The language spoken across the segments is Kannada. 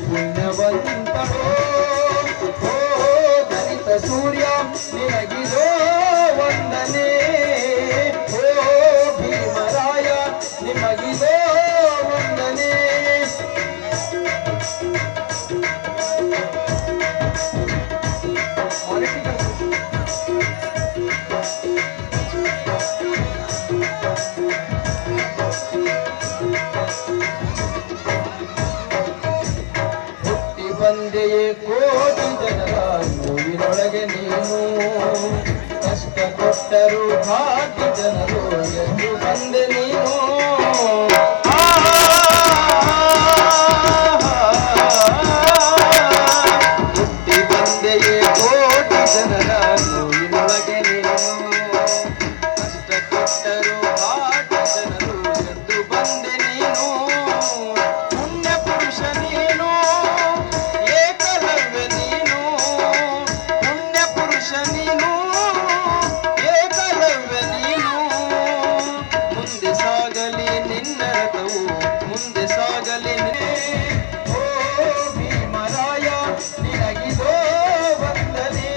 ಪುಣ್ಯವಂತಳೋ ಓ ದಲಿತ ಸೂರ್ಯ ನಿನಗಿದೋ ವಂದನೆ ಓ ಭೀಮರಾಯ ನಿಮಗಿದೋ ವಂದನೆ ಬಂದೆಯೇ ಕೋಟಿ ಜನರ ನೋವಿನೊಳಗೆ ನೀನು ಕಷ್ಟ ಕೊಟ್ಟರು ಭಾಗ್ಯ ಜನರು ಎಂದು ಬಂದೆ ನೀನು ಹುಟ್ಟಿ ಬಂದೆಯೇ ಕೋಟಿ ಜನರ ನೋವಿನೊಳಗೆ ನೀನು ಕಷ್ಟ ಕೊಟ್ಟರು ಭಾಗ್ಯ ಜನರು ಎಂದು ಬಂದೆ ನೀನು ಪುಣ್ಯ ಪುರುಷ ನೀನು ನೀನು ಏಕಲವ್ಯ ನೀನು ಮುಂದೆ ಸಾಗಲಿ ನಿನ್ನ ರಥವು ಮುಂದೆ ಸಾಗಲಿ ಓ ಭೀಮರಾಯ ನಿನಗಿದೋ ವಂದನೆ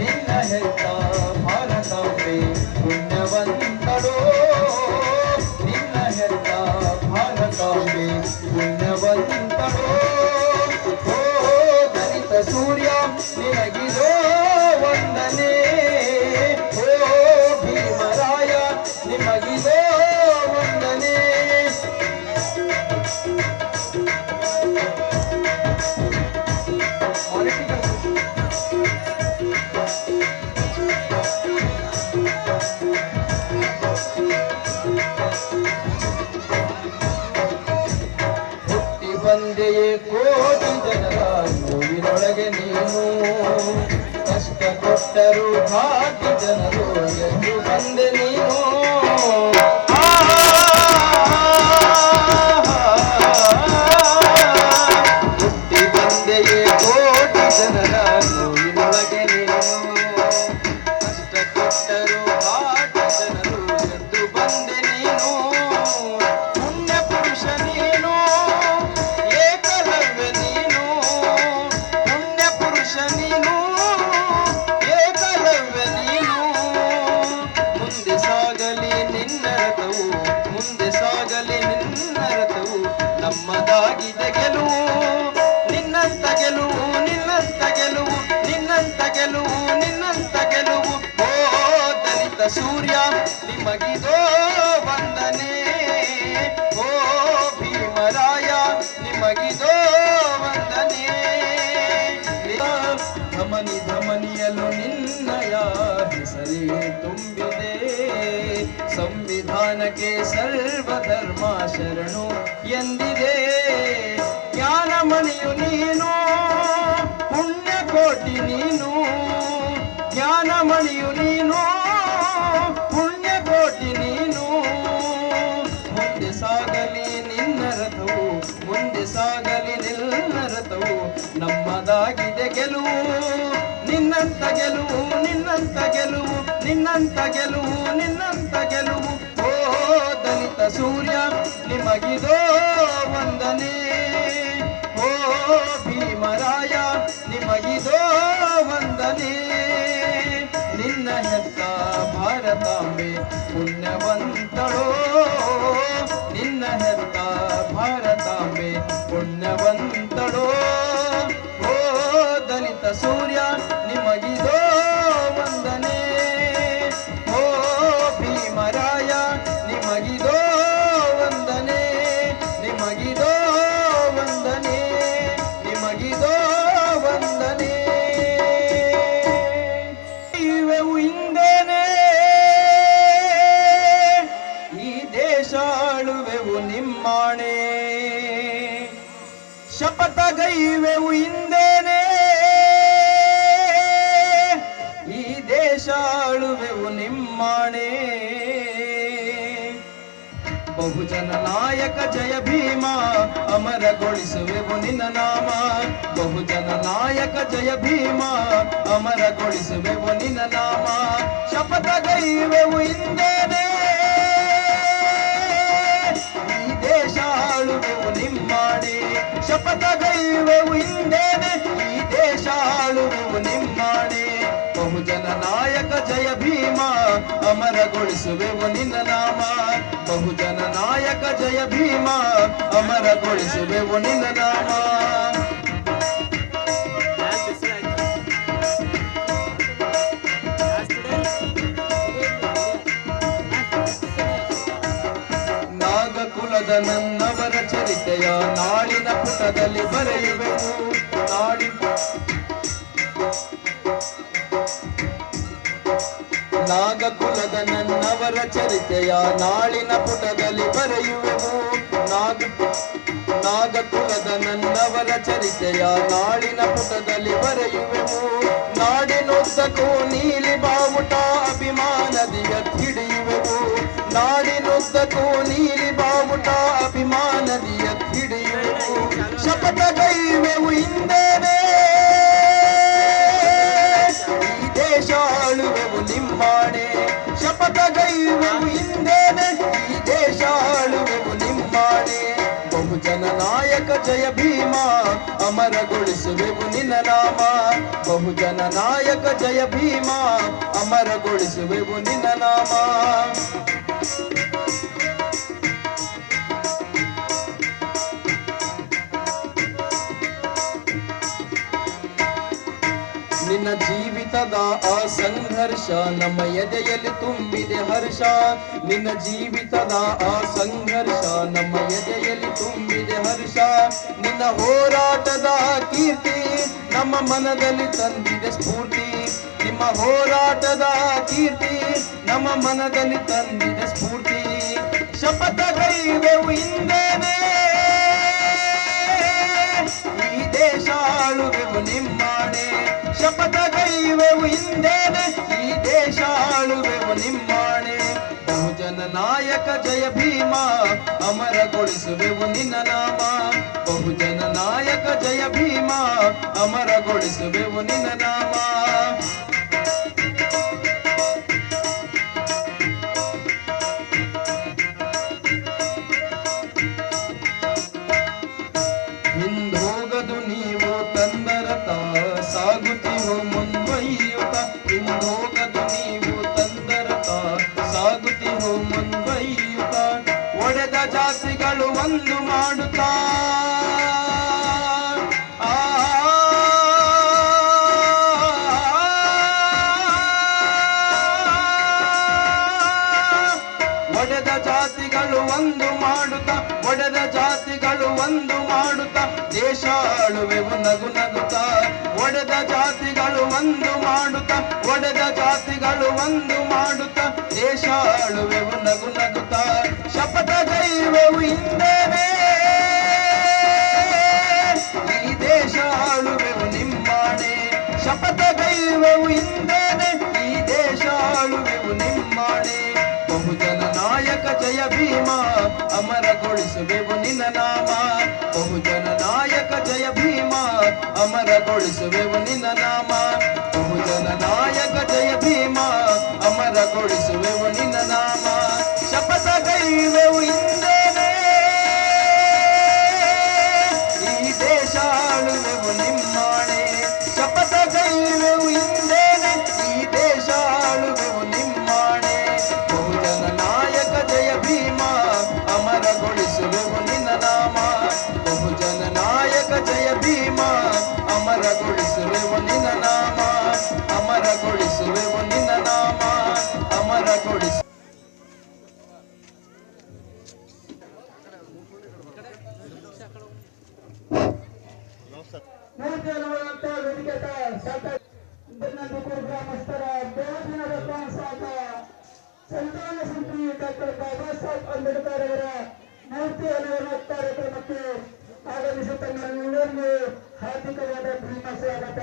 ನಿನ್ನ ಹೆತ್ತ ಭಾರತಾಂಬೆ ಪುಣ್ಯವಂತಳೋ ನಿನ್ನ ಹೆತ್ತ ಭಾರತಾಂಬೆ ಪುಣ್ಯವಂತಳೋ ಓ ದಲಿತ ಸೂರ್ಯ ನಿನಗಿದೋ ವಂದನೆ ಓ ಭೀಮರಾಯ ನಿಮಗಿದೋ ವಂದನೆ ಹುಟ್ಟಿ ಬಂದೆಯೇ ಕೋಟಿ ಜನರ ನೋವಿನೊಳಗೆ ನೀನು ಕಷ್ಟ ಕೊಟ್ಟರು ಭಾಗ್ಯ ಜನರು ಎಂದು ಬಂದೆ ನೀನು ಹುಟ್ಟಿ ಬಂದೆಯೇ ಕೋಟಿ ಜನರ ನೋವಿನೊಳಗೆ ನೀನು ಕಷ್ಟ ಕೊಟ್ಟರು ಭಾಗ್ಯ ಜನರು ಎಂದು ಬಂದೆ ನೀನು ಪುಣ್ಯ ಪುರುಷ ನೀನು ಏಕಲವ್ಯ ನೀನು ಪುಣ್ಯ ಪುರುಷ ನೀನು ಏಕಲವ್ಯ ನೀನು ಮುಂದೆ ಸಾಗಲಿ ನಿನ್ನ ರಥವು ಮುಂದೆ ಸಾಗಲಿ ನಿನ್ನ ರಥವು ನಮ್ಮದಾಗಿದೆ ಗೆಲುವು ನಿನ್ನಂತ ಗೆಲುವು ನಿನ್ನಂತ ಗೆಲುವು ನಿನ್ನಂತ ಗೆಲುವು ನಿನ್ನಂತ ಗೆಲುವು ಓ ದಲಿತ ಸೂರ್ಯ ನಿಮಗಿದೋ ವಂದನೆ ಓ ಭೀಮರಾಯ ನಿಮಗಿದೋ ವಂದನೆ ಧಮನಿ ಧಮನಿಯಲು ನಿನ್ನಯ ಹೆಸರೇ ತುಂಬಿದೆ ಸಂವಿಧಾನಕ್ಕೆ ಸರ್ವಧರ್ಮ ಶರಣು ಎಂದಿದೆ ಜ್ಞಾನಮಣಿಯು ನೀನು ಪುಣ್ಯಕೋಟಿ ನೀನು ಜ್ಞಾನಮಣಿಯು ನೀನು ಪುಣ್ಯಕೋಟಿ ನೀನು ಮುಂದೆ ಸಾಗಲಿ ನಿನ್ನ ರಥವು ಮುಂದೆ ಸಾಗಲಿ ನಿನ್ನ ರಥವು ನಮ್ಮದಾಗಿದೆ ಗೆಲುವು ನಿನ್ನಂತ ಗೆಲುವು ನಿನ್ನಂತ ಗೆಲುವು ನಿನ್ನಂತ ಗೆಲುವು ನಿನ್ನಂತ ಗೆಲುವು ಓ ದಲಿತ ಸೂರ್ಯ ನಿಮಗಿದೋ ವಂದನೆ ಓ ಭೀಮರಾಯ ನಿಮಗಿದೋ ವಂದನೆ ನಿನ್ನ ಹೆತ್ತ ಭಾರತಾಂಬೆ ಪುಣ್ಯವಂತಳೋ ನಿನ್ನ ಹೆತ್ತ ಭಾರತಾಂಬೆ ಪುಣ್ಯವಂತಳೋ ಓ ದಲಿತ ಸೂರ್ಯ ನಿಮಗಿದೋ ವಂದನೆ ಓ ಭೀಮರಾಯ ನಿಮಗಿದೋ ವಂದನೆ ನಿಮಗಿದೋ ವಂದನೆ ನಿಮಗಿದೋ ವಂದನೆ ಇವೆವು ಹಿಂದೇನೆ ಈ ದೇಶ ಆಳುವೆವು ನಿಮ್ಮಾಣೆ ಶಪಥಗೈವೆವು ಹಿಂದೇನೆ ಈ ದೇಶ ಆಳುವೆವು ನಿಮ್ಮಾಣೆ ಬಹುಜನ ನಾಯಕ ಜಯ ಭೀಮ ಅಮರಗೊಳಿಸುವೆವು ನಿನ್ನ ನಾಮ ಬಹುಜನ ನಾಯಕ ಜಯ ಭೀಮ ಅಮರಗೊಳಿಸುವೆವು ನಿನ್ನ ನಾಮ ಶಪಥಗೈವೆವು ಹಿಂದೇನೆ ಈ ದೇಶ ಆಳುವೆವು ನಿಮ್ಮಾಣೆ ಶಪಥಗೈವೆವು ಹಿಂದೇನೆ ಈ ದೇಶ ಆಳುವೆವು ನಿಮ್ಮಾಣೆ ಬಹುಜನ ನಾಯಕ ಜಯ ಭೀಮ ಅಮರಗೊಳಿಸುವೆವು ನಿನ್ನ ನಾಮ ಬಹುಜನ ನಾಯಕ ಜಯ ಭೀಮ ಅಮರಗೊಳಿಸುವೆವು ನಿನ್ನ ನಾಮ ನಾಗಕುಲದ ನನ್ನವರ ಚರಿತೆಯ ನಾಳಿನ ಪುಟದಲ್ಲಿ ಬರೆಯುವೆವು ನಾಗಕುಲದ ನನ್ನವರ ಚರಿತೆಯ ನಾಳಿನ ಪುಟದಲ್ಲಿ ಬರೆಯುವೆವು ನಾಗಕುಲದ ನನ್ನವರ ಚರಿತೆಯ ನಾಳಿನ ಪುಟದಲ್ಲಿ ಬರೆಯುವೆವು ನಾಡಿನುದ್ದಕ್ಕೂ ನೀಲಿ ಬಾವುಟ ಅಭಿಮಾನದಿ ಎತ್ತಿಡಿಯುವೆವು ನಾಡಿನುದ್ದಕ್ಕೂ ನೀಲಿ ಬಾವುಟ ಅಭಿಮಾನದಿ ಎತ್ತಿಡಿಯುವೆವು ಶಪಥಗೈವೆವು ಹಿಂದೇನೆ ಈ ದೇಶ ಆಳುವೆವು ನಿಮ್ಮಾಣೆ ಶಪಥಗೈವೆವು ಹಿಂದೇನೆ ಈ ದೇಶ ಆಳುವೆವು ನಿಮ್ಮಾಣೆ ಬಹುಜನ ನಾಯಕ ಜಯ ಭೀಮ ಅಮರಗೊಳಿಸುವೆವು ನಿನ್ನ ನಾಮ ಬಹುಜನ ನಾಯಕ ಜಯ ಭೀಮ ಅಮರಗೊಳಿಸುವೆವು ನಿನ್ನ ನಾಮ ನಿನ್ನ ಜೀವಿತದ ಆ ಸಂಘರ್ಷ ನಮ್ಮ ಎದೆಯಲ್ಲಿ ತುಂಬಿದೆ ಹರ್ಷ ನಿನ್ನ ಜೀವಿತದ ಆ ಸಂಘರ್ಷ ನಮ್ಮ ಎದೆಯಲ್ಲಿ ತುಂಬಿದೆ ಹರ್ಷ ನಿನ್ನ ಹೋರಾಟದ ಕೀರ್ತಿ ನಮ್ಮ ಮನದಲ್ಲಿ ತಂದಿದೆ ಸ್ಫೂರ್ತಿ ನಿಮ್ಮ ಹೋರಾಟದ ಕೀರ್ತಿ ನಮ್ಮ ಮನದಲ್ಲಿ ತಂದಿದೆ ಸ್ಫೂರ್ತಿ ಶಪಥಗೈವೆವು ಹಿಂದೇನೆ ಈ ದೇಶ ಆಳುವೆವು ನಿಮ್ಮಾಣೆ ಶಪಥಗೈವೆವು ಹಿಂದೇನೆ ಈ ದೇಶ ಆಳುವೆವು ನಿಮ್ಮಾಣೆ ಬಹುಜನ ನಾಯಕ ಜಯ ಭೀಮ ಅಮರಗೊಳಿಸುವೆವು ನಿನ್ನ ನಾಮ ಬಹುಜನ ನಾಯಕ ಜಯ ಭೀಮ ಅಮರಗೊಳಿಸುವೆವು ನಿನ್ನ ನಾಮ ಹಿಂದೋಗದು ನೀವು ತಂದರತ ಸಾಗುತ್ತೀವೋ ಮುಂದೊಯ್ಯುತ್ತ ಹಿಂದೋಗದು ನೀವು ತಂದರತ ಸಾಗುತ್ತೀವೋ ಮುಂದೊಯ್ಯುತ್ತ ಒಡೆದ ಜಾತಿಗಳು ಒಂದು ಮಾಡುತ್ತಾ ಒಡೆದ ಜಾತಿಗಳು ಒಂದು ಮಾಡುತ್ತಾ ಒಡೆದ ಜಾತಿಗಳು ಒಂದು ಮಾಡುತ್ತಾ ದೇಶ ಆಳುವೆವು ನಗು ನಗುತ್ತಾ ಒಡೆದ ಜಾತಿಗಳು ಒಂದು ಮಾಡುತ್ತಾ ಒಡೆದ ಜಾತಿಗಳು ಒಂದು ಮಾಡುತ್ತಾ ದೇಶ ಆಳುವೆವು ನಗು ನಗುತ್ತಾ ಶಪಥಗೈವೆವು ಹಿಂದೇನೆ ಈ ದೇಶ ಆಳುವೆವು ನಿಮ್ಮಾಣೆ ಶಪಥಗೈವೆವು ಹಿಂದೇನೆ ಈ ದೇಶ ಆಳುವೆವು ನಿಮ್ಮಾಣೆ ಬಹುಜನ ನಾಯಕ ಜಯ ಭೀಮ ಅಮರಗೊಳಿಸುವೆವು ನಿನ್ನ ನಾಮ ಬಹುಜನ ನಾಯಕ ಜಯ ಭೀಮ ಅಮರಗೊಳಿಸುವೆವು ನಿನ್ನ ನಾಮ ಬಹುಜನ ನಾಯಕ ಜಯ ಭೀಮ ಅಮರಗೊಳಿಸುವೆವು ನಿನ್ನ ನಾಮ ಶಪಥಗೈವೆವು ಹಿಂದೇನೆ ಈ ದೇಶ ಆಳುವೆವು ನಿಮ್ಮಾಣೆ ಶಪಥಗೈವೆವು ಹಿಂದೇನೆ ಈ ದೇಶ ಆಳುವೆವು ನಿಮ್ಮಾಣೆ ಬಹುಜನ ನಾಯಕ ಜಯ ಭೀಮ ಅಮರಗೊಳಿಸುವೆವು ನಿನ್ನ ನಾಮ ಬಹುಜನ ನಾಯಕ ಜಯ ಭೀಮ ಅಮರಗೊಳಿಸುವೆವು ನಿನ್ನ ನಾಮ ಅಮರಗೊಳಿಸುವೆವು ನಿನ್ನ ನಾಮ ಅಮರಗೊಳಿಸು ಗ್ರಾಮಸ್ಥರ ಬೆಳಗಿನ ಸಾಕ ಸಂತಾನ ಸಂಪಿ ಡಾಕ್ಟರ್ ಬಾಬಾ ಸಾಹೇಬ್ ಅಂಬೇಡ್ಕರ್ ಅವರ ಮೂರ್ತಿ ಅನಾವರಣ ಕಾರ್ಯಕ್ರಮಕ್ಕೆ ಆಗಮಿಸುತ್ತಿರುವ ಎಲ್ಲರಿಗೂ ಹಾರ್ದಿಕವಾದ ಪ್ರೀತ ಸ್ವಾಗತ.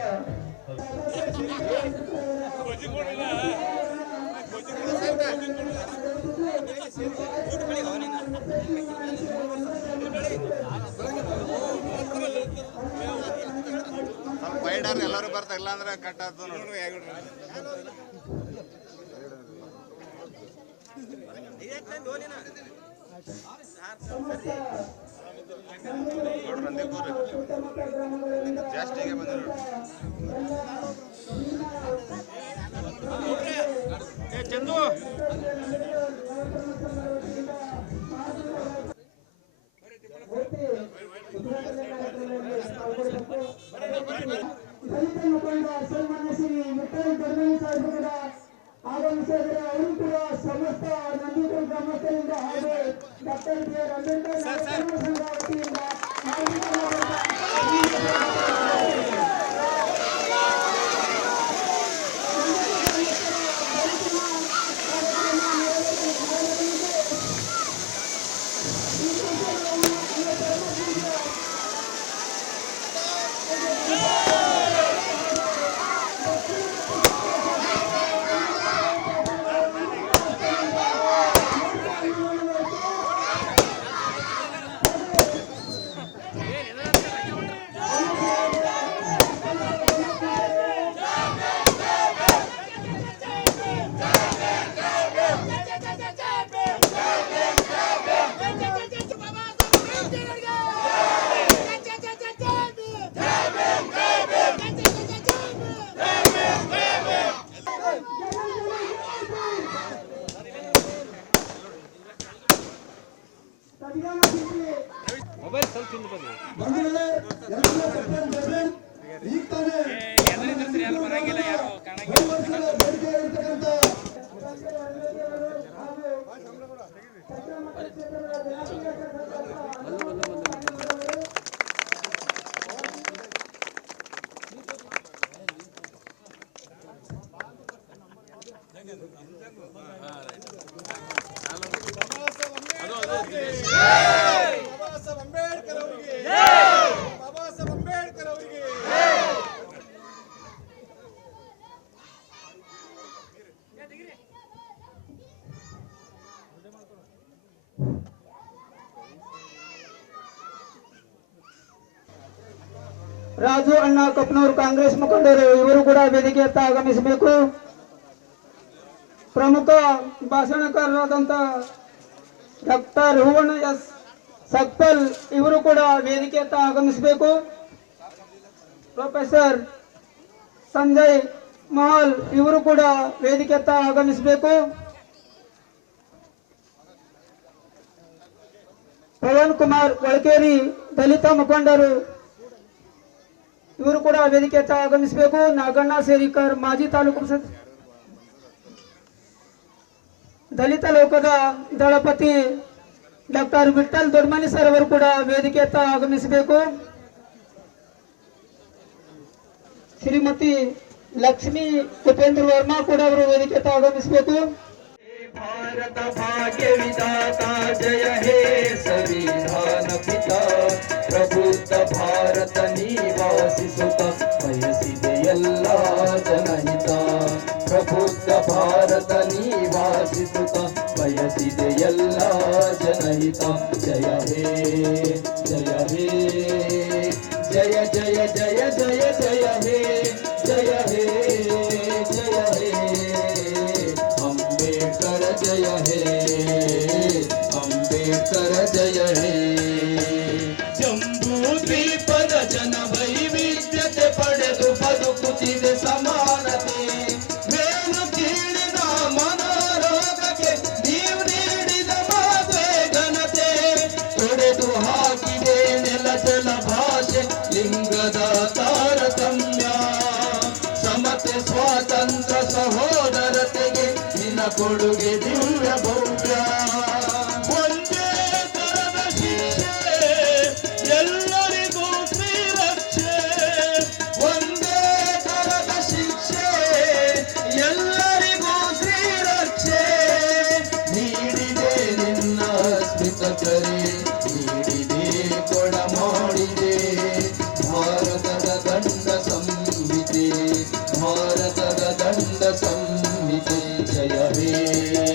ಬೈಡರ್ ಎಲ್ಲರೂ ಬರ್ತಾ ಇಲ್ಲ ಅಂದ್ರೆ ಕಟ್ ಆಯ್ತು ನೋಡ್ರಿ. ಸುತ್ತಮುತ್ತ ಗ್ರಾಮಗಳಿಂದ ಜಾಸ್ತಿಗೆ ಬಂದ್ರು ದಲಿತ ಮುಖಂಡ ಸನ್ಮಾನ್ಯ ಶ್ರೀ ವಿಠಲ್ ದೊಡ್ಡಮನಿ ಸಾಹೇಬರು ಕೂಡ ಆಗಮಿಸಿದರೆ ಅವರು ಕೂಡ ಸಮಸ್ತ ನಂದಿಪುರ ಗ್ರಾಮಸ್ಥರಿಂದ ಹಾಗೂ ಡಾಕ್ಟರ್ ಬಿ ಆರ್ ಅಂಬೇಡ್ಕರ್ ನಾಯಕ ಸಂಘ ವತಿಯಿಂದ ಈಗ ತಾನೇ ರಾಜು ಅಣ್ಣ ಕಪ್ನೂರ್ ಕಾಂಗ್ರೆಸ್ ಮುಖಂಡರು ಇವರು ಕೂಡ ವೇದಿಕೆಯತ್ತ ಆಗಮಿಸಬೇಕು. ಪ್ರಮುಖ ಭಾಷಣಕಾರರಾದಂತ ಡಾಕ್ಟರ್ ಹೂವಣ್ಣ ಎಸ್ ಸಕ್ಪಲ್ ಇವರು ಕೂಡ ವೇದಿಕೆಯತ್ತ ಆಗಮಿಸಬೇಕು. ಪ್ರೊಫೆಸರ್ ಸಂಜಯ್ ಮಹಲ್ ಇವರು ಕೂಡ ವೇದಿಕೆಯತ್ತ ಆಗಮಿಸಬೇಕು. ಪವನ್ ಕುಮಾರ್ ಒಳಕೇರಿ ದಲಿತ ಮುಖಂಡರು ಇವರು ಕೂಡ ವೇದಿಕೆಯತ್ತ ಆಗಮಿಸಬೇಕು. ನಾಗಣ್ಣ ಸೇರಿಕರ್ ಮಾಜಿ ತಾಲೂಕು ದಲಿತ ಲೋಕದ ದಳಪತಿ ಡಾಕ್ಟರ್ ವಿಠಲ್ ದೊಡ್ಡಮನಿ ಸರ್ ಅವರು ಕೂಡ ವೇದಿಕೆಯತ್ತ ಆಗಮಿಸಬೇಕು. ಶ್ರೀಮತಿ ಲಕ್ಷ್ಮಿ ಉಪೇಂದ್ರ ವರ್ಮಾ ಕೂಡ ಅವರು ವೇದಿಕೆಯತ್ತ ಆಗಮಿಸಬೇಕು. ಭಾರತ ಭಾಗ್ಯ ವಿಧಾತ ಜಯ ಹೇ ಸಂವಿಧಾನ ಪಿತಾ ಪ್ರಬುದ್ಧ ಭಾರತ ನಿವಾಸಿಸುತ್ತ ಬಯಸಿದೆ ಎಲ್ಲ ಜನಹಿತ ಪ್ರಬುದ್ಧ ಭಾರತ ನಿವಾಸಿಸುತ್ತ ಬಯಸಿದೆ ಎಲ್ಲ ಜನಹಿತ ಜಯ ಹೇ ಜಯ ಹೇ ಜಯ ಜಯ ಜಯ ಜಯ ಜಯ ಹೇ ಜಯ ಹೇ ಜಯ ಹೇ ಅಂಬೇಡ್ಕರ ಜಯ ಹೇ ಅಂಬೇಡ್ಕರ ಜಯ ಹೇ ಜಂಬೂ ದ್ವೀಪದ ಜನ ವೈವಿಧ್ಯತೆ ಪಡೆದು ಬದುಕುತ್ತಿದೆ ಸಮಾನತೆ ಮೇಲು ಕೀಳಿನ ಮನೋರೋಗಕ್ಕೆ ನೀವು ನೀಡಿದ ಮಾತೇ ಘನತೆ ತೊಡೆದು ಹಾಕಿದೆ ನೆಲ ಜಲ ಭಾಷೆ ಲಿಂಗದ ತಾರತಮ್ಯ ಸಮತೆ ಸ್ವಾತಂತ್ರ್ಯ ಸಹೋದರತೆಗೆ ನಿನ್ನ ಕೊಡುಗೆ ದಿವ್ಯ ಭವ್ಯ ಒಂದೇ ತರದ ಶಿಕ್ಷೆ ಎಲ್ಲರಿಗೂ ಶ್ರೀರಕ್ಷೆ ಒಂದೇ ತರದ ಶಿಕ್ಷೆ ಎಲ್ಲರಿಗೂ ಶ್ರೀರಕ್ಷೆ ನೀಡಿದೆ ನಿನ್ನ ಸ್ಮಿತ ಕರೆ ನೀಡಿದೆ ಕೊಡ ಮಾಡಿದೆ ಭಾರತದ ದಂಡ ಸಂಹಿತೆ ಭಾರತದ ದಂಡ ಸಂಹಿತೆ ಜಯ ಹೇ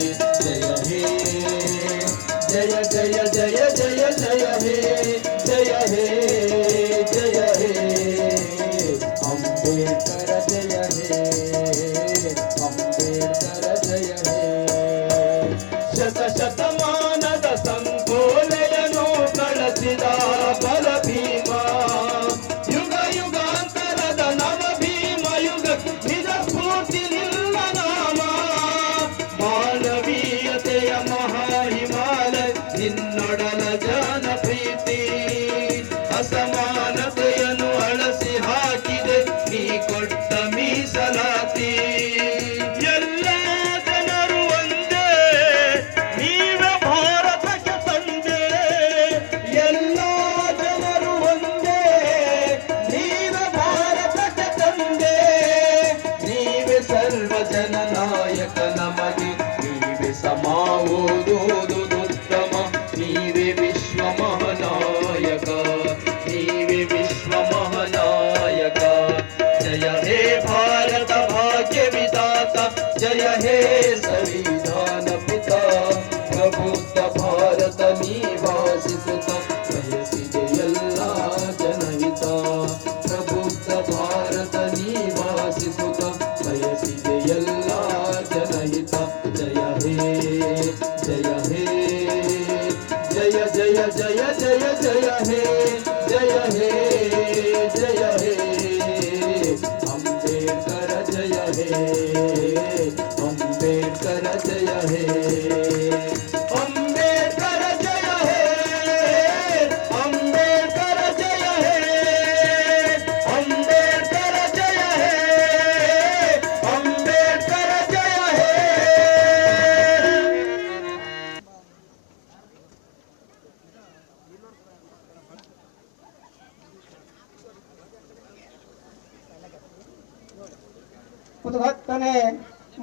ಉದ್ಘಾಟನೆ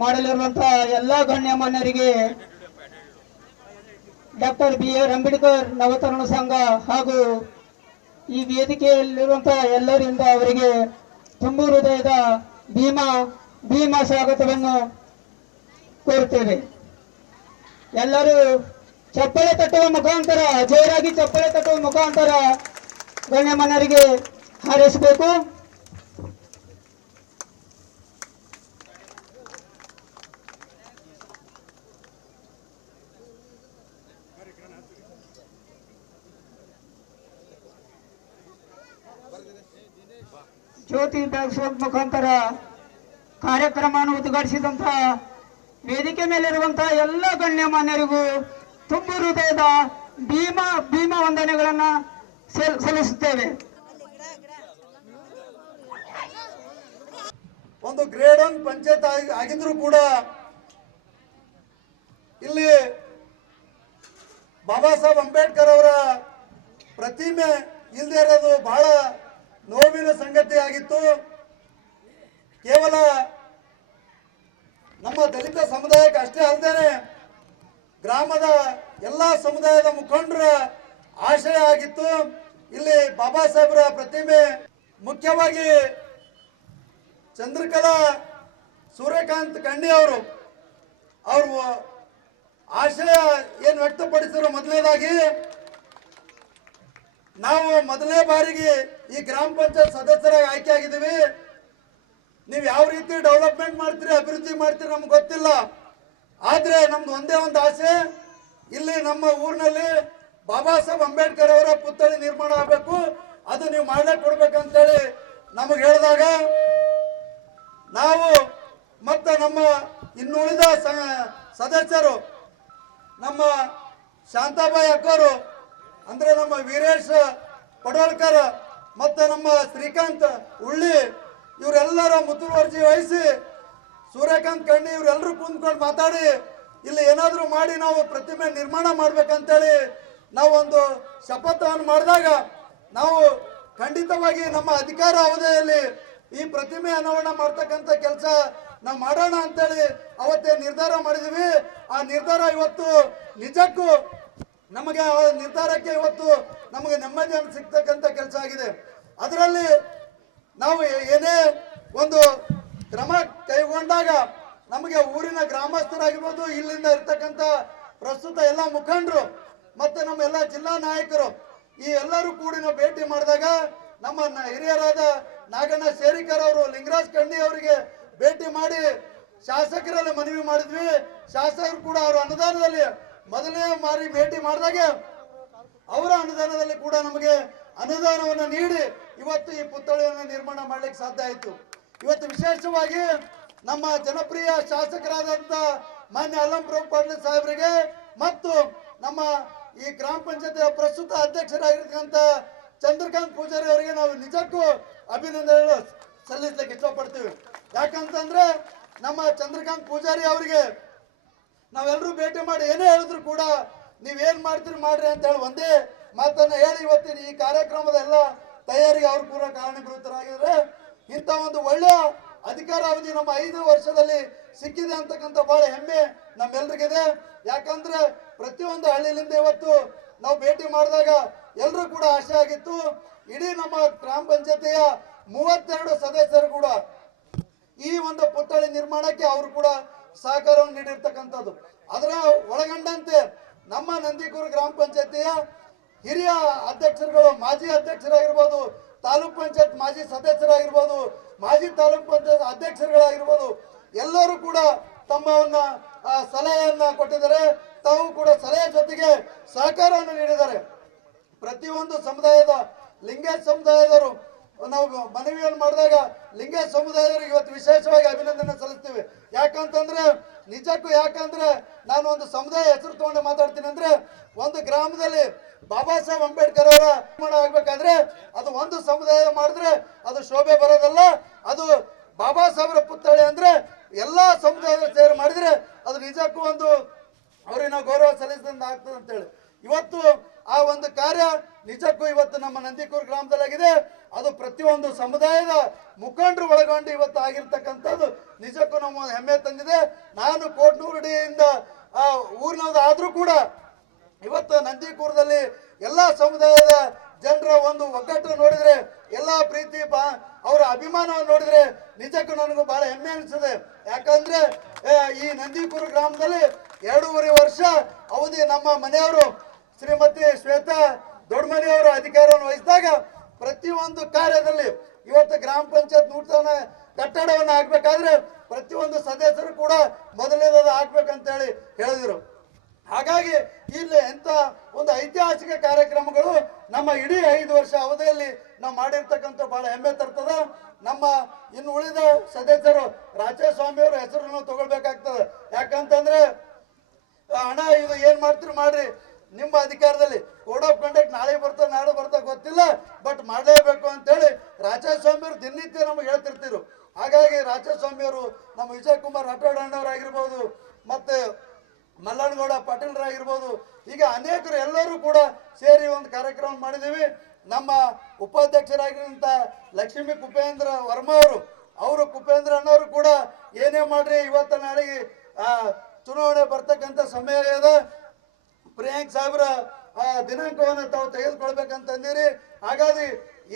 ಮಾಡಲಿರುವಂತಹ ಎಲ್ಲ ಗಣ್ಯಮಾನ್ಯರಿಗೆ ಡಾಕ್ಟರ್ BR ಅಂಬೇಡ್ಕರ್ ನವತರುಣ ಸಂಘ ಹಾಗೂ ಈ ವೇದಿಕೆಯಲ್ಲಿರುವಂತಹ ಎಲ್ಲರಿಂದ ಅವರಿಗೆ ತುಂಬು ಹೃದಯದ ಭೀಮಾ ಸ್ವಾಗತವನ್ನು ಕೋರುತ್ತೇವೆ. ಎಲ್ಲರೂ ಚಪ್ಪಳೆ ತಟ್ಟುವ ಮುಖಾಂತರ, ಜೋರಾಗಿ ಚಪ್ಪಳೆ ತಟ್ಟುವ ಮುಖಾಂತರ ಗಣ್ಯಮಾನ್ಯರಿಗೆ ಹಾರೈಸಬೇಕು. ಜ್ಯೋತಿ ಬೆಳಗಿಸುವ ಮುಖಾಂತರ ಕಾರ್ಯಕ್ರಮವನ್ನು ಉದ್ಘಾಟಿಸಿದಂತಹ ವೇದಿಕೆ ಮೇಲಿರುವಂತಹ ಎಲ್ಲ ಗಣ್ಯಮಾನ್ಯರಿಗೂ ತುಂಬು ಹೃದಯದ ಭೀಮಾ ವಂದನೆಗಳನ್ನ ಸಲ್ಲಿಸುತ್ತೇವೆ. ಒಂದು ಗ್ರೇಡ್ 1 ಪಂಚಾಯತ್ ಆಗಿದ್ರು ಕೂಡ ಇಲ್ಲಿ ಬಾಬಾ ಸಾಹೇಬ್ ಅಂಬೇಡ್ಕರ್ ಅವರ ಪ್ರತಿಮೆ ಇಲ್ಲದೆ ಇರೋದು ಬಹಳ ನೋವಿನ ಸಂಗತಿ ಆಗಿತ್ತು. ಕೇವಲ ನಮ್ಮ ದಲಿತ ಸಮುದಾಯಕ್ಕೆ ಅಷ್ಟೇ ಅಲ್ಲದೆ ಗ್ರಾಮದ ಎಲ್ಲ ಸಮುದಾಯದ ಮುಖಂಡರ ಆಶಯ ಆಗಿತ್ತು ಇಲ್ಲಿ ಬಾಬಾ ಸಾಹೇಬರ ಪ್ರತಿಮೆ. ಮುಖ್ಯವಾಗಿ ಚಂದ್ರಕಲಾ ಸೂರ್ಯಕಾಂತ್ ಕಣ್ಣಿ ಅವರು ಆಶಯ ಏನು ವ್ಯಕ್ತಪಡಿಸಿದ್ರು, ಮೊದಲನೇದಾಗಿ ನಾವು ಮೊದಲನೇ ಬಾರಿಗೆ ಈ ಗ್ರಾಮ ಪಂಚಾಯತ್ ಸದಸ್ಯರಾಗಿ ಆಯ್ಕೆ ಆಗಿದ್ದೀವಿ. ನೀವು ಯಾವ ರೀತಿ ಡೆವಲಪ್ಮೆಂಟ್ ಮಾಡ್ತೀರಿ, ಅಭಿವೃದ್ಧಿ ಮಾಡ್ತೀರಿ ನಮ್ಗೆ ಗೊತ್ತಿಲ್ಲ. ಆದ್ರೆ ನಮ್ದು ಒಂದೇ ಒಂದು ಆಸೆ, ಇಲ್ಲಿ ನಮ್ಮ ಊರಿನಲ್ಲಿ ಬಾಬಾ ಸಾಹೇಬ್ ಅಂಬೇಡ್ಕರ್ ಅವರ ಪುತ್ಥಳಿ ನಿರ್ಮಾಣ ಆಗಬೇಕು, ಅದು ನೀವು ಮಾಡ್ಲಿಕ್ಕೆ ಕೊಡ್ಬೇಕಂತೇಳಿ ನಮಗೆ ಹೇಳಿದಾಗ ನಾವು ಮತ್ತು ನಮ್ಮ ಇನ್ನುಳಿದ ಸದಸ್ಯರು, ನಮ್ಮ ಶಾಂತಾಬಾಯಿ ಅಕ್ಕವರು ಅಂದ್ರೆ ನಮ್ಮ ವೀರೇಶ್ ಪಡೋಳ್ಕರ್ ಮತ್ತು ನಮ್ಮ ಶ್ರೀಕಾಂತ್ ಉಳ್ಳಿ ಇವರೆಲ್ಲರ ಮುತುವರ್ಜಿ ವಹಿಸಿ ಸೂರ್ಯಕಾಂತ್ ಕಣ್ಣಿ ಇವರೆಲ್ಲರೂ ಕುಂತ್ಕೊಂಡು ಮಾತಾಡಿ ಇಲ್ಲಿ ಏನಾದರೂ ಮಾಡಿ ನಾವು ಪ್ರತಿಮೆ ನಿರ್ಮಾಣ ಮಾಡ್ಬೇಕಂತೇಳಿ ನಾವು ಒಂದು ಶಪಥವನ್ನು ಮಾಡಿದಾಗ ನಾವು ಖಂಡಿತವಾಗಿ ನಮ್ಮ ಅಧಿಕಾರ ಅವಧಿಯಲ್ಲಿ ಈ ಪ್ರತಿಮೆ ಅನಾವರಣ ಮಾಡ್ತಕ್ಕಂಥ ಕೆಲಸ ನಾವು ಮಾಡೋಣ ಅಂತೇಳಿ ಅವತ್ತೇ ನಿರ್ಧಾರ ಮಾಡಿದ್ವಿ. ಆ ನಿರ್ಧಾರ ಇವತ್ತು ನಿಜಕ್ಕೂ ನಮಗೆ ಆ ನಿರ್ಧಾರಕ್ಕೆ ಇವತ್ತು ನಮಗೆ ನೆಮ್ಮದಿಯನ್ನು ಸಿಗ್ತಕ್ಕಂಥ ಕೆಲಸ ಆಗಿದೆ. ಅದರಲ್ಲಿ ನಾವು ಏನೇ ಒಂದು ಕ್ರಮ ಕೈಗೊಂಡಾಗ ನಮಗೆ ಊರಿನ ಗ್ರಾಮಸ್ಥರಾಗಿರ್ಬೋದು, ಇಲ್ಲಿಂದ ಇರ್ತಕ್ಕಂಥ ಪ್ರಸ್ತುತ ಎಲ್ಲ ಮುಖಂಡರು ಮತ್ತು ನಮ್ಮ ಎಲ್ಲ ಜಿಲ್ಲಾ ನಾಯಕರು ಈ ಎಲ್ಲರೂ ಕೂಡಿ ನಾವು ಭೇಟಿ ಮಾಡಿದಾಗ ನಮ್ಮ ಹಿರಿಯರಾದ ನಾಗಣ್ಣ ಶೇರಿಕರ್ ಅವರು, ಲಿಂಗರಾಜ್ ಕಣ್ಣಿ ಅವರಿಗೆ ಭೇಟಿ ಮಾಡಿ ಶಾಸಕರಲ್ಲಿ ಮನವಿ ಮಾಡಿದ್ವಿ. ಶಾಸಕರು ಕೂಡ ಅವರ ಅನುದಾನದಲ್ಲಿ ಮೊದಲನೇ ಬಾರಿ ಭೇಟಿ ಮಾಡಿದಾಗ ಅವರ ಅನುದಾನದಲ್ಲಿ ಕೂಡ ನಮಗೆ ಅನುದಾನವನ್ನು ನೀಡಿ ಇವತ್ತು ಈ ಪುತ್ಥಳಿಯನ್ನು ನಿರ್ಮಾಣ ಮಾಡಲಿಕ್ಕೆ ಸಾಧ್ಯ ಆಯಿತು. ಇವತ್ತು ವಿಶೇಷವಾಗಿ ನಮ್ಮ ಜನಪ್ರಿಯ ಶಾಸಕರಾದಂಥ ಮಾನ್ಯ ಅಲ್ಲಂ ಪ್ರಭು ಪಾಟೀಲ್ ಸಾಹೇಬರಿಗೆ ಮತ್ತು ನಮ್ಮ ಈ ಗ್ರಾಮ ಪಂಚಾಯತ್ ಪ್ರಸ್ತುತ ಅಧ್ಯಕ್ಷರಾಗಿರ್ತಕ್ಕಂಥ ಚಂದ್ರಕಾಂತ್ ಪೂಜಾರಿ ಅವರಿಗೆ ನಾವು ನಿಜಕ್ಕೂ ಅಭಿನಂದನೆಗಳು ಸಲ್ಲಿಸಲಿಕ್ಕೆ ಇಷ್ಟಪಡ್ತೀವಿ. ಯಾಕಂತಂದ್ರೆ ನಮ್ಮ ಚಂದ್ರಕಾಂತ್ ಪೂಜಾರಿ ಅವರಿಗೆ ನಾವೆಲ್ಲರೂ ಭೇಟಿ ಮಾಡಿ ಏನೇ ಹೇಳಿದ್ರು ಕೂಡ ನೀವೇನ್ ಮಾಡ್ತೀರಿ ಮಾಡ್ರಿ ಅಂತ ಹೇಳಿ ಒಂದೇ ಮಾತನ್ನ ಹೇಳಿ ಇವತ್ತಿನ ಈ ಕಾರ್ಯಕ್ರಮದ ಎಲ್ಲ ತಯಾರಿಗೆ ಅವ್ರು ಕೂಡ ಕಾರಣೀಭೂತರಾಗಿದ್ದಾರೆ. ಇಂಥ ಒಂದು ಒಳ್ಳೆಯ ಅಧಿಕಾರಾವಧಿ ನಮ್ಮ 5 ವರ್ಷದಲ್ಲಿ ಸಿಕ್ಕಿದೆ ಅಂತಕ್ಕಂಥ ಬಹಳ ಹೆಮ್ಮೆ ನಮ್ಮೆಲ್ರಿಗಿದೆ. ಯಾಕಂದ್ರೆ ಪ್ರತಿಯೊಂದು ಹಳ್ಳಿಲಿಂದ ಇವತ್ತು ನಾವು ಭೇಟಿ ಮಾಡಿದಾಗ ಎಲ್ಲರೂ ಕೂಡ ಆಸೆ ಆಗಿತ್ತು, ಇಡೀ ನಮ್ಮ ಗ್ರಾಮ ಪಂಚಾಯತಿಯ 32 ಸದಸ್ಯರು ಕೂಡ ಈ ಒಂದು ಪುತ್ಥಳಿ ನಿರ್ಮಾಣಕ್ಕೆ ಅವರು ಕೂಡ ಸಹಕಾರವನ್ನು ನೀಡಿರ್ತಕ್ಕಂಥದ್ದು. ಅದರ ಒಳಗೊಂಡಂತೆ ನಮ್ಮ ನಂದಿಕೂರು ಗ್ರಾಮ ಪಂಚಾಯತಿಯ ಹಿರಿಯ ಅಧ್ಯಕ್ಷರುಗಳು, ಮಾಜಿ ಅಧ್ಯಕ್ಷರಾಗಿರ್ಬೋದು, ತಾಲೂಕ್ ಪಂಚಾಯತ್ ಮಾಜಿ ಸದಸ್ಯರಾಗಿರ್ಬೋದು, ಮಾಜಿ ತಾಲೂಕ್ ಪಂಚಾಯತ್ ಅಧ್ಯಕ್ಷರುಗಳಾಗಿರ್ಬೋದು, ಎಲ್ಲರೂ ಕೂಡ ತಮ್ಮವನ್ನ ಸಲಹೆಯನ್ನ ಕೊಟ್ಟಿದ್ದಾರೆ. ತಾವು ಕೂಡ ಸಲಹೆ ಜೊತೆಗೆ ಸಹಕಾರವನ್ನು ನೀಡಿದ್ದಾರೆ. ಪ್ರತಿಯೊಂದು ಸಮುದಾಯದ ಲಿಂಗಾಯತ ಸಮುದಾಯದವರು ನಾವು ಮನವಿಯನ್ನು ಮಾಡಿದಾಗ ಲಿಂಗಾಯತ ಸಮುದಾಯದವರಿಗೆ ಇವತ್ತು ವಿಶೇಷವಾಗಿ ಅಭಿನಂದನೆ ಸಲ್ಲಿಸ್ತೀವಿ. ಯಾಕಂತಂದ್ರೆ ನಿಜಕ್ಕೂ, ಯಾಕಂದ್ರೆ ನಾನು ಒಂದು ಸಮುದಾಯ ಹೆಸರು ತಗೊಂಡು ಮಾತಾಡ್ತೀನಿ ಅಂದ್ರೆ, ಒಂದು ಗ್ರಾಮದಲ್ಲಿ ಬಾಬಾ ಸಾಹೇಬ್ ಅಂಬೇಡ್ಕರ್ ಅವರ ನಿರ್ಮಾಣ ಆಗ್ಬೇಕಾದ್ರೆ ಅದು ಒಂದು ಸಮುದಾಯ ಮಾಡಿದ್ರೆ ಅದು ಶೋಭೆ ಬರೋದಲ್ಲ. ಅದು ಬಾಬಾ ಸಾಹೇಬರ ಪುತ್ಥಳಿ ಅಂದ್ರೆ ಎಲ್ಲಾ ಸಮುದಾಯದ ಸೇರಿ ಮಾಡಿದ್ರೆ ಅದು ನಿಜಕ್ಕೂ ಒಂದು ಅವ್ರಿಗೆ ನಾವು ಗೌರವ ಸಲ್ಲಿಸಿದಂತ ಆಗ್ತದೆ ಅಂತೇಳಿ ಇವತ್ತು ಆ ಒಂದು ಕಾರ್ಯ ನಿಜಕ್ಕೂ ಇವತ್ತು ನಮ್ಮ ನಂದಿಕೂರು ಗ್ರಾಮದಲ್ಲಾಗಿದೆ. ಅದು ಪ್ರತಿ ಪ್ರತಿಯೊಂದು ಸಮುದಾಯದ ಮುಖಂಡರು ಒಳಗೊಂಡು ಇವತ್ತು ಆಗಿರ್ತಕ್ಕಂಥದ್ದು ನಿಜಕ್ಕೂ ನಮ್ಮ ಹೆಮ್ಮೆ ತಂದಿದೆ. ನಾನು ಕೋಟ್ನೂರುಡಿಯಿಂದ ಊರಿನವ್ರು ಆದ್ರೂ ಕೂಡ ಇವತ್ತು ನಂದಿಕೂರದಲ್ಲಿ ಎಲ್ಲಾ ಸಮುದಾಯದ ಜನರ ಒಂದು ಒಗ್ಗಟ್ಟು ನೋಡಿದ್ರೆ, ಎಲ್ಲಾ ಪ್ರೀತಿ ಅವರ ಅಭಿಮಾನವನ್ನು ನೋಡಿದ್ರೆ ನಿಜಕ್ಕೂ ನನಗೂ ಬಹಳ ಹೆಮ್ಮೆ ಅನಿಸ್ತದೆ. ಯಾಕಂದ್ರೆ ಈ ನಂದಿಕೂರು ಗ್ರಾಮದಲ್ಲಿ 2.5 ವರ್ಷ ಅವಧಿ ನಮ್ಮ ಮನೆಯವರು ಶ್ರೀಮತಿ ಶ್ವೇತಾ ದೊಡ್ಡಮನೆಯವರು ಅಧಿಕಾರವನ್ನು ವಹಿಸಿದಾಗ ಪ್ರತಿಯೊಂದು ಕಾರ್ಯದಲ್ಲಿ ಇವತ್ತು ಗ್ರಾಮ ಪಂಚಾಯತ್ ನೂತನ ಕಟ್ಟಡವನ್ನು ಆಗ್ಬೇಕಾದ್ರೆ ಪ್ರತಿಯೊಂದು ಸದಸ್ಯರು ಕೂಡ ಮೊದಲನೇದಾದ ಆಗ್ಬೇಕಂತ ಹೇಳಿದ್ರು. ಹಾಗಾಗಿ ಇಲ್ಲಿ ಎಂತ ಒಂದು ಐತಿಹಾಸಿಕ ಕಾರ್ಯಕ್ರಮಗಳು ನಮ್ಮ ಇಡೀ 5 ವರ್ಷ ಅವಧಿಯಲ್ಲಿ ನಾವು ಮಾಡಿರ್ತಕ್ಕಂಥ ಬಹಳ ಹೆಮ್ಮೆ ತರ್ತದ. ನಮ್ಮ ಇನ್ನು ಉಳಿದ ಸದಸ್ಯರು ರಾಜೇಸ್ವಾಮಿ ಅವರ ಹೆಸರನ್ನು ತಗೊಳ್ಬೇಕಾಗ್ತದೆ. ಯಾಕಂತಂದ್ರೆ ಹಣ ಇದು ಏನ್ ಮಾಡ್ತೀರಿ ಮಾಡ್ರಿ, ನಿಮ್ಮ ಅಧಿಕಾರದಲ್ಲಿ ಕೋಡ್ ಆಫ್ ಕಂಡಕ್ಟ್ ನಾಳೆ ಬರ್ತಾ ನಾಳೆ ಬರ್ತಾ ಗೊತ್ತಿಲ್ಲ, ಬಟ್ ಮಾಡಲೇಬೇಕು ಅಂತೇಳಿ ರಾಜೇಸ್ವಾಮಿ ಅವರು ದಿನನಿತ್ಯ ನಮಗೆ ಹೇಳ್ತಿರ್ತಿರು. ಹಾಗಾಗಿ ರಾಜೇಸ್ವಾಮಿ ಅವರು ನಮ್ಮ ವಿಜಯ್ ಕುಮಾರ್ ರಾಠೋಡ್ ಅಣ್ಣವರಾಗಿರ್ಬೋದು, ಮತ್ತೆ ಮಲ್ಲನಗೌಡ ಪಾಟೀಲ್ರಾಗಿರ್ಬೋದು, ಈಗ ಅನೇಕರು ಎಲ್ಲರೂ ಕೂಡ ಸೇರಿ ಒಂದು ಕಾರ್ಯಕ್ರಮ ಮಾಡಿದ್ದೀವಿ. ನಮ್ಮ ಉಪಾಧ್ಯಕ್ಷರಾಗಿರುವಂತ ಲಕ್ಷ್ಮೀ ಕುಪೇಂದ್ರ ವರ್ಮಾ ಅವರು ಕುಪೇಂದ್ರ ಅಣ್ಣವರು ಕೂಡ ಏನೇ ಮಾಡ್ರಿ ಇವತ್ತ ನಾಳೆಗೆ ಚುನಾವಣೆ ಬರ್ತಕ್ಕಂಥ ಸಮಯ ಇದೆ, ಪ್ರಿಯಾಂಕ್ ಸಾಹೇಬ್ರ ದಿನಾಂಕವನ್ನು ತಾವು ತೆಗೆದುಕೊಳ್ಬೇಕಂತಂದಿರಿ. ಹಾಗಾಗಿ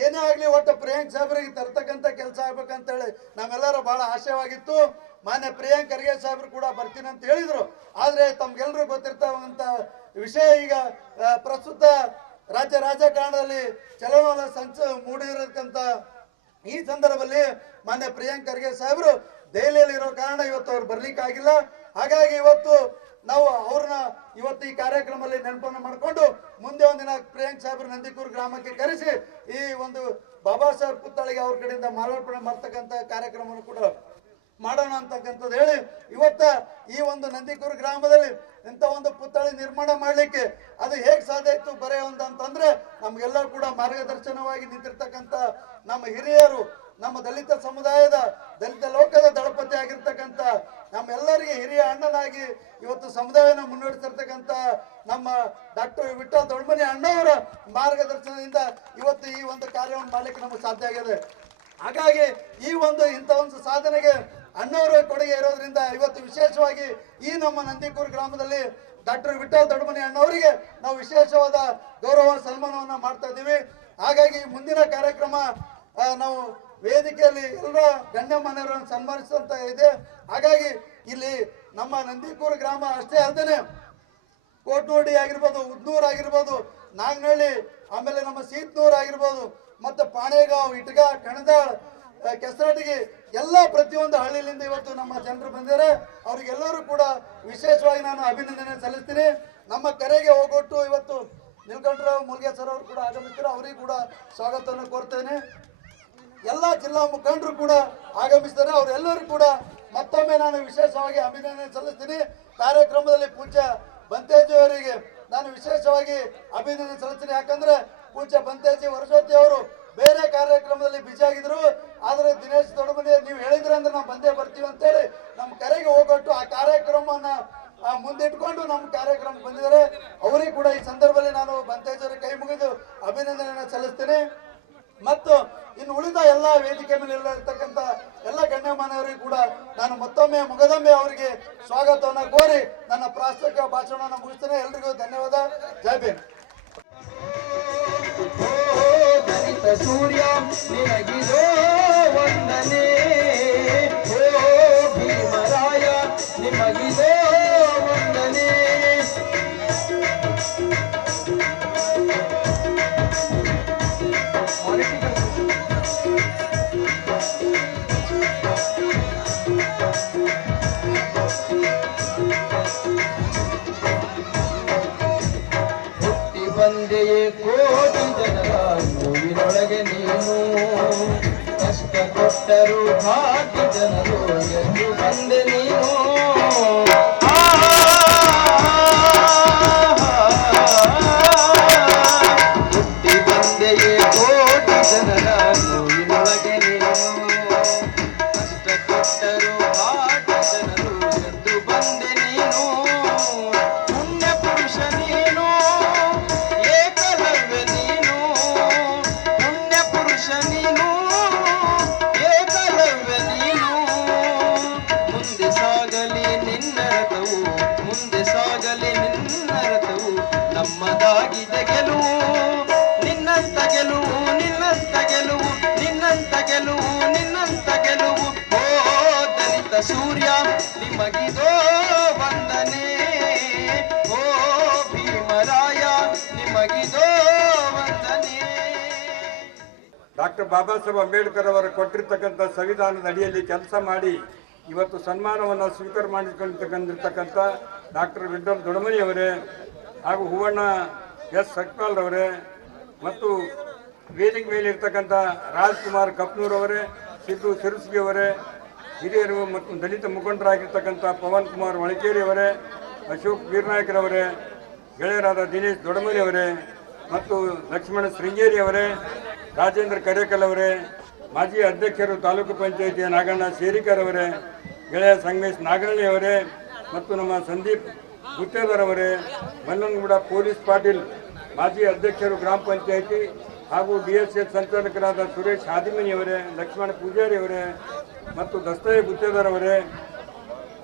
ಏನೇ ಆಗ್ಲಿ ಒಟ್ಟು ಪ್ರಿಯಾಂಕ್ ಸಾಹೇಬ್ರಿಗೆ ತರ್ತಕ್ಕಂಥ ಕೆಲಸ ಆಗ್ಬೇಕಂತೇಳಿ ನಮ್ಮೆಲ್ಲರ ಬಹಳ ಆಶಯವಾಗಿತ್ತು. ಮಾನ್ಯ ಪ್ರಿಯಾಂಕ್ ಖರ್ಗೆ ಸಾಹೇಬ್ರು ಕೂಡ ಬರ್ತೀನಿ ಅಂತ ಹೇಳಿದ್ರು. ಆದ್ರೆ ತಮ್ಗೆಲ್ರಿಗೂ ಗೊತ್ತಿರ್ತಾವಂತ ವಿಷಯ, ಈಗ ಪ್ರಸ್ತುತ ರಾಜ್ಯ ರಾಜಕಾರಣದಲ್ಲಿ ಚಲನವಲನ ಸಂಚು ಮೂಡಿರತಕ್ಕಂಥ ಈ ಸಂದರ್ಭದಲ್ಲಿ ಮಾನ್ಯ ಪ್ರಿಯಾಂಕ್ ಖರ್ಗೆ ಸಾಹೇಬ್ರು ದೆಹಲಿಯಲ್ಲಿ ಇರೋ ಕಾರಣ ಇವತ್ತು ಅವ್ರು ಬರ್ಲಿಕ್ಕೆ ಆಗಿಲ್ಲ. ಹಾಗಾಗಿ ಇವತ್ತು ನಾವು ಅವ್ರನ್ನ ಇವತ್ತು ಈ ಕಾರ್ಯಕ್ರಮದಲ್ಲಿ ನೆನಪನ್ನು ಮಾಡಿಕೊಂಡು ಮುಂದೆ ಒಂದಿನ ಪ್ರಿಯಾಂಕ್ ಸಾಹೇಬ್ರು ನಂದಿಕೂರು ಗ್ರಾಮಕ್ಕೆ ಕರೆಸಿ ಈ ಒಂದು ಬಾಬಾ ಸಾಹೇಬ್ ಪುತ್ಥಳಿಗೆ ಅವ್ರ ಕಡೆಯಿಂದ ಮಾಲಾರ್ಪಣೆ ಮಾಡ್ತಕ್ಕಂಥ ಕಾರ್ಯಕ್ರಮವನ್ನು ಕೂಡ ಮಾಡೋಣ ಅಂತಕ್ಕಂಥದ್ದು ಹೇಳಿ ಇವತ್ತ ಈ ಒಂದು ನಂದಿಕೂರು ಗ್ರಾಮದಲ್ಲಿ ಇಂಥ ಒಂದು ಪುತ್ಥಳಿ ನಿರ್ಮಾಣ ಮಾಡಲಿಕ್ಕೆ ಅದು ಹೇಗೆ ಸಾಧ್ಯ ಇತ್ತು ಬರೇ ಅಂತಂದ್ರೆ ನಮ್ಗೆಲ್ಲ ಕೂಡ ಮಾರ್ಗದರ್ಶನವಾಗಿ ನಿಂತಿರ್ತಕ್ಕಂಥ ನಮ್ಮ ಹಿರಿಯರು, ನಮ್ಮ ದಲಿತ ಸಮುದಾಯದ ದಲಿತ ಲೋಕದ ದಳಪತಿ ಆಗಿರ್ತಕ್ಕಂಥ ನಮ್ಮೆಲ್ಲರಿಗೆ ಹಿರಿಯ ಅಣ್ಣನಾಗಿ ಇವತ್ತು ಸಮುದಾಯನ ಮುನ್ನಡೆಸಿರ್ತಕ್ಕಂಥ ನಮ್ಮ ಡಾಕ್ಟರ್ ವಿಠಲ್ ದೊಡ್ಡಮನಿ ಅಣ್ಣವರ ಮಾರ್ಗದರ್ಶನದಿಂದ ಇವತ್ತು ಈ ಒಂದು ಕಾರ್ಯವನ್ನು ಮಾಡಲಿಕ್ಕೆ ನಮಗೆ ಸಾಧ್ಯ ಆಗಿದೆ. ಹಾಗಾಗಿ ಈ ಒಂದು ಇಂಥ ಒಂದು ಸಾಧನೆಗೆ ಅಣ್ಣವರ ಕೊಡುಗೆ ಇರೋದ್ರಿಂದ ಇವತ್ತು ವಿಶೇಷವಾಗಿ ಈ ನಮ್ಮ ನಂದಿಕೂರು ಗ್ರಾಮದಲ್ಲಿ ಡಾಕ್ಟರ್ ವಿಠಲ್ ದೊಡ್ಡಮನಿ ಅಣ್ಣವರಿಗೆ ನಾವು ವಿಶೇಷವಾದ ಗೌರವ ಸನ್ಮಾನವನ್ನ ಮಾಡ್ತಾ ಇದ್ದೀವಿ. ಹಾಗಾಗಿ ಮುಂದಿನ ಕಾರ್ಯಕ್ರಮ ನಾವು ವೇದಿಕೆಯಲ್ಲಿ ಎಲ್ಲ ಗಣ್ಯಮಾನ್ಯರನ್ನು ಸನ್ಮಾನಿಸುವಂತ ಇದೆ. ಹಾಗಾಗಿ ಇಲ್ಲಿ ನಮ್ಮ ನಂದಿಕೂರು ಗ್ರಾಮ ಅಷ್ಟೇ ಅಲ್ಲದೆ ಕೋಟ್ನೋಡಿ ಆಗಿರ್ಬೋದು, ಉದ್ನೂರ್ ಆಗಿರ್ಬೋದು, ನಾಗನಹಳ್ಳಿ, ಆಮೇಲೆ ನಮ್ಮ ಸೀತ್ನೂರ್ ಆಗಿರ್ಬೋದು, ಮತ್ತೆ ಪಾಣೇಗಾಂವ್, ಇಟ್ಗ, ಕಣದಾಳ್, ಕೆಸರಟಗಿ ಎಲ್ಲ ಪ್ರತಿಯೊಂದು ಹಳ್ಳಿಯಿಂದ ಇವತ್ತು ನಮ್ಮ ಜನರು ಬಂದಿದ್ದಾರೆ. ಅವ್ರಿಗೆಲ್ಲರೂ ಕೂಡ ವಿಶೇಷವಾಗಿ ನಾನು ಅಭಿನಂದನೆ ಸಲ್ಲಿಸ್ತೀನಿ. ನಮ್ಮ ಕರೆಗೆ ಹೋಗೊಟ್ಟು ಇವತ್ತು ನೀಲಕಂಠರಾವ್ ಮುಲ್ಗೆ ಸರ್ ಅವರು ಕೂಡ ಆಗಮಿಸ್ತಾರೆ, ಅವರಿಗೆ ಕೂಡ ಸ್ವಾಗತವನ್ನು ಕೋರ್ತೇನೆ. ಎಲ್ಲ ಜಿಲ್ಲಾ ಮುಖಂಡರು ಕೂಡ ಆಗಮಿಸಿದ್ದಾರೆ, ಅವರೆಲ್ಲರೂ ಕೂಡ ಮತ್ತೊಮ್ಮೆ ನಾನು ವಿಶೇಷವಾಗಿ ಅಭಿನಂದನೆ ಸಲ್ಲಿಸ್ತೀನಿ. ಕಾರ್ಯಕ್ರಮದಲ್ಲಿ ಪೂಜ್ಯ ಬಂತೇಜಿ ಅವರಿಗೆ ನಾನು ವಿಶೇಷವಾಗಿ ಅಭಿನಂದನೆ ಸಲ್ಲಿಸ್ತೀನಿ. ಯಾಕಂದ್ರೆ ಪೂಜ್ಯ ಬಂತೇಜಿ ವರಜೋತಿ ಅವರು ಬೇರೆ ಕಾರ್ಯಕ್ರಮದಲ್ಲಿ ಬಿಜಿ ಆಗಿದ್ರು. ಆದ್ರೆ ದಿನೇಶ್ ದೊಡ್ಡಮನಿ ನೀವು ಹೇಳಿದ್ರೆ ಅಂದ್ರೆ ನಾವು ಬಂದೇ ಬರ್ತೀವಿ ಅಂತೇಳಿ ನಮ್ಮ ಕರೆಗೆ ಹೋಗೊಟ್ಟು ಆ ಕಾರ್ಯಕ್ರಮವನ್ನ ಮುಂದಿಟ್ಕೊಂಡು ನಮ್ಮ ಕಾರ್ಯಕ್ರಮ ಬಂದಿದ್ದಾರೆ. ಅವರಿಗೆ ಕೂಡ ಈ ಸಂದರ್ಭದಲ್ಲಿ ನಾನು ಬಂತೇಜ್ ಅವರ ಕೈ ಮುಗಿದು ಅಭಿನಂದನೆಯನ್ನು ಸಲ್ಲಿಸ್ತೀನಿ. ಮತ್ತು ಇನ್ನು ಉಳಿದ ಎಲ್ಲ ವೇದಿಕೆ ಮೇಲೆ ಇರ್ತಕ್ಕಂಥ ಎಲ್ಲ ಗಣ್ಯಮಾನ್ಯವರಿಗೂ ಕೂಡ ನಾನು ಮತ್ತೊಮ್ಮೆ ಮುಗದೊಮ್ಮೆ ಅವರಿಗೆ ಸ್ವಾಗತವನ್ನು ಕೋರಿ ನನ್ನ ಪ್ರಾಸ್ತಾವಿಕ ಭಾಷಣವನ್ನು ಮುಗಿಸ್ತೇನೆ. ಎಲ್ರಿಗೂ ಧನ್ಯವಾದ. ಜೈ ಭೀಮ್. ಸೂರ್ಯ ನಿನಗಿದೋ ವಂದನೆ, ಓ ಭೀಮರಾಯ ನಿಮಗಿದೋ ವಂದನೆ. ಹುಟ್ಟಿ ಬಂದೆಯೇ ಕೋಟಿ ಜನರ ನೋವಿನೊಳಗೆ ನೀನು, ಕಷ್ಟ ಕೊಟ್ಟರು ಭಾಗ್ಯ ಜನರು ಎಂದು ಬಂದೆ ನೀನು. ಹುಟ್ಟಿ ಬಂದೆಯೇ ಕೋಟಿ ಜನರ ನೋವಿನೊಳಗೆ ನೀನು, ಕಷ್ಟ ಕೊಟ್ಟರು ಭಾಗ್ಯ ಜನರು ಎಂದು ಬಂದೆ ನೀನು. ಪುಣ್ಯ ಪುರುಷ ನೀನು, ಏಕಲವ್ಯ ನೀನು, ಪುಣ್ಯ ಪುರುಷ ನೀನು. ಸೂರ್ಯ ನಿಮಗಿದೋ ವಂದನೆ, ಓ ಭೀಮರಾಯ ನಿಮಗಿದೋ ವಂದನೆ. ಡಾಕ್ಟರ್ ಬಾಬಾ ಸಾಹೇಬ್ ಅಂಬೇಡ್ಕರ್ ಅವರು ಕೊಟ್ಟಿರ್ತಕ್ಕಂಥ ಸಂವಿಧಾನದ ಅಡಿಯಲ್ಲಿ ಕೆಲಸ ಮಾಡಿ ಇವತ್ತು ಸನ್ಮಾನವನ್ನು ಸ್ವೀಕಾರ ಮಾಡಿಕೊಂಡಿರ್ತಕ್ಕಂಥ ಡಾಕ್ಟರ್ ವಿಠಲ್ ದೊಡಮನಿ ಅವರೇ ಹಾಗೂ ಹೂವಣ್ಣ ಎಸ್ ಸಕ್ಪಾಲ್ ಅವರೇ ಮತ್ತು ವೇದಿಕೆ ಮೇಲೆ ಇರ್ತಕ್ಕಂಥ ರಾಜ್ಕುಮಾರ್ ಕಪ್ನೂರ್ ಅವರೇ, ಸಿದ್ದು ಸಿರುಸ್ಗಿ ಅವರೇ, ಹಿರಿಯರು ಮತ್ತು ದಲಿತ ಮುಖಂಡರಾಗಿರ್ತಕ್ಕಂಥ ಪವನ್ ಕುಮಾರ್ ಒಳಕೇರಿ ಅವರೇ, ಅಶೋಕ್ ವೀರನಾಯಕರವರೇ, ಗೆಳೆಯರಾದ ದಿನೇಶ್ ದೊಡಮನಿ ಅವರೇ ಮತ್ತು ಲಕ್ಷ್ಮಣ ಶೃಂಗೇರಿ ಅವರೇ, ರಾಜೇಂದ್ರ ಕರೇಕಲ್ ಅವರೇ, ಮಾಜಿ ಅಧ್ಯಕ್ಷರು ತಾಲೂಕು ಪಂಚಾಯಿತಿಯ ನಾಗಣ್ಣ ಶೇರಿಕರ್ ಅವರೇ, ಗೆಳೆಯ ಸಂಗಮೇಶ್ ನಾಗರಳ್ಳಿ ಅವರೇ ಮತ್ತು ನಮ್ಮ ಸಂದೀಪ್ ಗುತ್ತೇದಾರ್ ಅವರೇ, ಮಲ್ಲನಗೂಡ ಪೊಲೀಸ್ ಪಾಟೀಲ್ ಮಾಜಿ ಅಧ್ಯಕ್ಷರು ಗ್ರಾಮ ಪಂಚಾಯಿತಿ ಹಾಗೂ DSS ಸಂಚಾಲಕರಾದ ಸುರೇಶ್ ಹಾದಿಮನಿ ಅವರೇ, ಲಕ್ಷ್ಮಣ ಪೂಜಾರಿ ಅವರೇ ಮತ್ತು ದಸ್ತಯ್ಯ ಗುತ್ತೇದಾರ್ ಅವರೇ,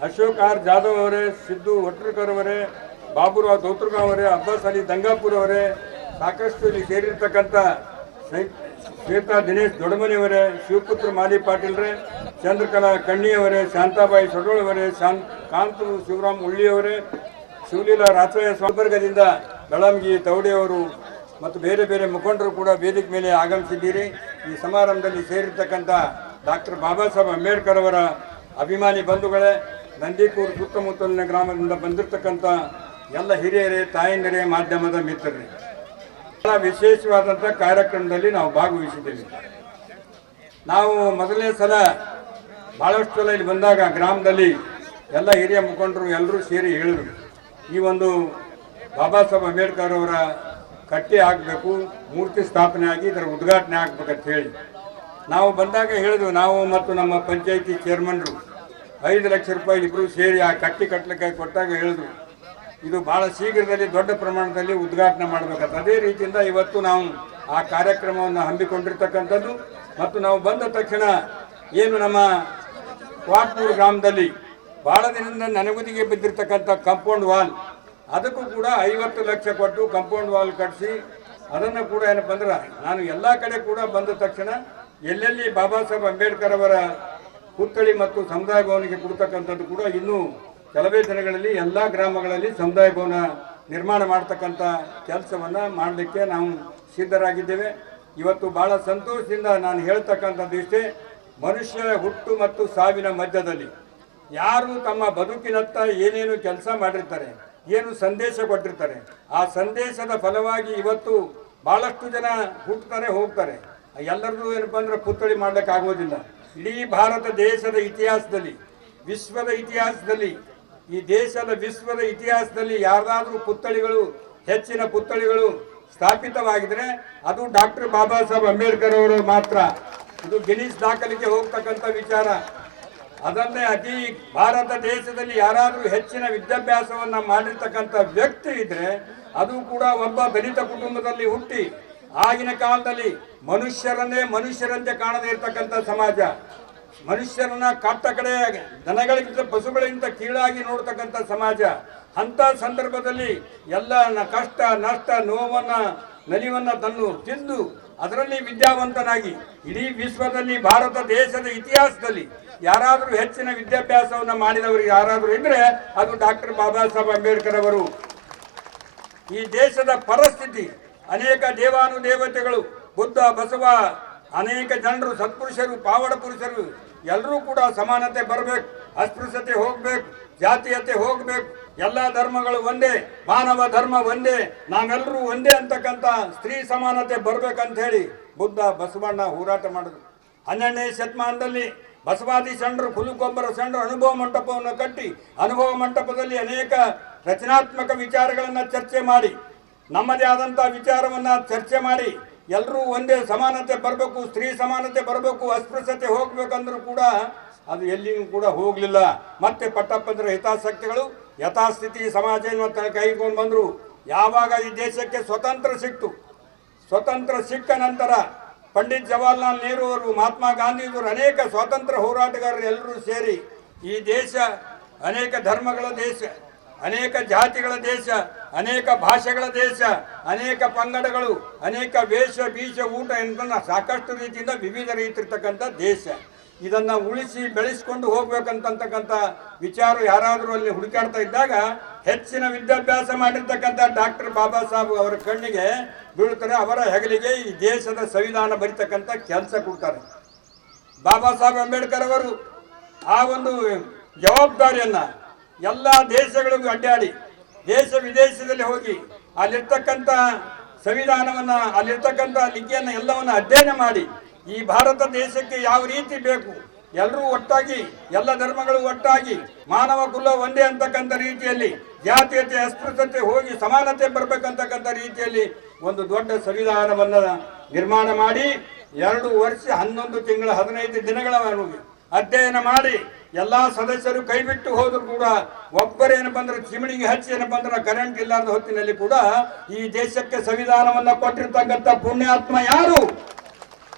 ಅಶೋಕ್ ಆರ್ ಜಾಧವ್ ಅವರೇ, ಸಿದ್ದು ಒಟ್ರಕರ್ ಅವರೇ, ಬಾಬುರಾವ್ ದೌತ್ರಗಾಂವ್ ಅವರೇ, ಅಬ್ಬಾಸ್ ಅಲಿ ದಂಗಾಪುರ್ ಅವರೇ, ಸಾಕಷ್ಟು ಇಲ್ಲಿ ಸೇರಿರ್ತಕ್ಕಂಥ ಶ್ವೇತಾ ದಿನೇಶ್ ದೊಡಮನಿ ಅವರೇ, ಶಿವಪುತ್ರ ಮಾಲಿ ಪಾಟೀಲ್ರೇ, ಚಂದ್ರಕಲಾ ಕಣ್ಣಿಯವರೇ, ಶಾಂತಾಬಾಯಿ ಸೊಡೋಳವರೇ, ಕಾಂತು ಶಿವರಾಮ್ ಉಳ್ಳಿಯವರೇ, ಶಿವಲೀಲಾ ರಾಚಯ್ಯ ಸ್ವಾಮರ್ಗದಿಂದ ಬೆಳಂಗಿ ತೌಡೆಯವರು ಮತ್ತು ಬೇರೆ ಬೇರೆ ಮುಖಂಡರು ಕೂಡ ವೇದಿಕೆ ಮೇಲೆ ಆಗಮಿಸಿದ್ದೀರಿ. ಈ ಸಮಾರಂಭದಲ್ಲಿ ಸೇರಿರ್ತಕ್ಕಂಥ ಡಾಕ್ಟರ್ ಬಾಬಾ ಸಾಹೇಬ್ ಅಂಬೇಡ್ಕರ್ ಅವರ ಅಭಿಮಾನಿ ಬಂಧುಗಳೇ, ನಂದಿಕೂರು ಸುತ್ತಮುತ್ತಲಿನ ಗ್ರಾಮದಿಂದ ಬಂದಿರತಕ್ಕಂಥ ಎಲ್ಲ ಹಿರಿಯರೇ, ತಾಯಂದಿರೇ, ಮಾಧ್ಯಮದ ಮಿತ್ರರೇ, ಬಹಳ ವಿಶೇಷವಾದಂಥ ಕಾರ್ಯಕ್ರಮದಲ್ಲಿ ನಾವು ಭಾಗವಹಿಸಿದ್ದೇವೆ. ನಾವು ಮೊದಲನೇ ಸಲ ಭಾಳಷ್ಟು ಸಲ ಇಲ್ಲಿ ಬಂದಾಗ ಗ್ರಾಮದಲ್ಲಿ ಎಲ್ಲ ಹಿರಿಯ ಮುಖಂಡರು ಎಲ್ಲರೂ ಸೇರಿ ಹೇಳಿದರು, ಈ ಒಂದು ಬಾಬಾ ಸಾಹೇಬ್ ಅಂಬೇಡ್ಕರ್ ಅವರ ಕಟ್ಟಿ ಆಗಬೇಕು, ಮೂರ್ತಿ ಸ್ಥಾಪನೆ ಆಗಿ ಇದರ ಉದ್ಘಾಟನೆ ಆಗ್ಬೇಕಂತ ಹೇಳಿ ನಾವು ಬಂದಾಗ ಹೇಳಿದ್ವಿ. ನಾವು ಮತ್ತು ನಮ್ಮ ಪಂಚಾಯಿತಿ ಚೇರ್ಮನ್ರು 5 ಲಕ್ಷ ರೂಪಾಯಿ ಇಬ್ಬರು ಸೇರಿ ಆ ಕಟ್ಟಿ ಕಟ್ಟಲಿಕ್ಕೆ ಕೊಟ್ಟಾಗ ಹೇಳಿದ್ರು, ಇದು ಭಾಳ ಶೀಘ್ರದಲ್ಲಿ ದೊಡ್ಡ ಪ್ರಮಾಣದಲ್ಲಿ ಉದ್ಘಾಟನೆ ಮಾಡಬೇಕಂತ. ಅದೇ ರೀತಿಯಿಂದ ಇವತ್ತು ನಾವು ಆ ಕಾರ್ಯಕ್ರಮವನ್ನು ಹಮ್ಮಿಕೊಂಡಿರ್ತಕ್ಕಂಥದ್ದು. ಮತ್ತು ನಾವು ಬಂದ ತಕ್ಷಣ ಏನು ನಮ್ಮ ಕ್ವಾಟ್ನೂರು ಗ್ರಾಮದಲ್ಲಿ ಭಾಳ ದಿನದಿಂದ ನೆನಗುದಿಗೆ ಬಿದ್ದಿರ್ತಕ್ಕಂಥ ಕಾಂಪೌಂಡ್ ವಾಲ್, ಅದಕ್ಕೂ ಕೂಡ 50 ಲಕ್ಷ ಕೊಟ್ಟು ಕಾಂಪೌಂಡ್ ವಾಲ್ ಕಟ್ಟಿಸಿ ಅದನ್ನು ಕೂಡ ಏನಪ್ಪ ಅಂದ್ರೆ ನಾನು ಎಲ್ಲ ಕಡೆ ಕೂಡ ಬಂದ ತಕ್ಷಣ ಎಲ್ಲೆಲ್ಲಿ ಬಾಬಾ ಸಾಹೇಬ್ ಅಂಬೇಡ್ಕರ್ ಅವರ ಪುತ್ಥಳಿ ಮತ್ತು ಸಮುದಾಯ ಭವನಿಗೆ ಕೊಡ್ತಕ್ಕಂಥದ್ದು ಕೂಡ ಇನ್ನೂ ಕೆಲವೇ ದಿನಗಳಲ್ಲಿ ಎಲ್ಲ ಗ್ರಾಮಗಳಲ್ಲಿ ಸಮುದಾಯ ಭವನ ನಿರ್ಮಾಣ ಮಾಡ್ತಕ್ಕಂಥ ಕೆಲಸವನ್ನು ಮಾಡಲಿಕ್ಕೆ ನಾವು ಸಿದ್ಧರಾಗಿದ್ದೇವೆ. ಇವತ್ತು ಭಾಳ ಸಂತೋಷದಿಂದ ನಾನು ಹೇಳ್ತಕ್ಕಂಥದ್ದು ಇಷ್ಟೇ, ಮನುಷ್ಯ ಹುಟ್ಟು ಮತ್ತು ಸಾವಿನ ಮಧ್ಯದಲ್ಲಿ ಯಾರು ತಮ್ಮ ಬದುಕಿನತ್ತ ಏನೇನು ಕೆಲಸ ಮಾಡಿರ್ತಾರೆ, ಏನು ಸಂದೇಶ ಕೊಟ್ಟಿರ್ತಾರೆ, ಆ ಸಂದೇಶದ ಫಲವಾಗಿ ಇವತ್ತು ಭಾಳಷ್ಟು ಜನ ಹುಟ್ಟುತ್ತಾರೆ ಹೋಗ್ತಾರೆ. ಎಲ್ಲರದು ಏನಪ್ಪ ಅಂದ್ರೆ ಪುತ್ಥಳಿ ಮಾಡ್ಲಿಕ್ಕೆ ಆಗೋದಿಲ್ಲ. ಇಡೀ ಭಾರತ ದೇಶದ ಇತಿಹಾಸದಲ್ಲಿ, ವಿಶ್ವದ ಇತಿಹಾಸದಲ್ಲಿ, ಈ ದೇಶದ ವಿಶ್ವದ ಇತಿಹಾಸದಲ್ಲಿ ಯಾರಾದರೂ ಪುತ್ಥಳಿಗಳು, ಹೆಚ್ಚಿನ ಪುತ್ಥಳಿಗಳು ಸ್ಥಾಪಿತವಾಗಿದ್ರೆ ಅದು ಡಾಕ್ಟರ್ ಬಾಬಾ ಸಾಹೇಬ್ ಅಂಬೇಡ್ಕರ್ ಅವರು ಮಾತ್ರ. ಇದು ಗಿನ್ನಿಸ್ ದಾಖಲೆಗೆ ಹೋಗ್ತಕ್ಕಂಥ ವಿಚಾರ. ಅದನ್ನೇ ಅತಿ ಭಾರತ ದೇಶದಲ್ಲಿ ಯಾರಾದರೂ ಹೆಚ್ಚಿನ ವಿದ್ಯಾಭ್ಯಾಸವನ್ನು ಮಾಡಿರ್ತಕ್ಕಂಥ ವ್ಯಕ್ತಿ ಇದ್ರೆ ಅದು ಕೂಡ ಒಬ್ಬ ದಲಿತ ಕುಟುಂಬದಲ್ಲಿ ಹುಟ್ಟಿ ಆಗಿನ ಕಾಲದಲ್ಲಿ ಮನುಷ್ಯರನ್ನೇ ಮನುಷ್ಯರಂತೆ ಕಾಣದೇ ಇರತಕ್ಕಂಥ ಸಮಾಜ, ಮನುಷ್ಯರನ್ನ ಕಟ್ಟ ಕಡೆ ದನಗಳಿಗಿಂತ ಪಶುಗಳಿಗಿಂತ ಕೀಳಾಗಿ ನೋಡ್ತಕ್ಕಂಥ ಸಮಾಜ. ಅಂಥ ಸಂದರ್ಭದಲ್ಲಿ ಎಲ್ಲ ಕಷ್ಟ ನಷ್ಟ ನೋವನ್ನ ನಲಿವನ್ನ ತಿಂದು ಅದರಲ್ಲಿ ವಿದ್ಯಾವಂತನಾಗಿ ಇಡೀ ವಿಶ್ವದಲ್ಲಿ ಭಾರತ ದೇಶದ ಇತಿಹಾಸದಲ್ಲಿ ಯಾರಾದರೂ ಹೆಚ್ಚಿನ ವಿದ್ಯಾಭ್ಯಾಸವನ್ನು ಮಾಡಿದವರು ಯಾರಾದರೂ ಇದ್ರೆ ಅದು ಡಾಕ್ಟರ್ ಬಾಬಾ ಸಾಹೇಬ್ ಅಂಬೇಡ್ಕರ್ ಅವರು. ಈ ದೇಶದ ಪರಿಸ್ಥಿತಿ, ಅನೇಕ ದೇವಾನುದೇವತೆಗಳು, ಬುದ್ಧ, ಬಸವ, ಅನೇಕ ಜನರು, ಸತ್ಪುರುಷರು, ಪಾವಡ ಪುರುಷರು ಎಲ್ಲರೂ ಕೂಡ ಸಮಾನತೆ ಬರಬೇಕು, ಅಸ್ಪೃಶ್ಯತೆ ಹೋಗ್ಬೇಕು, ಜಾತೀಯತೆ ಹೋಗ್ಬೇಕು, ಎಲ್ಲ ಧರ್ಮಗಳು ಒಂದೇ, ಮಾನವ ಧರ್ಮ ಒಂದೇ, ನಾವೆಲ್ಲರೂ ಒಂದೇ ಅಂತಕ್ಕಂಥ ಸ್ತ್ರೀ ಸಮಾನತೆ ಬರ್ಬೇಕಂತ ಹೇಳಿ ಬುದ್ಧ ಬಸವಣ್ಣ ಹೋರಾಟ ಮಾಡಿದ್ರು. 12ನೇ ಶತಮಾನದಲ್ಲಿ ಬಸವಾದಿ ಶರಣರು ಹುಲುಗೊಬ್ಬರ ಶರಣರು ಅನುಭವ ಮಂಟಪವನ್ನು ಕಟ್ಟಿ ಅನುಭವ ಮಂಟಪದಲ್ಲಿ ಅನೇಕ ರಚನಾತ್ಮಕ ವಿಚಾರಗಳನ್ನು ಚರ್ಚೆ ಮಾಡಿ ನಮ್ಮದೇ ಆದಂಥ ವಿಚಾರವನ್ನು ಚರ್ಚೆ ಮಾಡಿ ಎಲ್ಲರೂ ಒಂದೇ ಸಮಾನತೆ ಬರಬೇಕು, ಸ್ತ್ರೀ ಸಮಾನತೆ ಬರಬೇಕು, ಅಸ್ಪೃಶ್ಯತೆ ಹೋಗ್ಬೇಕಂದ್ರೂ ಕೂಡ ಅದು ಎಲ್ಲಿಯೂ ಕೂಡ ಹೋಗಲಿಲ್ಲ. ಮತ್ತೆ ಪಟ್ಟಪ್ಪಂದ್ರ ಹಿತಾಸಕ್ತಿಗಳು ಯಥಾಸ್ಥಿತಿ ಸಮಾಜ ಕೈಗೊಂಡು ಬಂದರು. ಯಾವಾಗ ಈ ದೇಶಕ್ಕೆ ಸ್ವತಂತ್ರ ಸಿಕ್ತು, ಸ್ವತಂತ್ರ ಸಿಕ್ಕ ನಂತರ ಪಂಡಿತ್ ಜವಾಹರ್ಲಾಲ್ ನೆಹರು ಅವರು, ಮಹಾತ್ಮ ಗಾಂಧೀಜಿಯವರು, ಅನೇಕ ಸ್ವಾತಂತ್ರ್ಯ ಹೋರಾಟಗಾರರು ಎಲ್ಲರೂ ಸೇರಿ ಈ ದೇಶ ಅನೇಕ ಧರ್ಮಗಳ ದೇಶ, ಅನೇಕ ಜಾತಿಗಳ ದೇಶ, ಅನೇಕ ಭಾಷೆಗಳ ದೇಶ, ಅನೇಕ ಪಂಗಡಗಳು, ಅನೇಕ ವೇಷ ಬೀಷ ಊಟ ಎಂತ ಸಾಕಷ್ಟು ರೀತಿಯಿಂದ ವಿವಿಧ ರೀತಿ ಇರ್ತಕ್ಕಂಥ ದೇಶ. ಇದನ್ನ ಉಳಿಸಿ ಬೆಳೆಸ್ಕೊಂಡು ಹೋಗ್ಬೇಕಂತಕ್ಕಂಥ ವಿಚಾರ ಯಾರಾದರೂ ಅಲ್ಲಿ ಹುಡುಕಾಡ್ತಾ ಇದ್ದಾಗ ಹೆಚ್ಚಿನ ವಿದ್ಯಾಭ್ಯಾಸ ಮಾಡಿರ್ತಕ್ಕಂಥ ಡಾಕ್ಟರ್ ಬಾಬಾ ಸಾಹೇಬ್ ಅವರ ಕಣ್ಣಿಗೆ ಬೀಳ್ತಾರೆ. ಅವರ ಹೆಗಲಿಗೆ ಈ ದೇಶದ ಸಂವಿಧಾನ ಬರೀತಕ್ಕಂಥ ಕೆಲಸ ಕೊಡ್ತಾರೆ. ಬಾಬಾ ಸಾಹೇಬ್ ಅಂಬೇಡ್ಕರ್ ಅವರು ಆ ಒಂದು ಜವಾಬ್ದಾರಿಯನ್ನ ಎಲ್ಲ ದೇಶಗಳಿಗೂ ಅಡ್ಡಾಡಿ ದೇಶ ವಿದೇಶದಲ್ಲಿ ಹೋಗಿ ಅಲ್ಲಿರ್ತಕ್ಕಂಥ ಸಂವಿಧಾನವನ್ನ ಅಲ್ಲಿರ್ತಕ್ಕಂಥ ಲಿಖಿಯನ್ನು ಎಲ್ಲವನ್ನ ಅಧ್ಯಯನ ಮಾಡಿ ಈ ಭಾರತ ದೇಶಕ್ಕೆ ಯಾವ ರೀತಿ ಬೇಕು, ಎಲ್ಲರೂ ಒಟ್ಟಾಗಿ ಎಲ್ಲ ಧರ್ಮಗಳು ಒಟ್ಟಾಗಿ ಮಾನವ ಕುಲ ಒಂದೇ ಅಂತಕ್ಕಂಥ ರೀತಿಯಲ್ಲಿ ಜಾತೀಯತೆ ಅಸ್ಪೃಶ್ಯತೆ ಹೋಗಿ ಸಮಾನತೆ ಬರಬೇಕಂತಕ್ಕಂಥ ರೀತಿಯಲ್ಲಿ ಒಂದು ದೊಡ್ಡ ಸಂವಿಧಾನವನ್ನ ನಿರ್ಮಾಣ ಮಾಡಿ 2 ವರ್ಷ 11 ತಿಂಗಳ 15 ದಿನಗಳವರೆಗೆ ಅಧ್ಯಯನ ಮಾಡಿ ಎಲ್ಲಾ ಸದಸ್ಯರು ಕೈ ಬಿಟ್ಟು ಹೋದ್ರು ಕೂಡ ಒಬ್ಬರೇನು ಬಂದ್ರೆ ಚಿಮಣಿಗೆ ಹಚ್ಚಿ ಏನಪ್ಪ ಅಂದ್ರೆ ಕರೆಂಟ್ ಇಲ್ಲಾರದ ಹೊತ್ತಿನಲ್ಲಿ ಕೂಡ ಈ ದೇಶಕ್ಕೆ ಸಂವಿಧಾನವನ್ನ ಕೊಟ್ಟಿರ್ತಕ್ಕಂಥ ಪುಣ್ಯಾತ್ಮ ಯಾರು?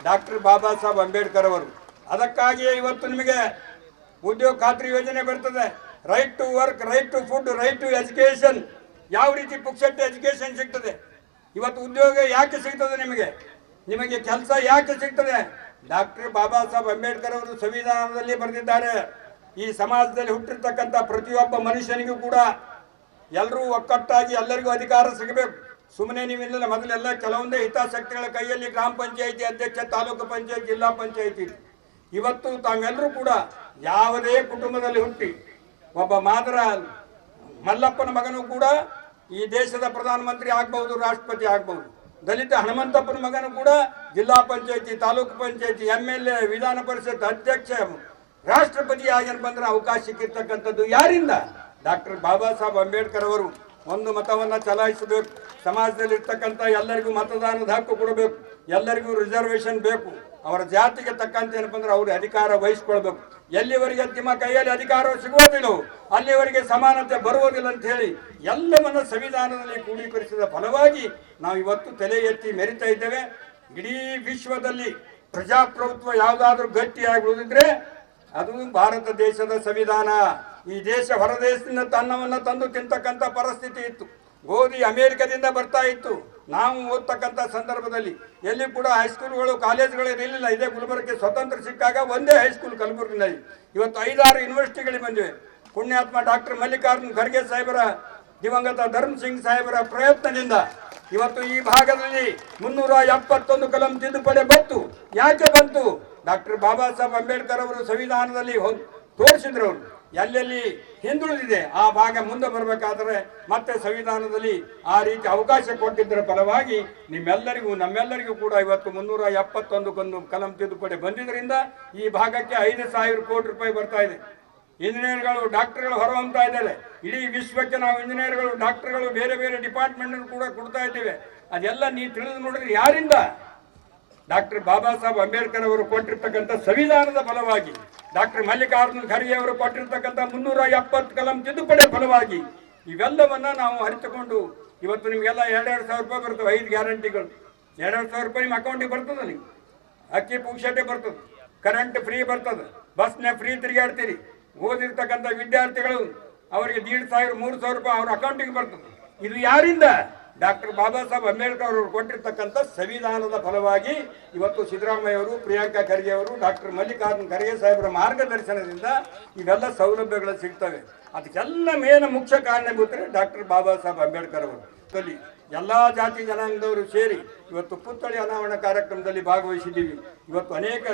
ಡಾಕ್ಟರ್ ಬಾಬಾ ಸಾಹೇಬ್ ಅಂಬೇಡ್ಕರ್ ಅವರು. ಅದಕ್ಕಾಗಿಯೇ ಇವತ್ತು ನಿಮಗೆ ಉದ್ಯೋಗ ಖಾತ್ರಿ ಯೋಜನೆ ಬರ್ತದೆ. Right to work, right to food, right to education. ಯಾವ ರೀತಿ ಪುಕ್ಷಟ್ಟೆ ಎಜುಕೇಶನ್ ಸಿಗ್ತದೆ? ಇವತ್ತು ಉದ್ಯೋಗ ಯಾಕೆ ಸಿಗ್ತದೆ ನಿಮಗೆ ಕೆಲಸ ಯಾಕೆ ಸಿಗ್ತದೆ? ಡಾಕ್ಟರ್ ಬಾಬಾ ಸಾಹೇಬ್ ಅಂಬೇಡ್ಕರ್ ಅವರು ಸಂವಿಧಾನದಲ್ಲಿ ಬರೆದಿದ್ದಾರೆ, ಈ ಸಮಾಜದಲ್ಲಿ ಹುಟ್ಟಿರ್ತಕ್ಕಂಥ ಪ್ರತಿಯೊಬ್ಬ ಮನುಷ್ಯನಿಗೂ ಕೂಡ ಎಲ್ಲರೂ ಒಕ್ಕಟ್ಟಾಗಿ ಎಲ್ಲರಿಗೂ ಅಧಿಕಾರ ಸಿಗಬೇಕು. ಸುಮ್ಮನೆ ನೀವಿಲ್ಲ, ಮೊದಲೆಲ್ಲ ಕೆಲವೊಂದೇ ಹಿತಾಸಕ್ತಿಗಳ ಕೈಯಲ್ಲಿ ಗ್ರಾಮ ಪಂಚಾಯಿತಿ ಅಧ್ಯಕ್ಷ, ತಾಲೂಕು ಪಂಚಾಯತ್, ಜಿಲ್ಲಾ ಪಂಚಾಯಿತಿ. ಇವತ್ತು ತಾವೆಲ್ಲರೂ ಕೂಡ ಯಾವುದೇ ಕುಟುಂಬದಲ್ಲಿ ಹುಟ್ಟಿ ಒಬ್ಬ ಮಾದರ ಮಲ್ಲಪ್ಪನ ಮಗನೂ ಕೂಡ ಈ ದೇಶದ ಪ್ರಧಾನಮಂತ್ರಿ ಆಗ್ಬಹುದು, ರಾಷ್ಟ್ರಪತಿ ಆಗ್ಬಹುದು. ದಲಿತ ಹನುಮಂತಪ್ಪನ ಮಗನೂ ಕೂಡ ಜಿಲ್ಲಾ ಪಂಚಾಯತಿ, ತಾಲೂಕು ಪಂಚಾಯತಿ, MLA, ವಿಧಾನ ಪರಿಷತ್ ಅಧ್ಯಕ್ಷ, ರಾಷ್ಟ್ರಪತಿ ಆಗೇನು ಬಂದ್ರೆ ಅವಕಾಶ ಸಿಕ್ಕಿರ್ತಕ್ಕಂಥದ್ದು ಯಾರಿಂದ? ಡಾಕ್ಟರ್ ಬಾಬಾ ಸಾಹೇಬ್ ಅಂಬೇಡ್ಕರ್ ಅವರು. ಒಂದು ಮತವನ್ನ ಚಲಾಯಿಸಬೇಕು, ಸಮಾಜದಲ್ಲಿ ಇರ್ತಕ್ಕಂಥ ಎಲ್ಲರಿಗೂ ಮತದಾನದ ಹಕ್ಕು ಕೊಡಬೇಕು, ಎಲ್ಲರಿಗೂ ರಿಸರ್ವೇಶನ್ ಬೇಕು, ಅವರ ಜಾತಿಗೆ ತಕ್ಕಂತೆ ಏನಪ್ಪ ಅಂದ್ರೆ ಅವರು ಅಧಿಕಾರ ವಹಿಸ್ಕೊಳ್ಬೇಕು. ಎಲ್ಲಿವರೆಗೆ ನಿಮ್ಮ ಕೈಯಲ್ಲಿ ಅಧಿಕಾರ ಸಿಗುವುದಿಲ್ಲವೋ ಅಲ್ಲಿವರೆಗೆ ಸಮಾನತೆ ಬರುವುದಿಲ್ಲ ಅಂತ ಹೇಳಿ ಎಲ್ಲವನ್ನ ಸಂವಿಧಾನದಲ್ಲಿ ಕ್ರೋಢೀಕರಿಸಿದ ಫಲವಾಗಿ ನಾವು ಇವತ್ತು ತಲೆ ಎತ್ತಿ ಮೆರಿತಾ ಇದ್ದೇವೆ. ಇಡೀ ವಿಶ್ವದಲ್ಲಿ ಪ್ರಜಾಪ್ರಭುತ್ವ ಯಾವುದಾದ್ರೂ ಗಟ್ಟಿಯಾಗುವುದಿದ್ರೆ ಅದು ಭಾರತ ದೇಶದ ಸಂವಿಧಾನ. ಈ ದೇಶ ಹೊರ ದೇಶದಿಂದ ಅನ್ನವನ್ನ ತಂದು ತಿಂತಕ್ಕಂಥ ಪರಿಸ್ಥಿತಿ ಇತ್ತು. ಗೋಧಿ ಅಮೆರಿಕದಿಂದ ಬರ್ತಾ ಇತ್ತು. ನಾವು ಓದ್ತಕ್ಕಂಥ ಸಂದರ್ಭದಲ್ಲಿ ಎಲ್ಲಿ ಕೂಡ ಹೈಸ್ಕೂಲ್ಗಳು, ಕಾಲೇಜುಗಳು ಇರಲಿಲ್ಲ. ಇದೇ ಗುಲ್ಬರ್ಗಕ್ಕೆ ಸ್ವತಂತ್ರ ಸಿಕ್ಕಾಗ ಒಂದೇ ಹೈಸ್ಕೂಲ್ ಕಲಬುರಗಿನಲ್ಲಿ. ಇವತ್ತು 5-6 ಯೂನಿವರ್ಸಿಟಿಗಳಿಗೆ ಬಂದಿವೆ. ಪುಣ್ಯಾತ್ಮ ಡಾಕ್ಟರ್ ಮಲ್ಲಿಕಾರ್ಜುನ್ ಖರ್ಗೆ ಸಾಹೇಬರ, ದಿವಂಗತ ಧರ್ಮ್ ಸಿಂಗ್ ಸಾಹೇಬರ ಪ್ರಯತ್ನದಿಂದ ಇವತ್ತು ಈ ಭಾಗದಲ್ಲಿ 371 ಕಲಂ ತಿದ್ದುಪಡಿ ಬಂತು. ಯಾಕೆ ಬಂತು? ಡಾಕ್ಟರ್ ಬಾಬಾ ಸಾಹೇಬ್ ಅಂಬೇಡ್ಕರ್ ಅವರು ಸಂವಿಧಾನದಲ್ಲಿ ತೋರಿಸಿದ್ರು. ಅವರು ಎಲ್ಲೆಲ್ಲಿ ಹಿಂದುಳಿದಿದೆ ಆ ಭಾಗ ಮುಂದೆ ಬರಬೇಕಾದ್ರೆ ಮತ್ತೆ ಸಂವಿಧಾನದಲ್ಲಿ ಆ ರೀತಿ ಅವಕಾಶ ಕೊಟ್ಟಿದ್ದರ ಫಲವಾಗಿ ನಿಮ್ಮೆಲ್ಲರಿಗೂ ನಮ್ಮೆಲ್ಲರಿಗೂ ಕೂಡ ಇವತ್ತು 371 ಕಲಂ ತಿದ್ದುಪಡಿ ಬಂದಿದ್ದರಿಂದ ಈ ಭಾಗಕ್ಕೆ 5,000 ಕೋಟಿ ರೂಪಾಯಿ ಬರ್ತಾ ಇದೆ. ಇಂಜಿನಿಯರ್ಗಳು, ಡಾಕ್ಟರ್ಗಳು ಹೊರಹೊಮ್ತಾ ಇದ್ದಾರೆ. ಇಡೀ ವಿಶ್ವಕ್ಕೆ ನಾವು ಇಂಜಿನಿಯರ್ಗಳು, ಡಾಕ್ಟರ್ಗಳು ಬೇರೆ ಬೇರೆ ಡಿಪಾರ್ಟ್ಮೆಂಟ್ ಕೂಡ ಕೊಡ್ತಾ ಇದ್ದೇವೆ. ಅದೆಲ್ಲ ನೀವು ತಿಳಿದು ನೋಡಿದ್ರೆ ಯಾರಿಂದ? ಡಾಕ್ಟರ್ ಬಾಬಾ ಸಾಹೇಬ್ ಅಂಬೇಡ್ಕರ್ ಅವರು ಕೊಟ್ಟಿರ್ತಕ್ಕಂಥ ಸಂವಿಧಾನದ ಫಲವಾಗಿ, ಡಾಕ್ಟರ್ ಮಲ್ಲಿಕಾರ್ಜುನ್ ಖರ್ಗೆ ಅವರು ಕೊಟ್ಟಿರ್ತಕ್ಕಂಥ 370 ಕಲಂ ತಿದ್ದುಪಡಿ ಫಲವಾಗಿ ಇವೆಲ್ಲವನ್ನ ನಾವು ಅರಿತುಕೊಂಡು ಇವತ್ತು ನಿಮಗೆಲ್ಲ 2,000 ರೂಪಾಯಿ ಬರ್ತವೆ. 5 ಗ್ಯಾರಂಟಿಗಳು 2,000 ರೂಪಾಯಿ ನಿಮ್ಮ ಅಕೌಂಟಿಗೆ ಬರ್ತದೆ. ನೀವು ಅಕ್ಕಿ ಪುಕ್ಷಟೆ ಬರ್ತದೆ, ಕರೆಂಟ್ ಫ್ರೀ ಬರ್ತದೆ, ಬಸ್ನ ಫ್ರೀ ತಿರುಗಾಡ್ತೀರಿ. ಓದಿರ್ತಕ್ಕಂಥ ವಿದ್ಯಾರ್ಥಿಗಳು ಅವರಿಗೆ 1,500 3,000 ರೂಪಾಯಿ ಅವ್ರ ಅಕೌಂಟಿಗೆ ಬರ್ತದೆ. ಇದು ಯಾರಿಂದ? ಡಾಕ್ಟರ್ ಬಾಬಾ ಸಾಹೇಬ್ ಅಂಬೇಡ್ಕರ್ ಅವರು ಕೊಟ್ಟಿರ್ತಕ್ಕಂಥ ಸಂವಿಧಾನದ ಫಲವಾಗಿ ಇವತ್ತು ಸಿದ್ದರಾಮಯ್ಯ ಅವರು, ಪ್ರಿಯಾಂಕಾ ಖರ್ಗೆ ಅವರು, ಡಾಕ್ಟರ್ ಮಲ್ಲಿಕಾರ್ಜುನ್ ಖರ್ಗೆ ಸಾಹೇಬರ ಮಾರ್ಗದರ್ಶನದಿಂದ ಇವೆಲ್ಲ ಸೌಲಭ್ಯಗಳು ಸಿಗ್ತವೆ. ಅದಕ್ಕೆಲ್ಲ ಮೇನ ಮುಖ್ಯ ಕಾರಣಭೂತರು ಡಾಕ್ಟರ್ ಬಾಬಾ ಸಾಹೇಬ್ ಅಂಬೇಡ್ಕರ್ ಅವರು. ಎಲ್ಲ ಜಾತಿ ಜನಾಂಗದವರು ಸೇರಿ ಇವತ್ತು ಪುತ್ಥಳಿ ಅನಾವರಣ ಕಾರ್ಯಕ್ರಮದಲ್ಲಿ ಭಾಗವಹಿಸಿದ್ದೀವಿ. ಇವತ್ತು ಅನೇಕ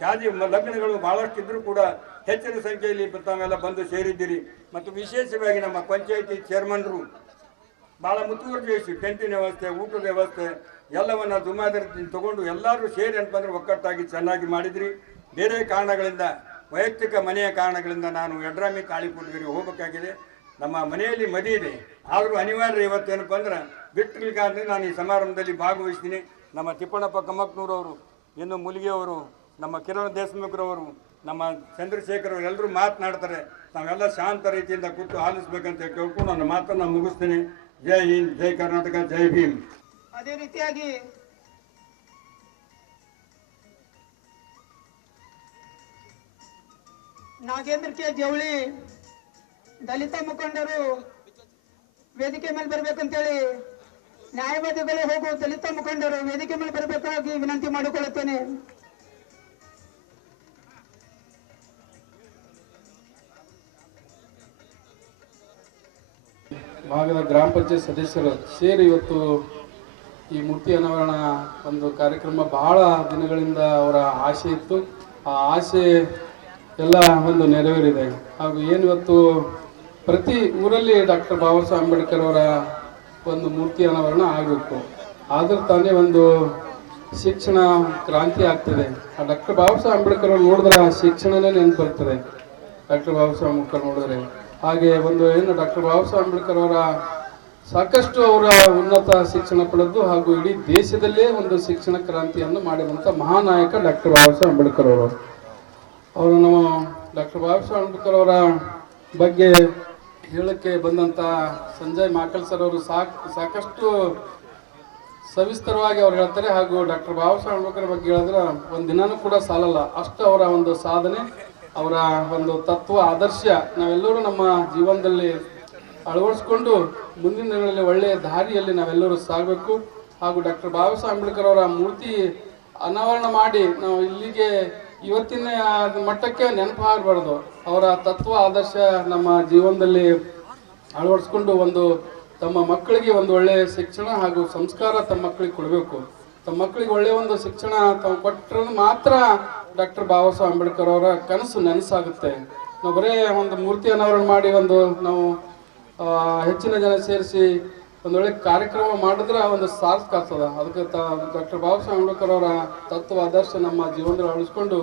ಶಾದಿ ಲಗ್ನಗಳು ಬಹಳಷ್ಟು ಇದ್ರೂ ಕೂಡ ಹೆಚ್ಚಿನ ಸಂಖ್ಯೆಯಲ್ಲಿ ತಾವೆಲ್ಲ ಬಂದು ಸೇರಿದ್ದೀರಿ. ಮತ್ತು ವಿಶೇಷವಾಗಿ ನಮ್ಮ ಪಂಚಾಯಿತಿ ಚೇರ್ಮನ್ರು ಭಾಳ ಮುತುವರ್ಜಿ ವಹಿಸಿ ಟೆಂಟಿನ ವ್ಯವಸ್ಥೆ, ಊಟದ ವ್ಯವಸ್ಥೆ ಎಲ್ಲವನ್ನ ದುಮಾದರಿ ತಗೊಂಡು ಎಲ್ಲರೂ ಸೇರಿ ಅಂತಂದ್ರೆ ಒಕ್ಕಟ್ಟಾಗಿ ಚೆನ್ನಾಗಿ ಮಾಡಿದ್ರಿ. ಬೇರೆ ಕಾರಣಗಳಿಂದ, ವೈಯಕ್ತಿಕ ಮನೆಯ ಕಾರಣಗಳಿಂದ ನಾನು ಯಡ್ರಾಮಿ ಕಾಳಿಕೋಟಗಿರಿ ಹೋಗಬೇಕಾಗಿದೆ. ನಮ್ಮ ಮನೆಯಲ್ಲಿ ಮದಿ ಇದೆ, ಆದರೂ ಅನಿವಾರ್ಯ ಇವತ್ತೇನಪ್ಪ ಅಂದ್ರೆ ಬಿಟ್ಟಲಿಕ್ಕಾದ್ರೆ ನಾನು ಈ ಸಮಾರಂಭದಲ್ಲಿ ಭಾಗವಹಿಸ್ತೀನಿ. ನಮ್ಮ ತಿಪ್ಪಣ್ಣಪ್ಪ ಕಮ್ಮಕ್ನೂರವರು, ಇನ್ನು ಮುಲಿಗೆಯವರು, ನಮ್ಮ ಕಿರಣ್ ದೇಶಮುಖ್ರವರು, ನಮ್ಮ ಚಂದ್ರಶೇಖರ್ ಅವರು ಎಲ್ಲರೂ ಮಾತನಾಡ್ತಾರೆ. ನಾವೆಲ್ಲ ಶಾಂತ ರೀತಿಯಿಂದ ಕೂತು ಆಲಿಸ್ಬೇಕಂತ ಕೇಳ್ಕೊಂಡು ನನ್ನ ಮಾತನ್ನು ಮುಗಿಸ್ತೀನಿ. ಜೈ ಹಿಂದ್, ಜೈ ಕರ್ನಾಟಕ, ಜೈ ಭೀಮ್. ಅದೇ ರೀತಿಯಾಗಿ ನಾಗೇಂದ್ರ ಕೆ ಜವಳಿ ದಲಿತ ಮುಖಂಡರು ವೇದಿಕೆ ಮೇಲೆ ಬರ್ಬೇಕಂತೇಳಿ, ನ್ಯಾಯವಾದಿಗಳು ಹೋಗು ದಲಿತ ಮುಖಂಡರು ವೇದಿಕೆ ಮೇಲೆ ಬರಬೇಕಾಗಿ ವಿನಂತಿ ಮಾಡಿಕೊಳ್ಳುತ್ತೇನೆ. ಭಾಗದ ಗ್ರಾಮ ಪಂಚಾಯತ್ ಸದಸ್ಯರು ಸೇರಿ ಇವತ್ತು ಈ ಮೂರ್ತಿ ಅನಾವರಣ ಒಂದು ಕಾರ್ಯಕ್ರಮ ಬಹಳ ದಿನಗಳಿಂದ ಅವರ ಆಸೆ ಇತ್ತು. ಆ ಆಸೆ ಎಲ್ಲ ಒಂದು ನೆರವೇರಿದೆ. ಹಾಗೂ ಏನು ಇವತ್ತು ಪ್ರತಿ ಊರಲ್ಲಿ ಡಾಕ್ಟರ್ ಬಾಬಾ ಸಾಹೇಬ್ ಅಂಬೇಡ್ಕರ್ ಅವರ ಒಂದು ಮೂರ್ತಿ ಅನಾವರಣ ಆಗಬೇಕು. ಆದ್ರೆ ತಾನೇ ಒಂದು ಶಿಕ್ಷಣ ಕ್ರಾಂತಿ ಆಗ್ತದೆ. ಆ ಡಾಕ್ಟರ್ ಬಾಬಾ ಸಾಹೇಬ್ ಅಂಬೇಡ್ಕರ್ ಅವ್ರು ನೋಡಿದ್ರೆ ಶಿಕ್ಷಣನೇ ನೆನಪು ಬರ್ತದೆ. ಡಾಕ್ಟರ್ ಬಾಬಾ ಸಾಹೇಬ್ ಅಂಬೇಡ್ಕರ್ ನೋಡಿದ್ರೆ ಹಾಗೆ ಒಂದು ಏನು ಡಾಕ್ಟರ್ ಬಾಬಾ ಸಾಹೇಬ್ ಅಂಬೇಡ್ಕರ್ ಅವರ ಸಾಕಷ್ಟು ಅವರ ಉನ್ನತ ಶಿಕ್ಷಣ ಪಡೆದು ಹಾಗೂ ಇಡೀ ದೇಶದಲ್ಲೇ ಒಂದು ಶಿಕ್ಷಣ ಕ್ರಾಂತಿಯನ್ನು ಮಾಡಿದಂಥ ಮಹಾನಾಯಕ ಡಾಕ್ಟರ್ ಬಾಬಾ ಸಾಹೇಬ್ ಅಂಬೇಡ್ಕರ್ ಅವರು ನಾವು ಡಾಕ್ಟರ್ ಬಾಬಾ ಸಾಹೇಬ್ ಅಂಬೇಡ್ಕರ್ ಅವರ ಬಗ್ಗೆ ಹೇಳಕ್ಕೆ ಬಂದಂಥ ಸಂಜಯ್ ಮಾಕಲ್ ಸರ್ ಅವರು ಸಾಕಷ್ಟು ಸವಿಸ್ತರವಾಗಿ ಅವ್ರು ಹೇಳ್ತಾರೆ. ಹಾಗೂ ಡಾಕ್ಟರ್ ಬಾಬಾ ಸಾಹೇಬ್ ಅಂಬೇಡ್ಕರ್ ಬಗ್ಗೆ ಹೇಳಿದ್ರೆ ಒಂದು ದಿನಾನೂ ಕೂಡ ಸಾಲಲ್ಲ, ಅಷ್ಟು ಅವರ ಒಂದು ಸಾಧನೆ, ಅವರ ಒಂದು ತತ್ವ ಆದರ್ಶ ನಾವೆಲ್ಲರೂ ನಮ್ಮ ಜೀವನದಲ್ಲಿ ಅಳವಡಿಸ್ಕೊಂಡು ಮುಂದಿನ ದಿನಗಳಲ್ಲಿ ಒಳ್ಳೆಯ ದಾರಿಯಲ್ಲಿ ನಾವೆಲ್ಲರೂ ಸಾಗಬೇಕು. ಹಾಗೂ ಡಾಕ್ಟರ್ ಬಾಬಾ ಸಾಹೇಬ್ ಅಂಬೇಡ್ಕರ್ ಅವರ ಮೂರ್ತಿ ಅನಾವರಣ ಮಾಡಿ ನಾವು ಇಲ್ಲಿಗೆ ಇವತ್ತಿನ ಮಟ್ಟಕ್ಕೆ ನೆನಪು ಆಗಬಾರ್ದು. ಅವರ ತತ್ವ ಆದರ್ಶ ನಮ್ಮ ಜೀವನದಲ್ಲಿ ಅಳವಡಿಸ್ಕೊಂಡು ಒಂದು ತಮ್ಮ ಮಕ್ಕಳಿಗೆ ಒಂದು ಒಳ್ಳೆಯ ಶಿಕ್ಷಣ ಹಾಗೂ ಸಂಸ್ಕಾರ ತಮ್ಮ ಮಕ್ಕಳಿಗೆ ಕೊಡಬೇಕು. ತಮ್ಮ ಮಕ್ಕಳಿಗೆ ಒಳ್ಳೆಯ ಒಂದು ಶಿಕ್ಷಣ ತಾವು ಕೊಟ್ಟರೆ ಮಾತ್ರ ಡಾಕ್ಟರ್ ಬಾಬಾ ಸಾಹೇಬ್ ಅಂಬೇಡ್ಕರ್ ಅವರ ಕನಸು ನನಸಾಗುತ್ತೆ. ನಾವು ಬರೇ ಒಂದು ಮೂರ್ತಿ ಅನಾವರಣ ಮಾಡಿ ಒಂದು ನಾವು ಹೆಚ್ಚಿನ ಜನ ಸೇರಿಸಿ ಒಂದೊಳ್ಳೆ ಕಾರ್ಯಕ್ರಮ ಮಾಡಿದ್ರೆ ಒಂದು ಸಾರ್ಥಕ ಆಗ್ತದೆ. ಅದಕ್ಕೆ ಡಾಕ್ಟರ್ ಬಾಬಾ ಸಾಹೇಬ್ ಅಂಬೇಡ್ಕರ್ ಅವರ ತತ್ವ ಆದರ್ಶ ನಮ್ಮ ಜೀವನದಲ್ಲಿ ಅಳಿಸ್ಕೊಂಡು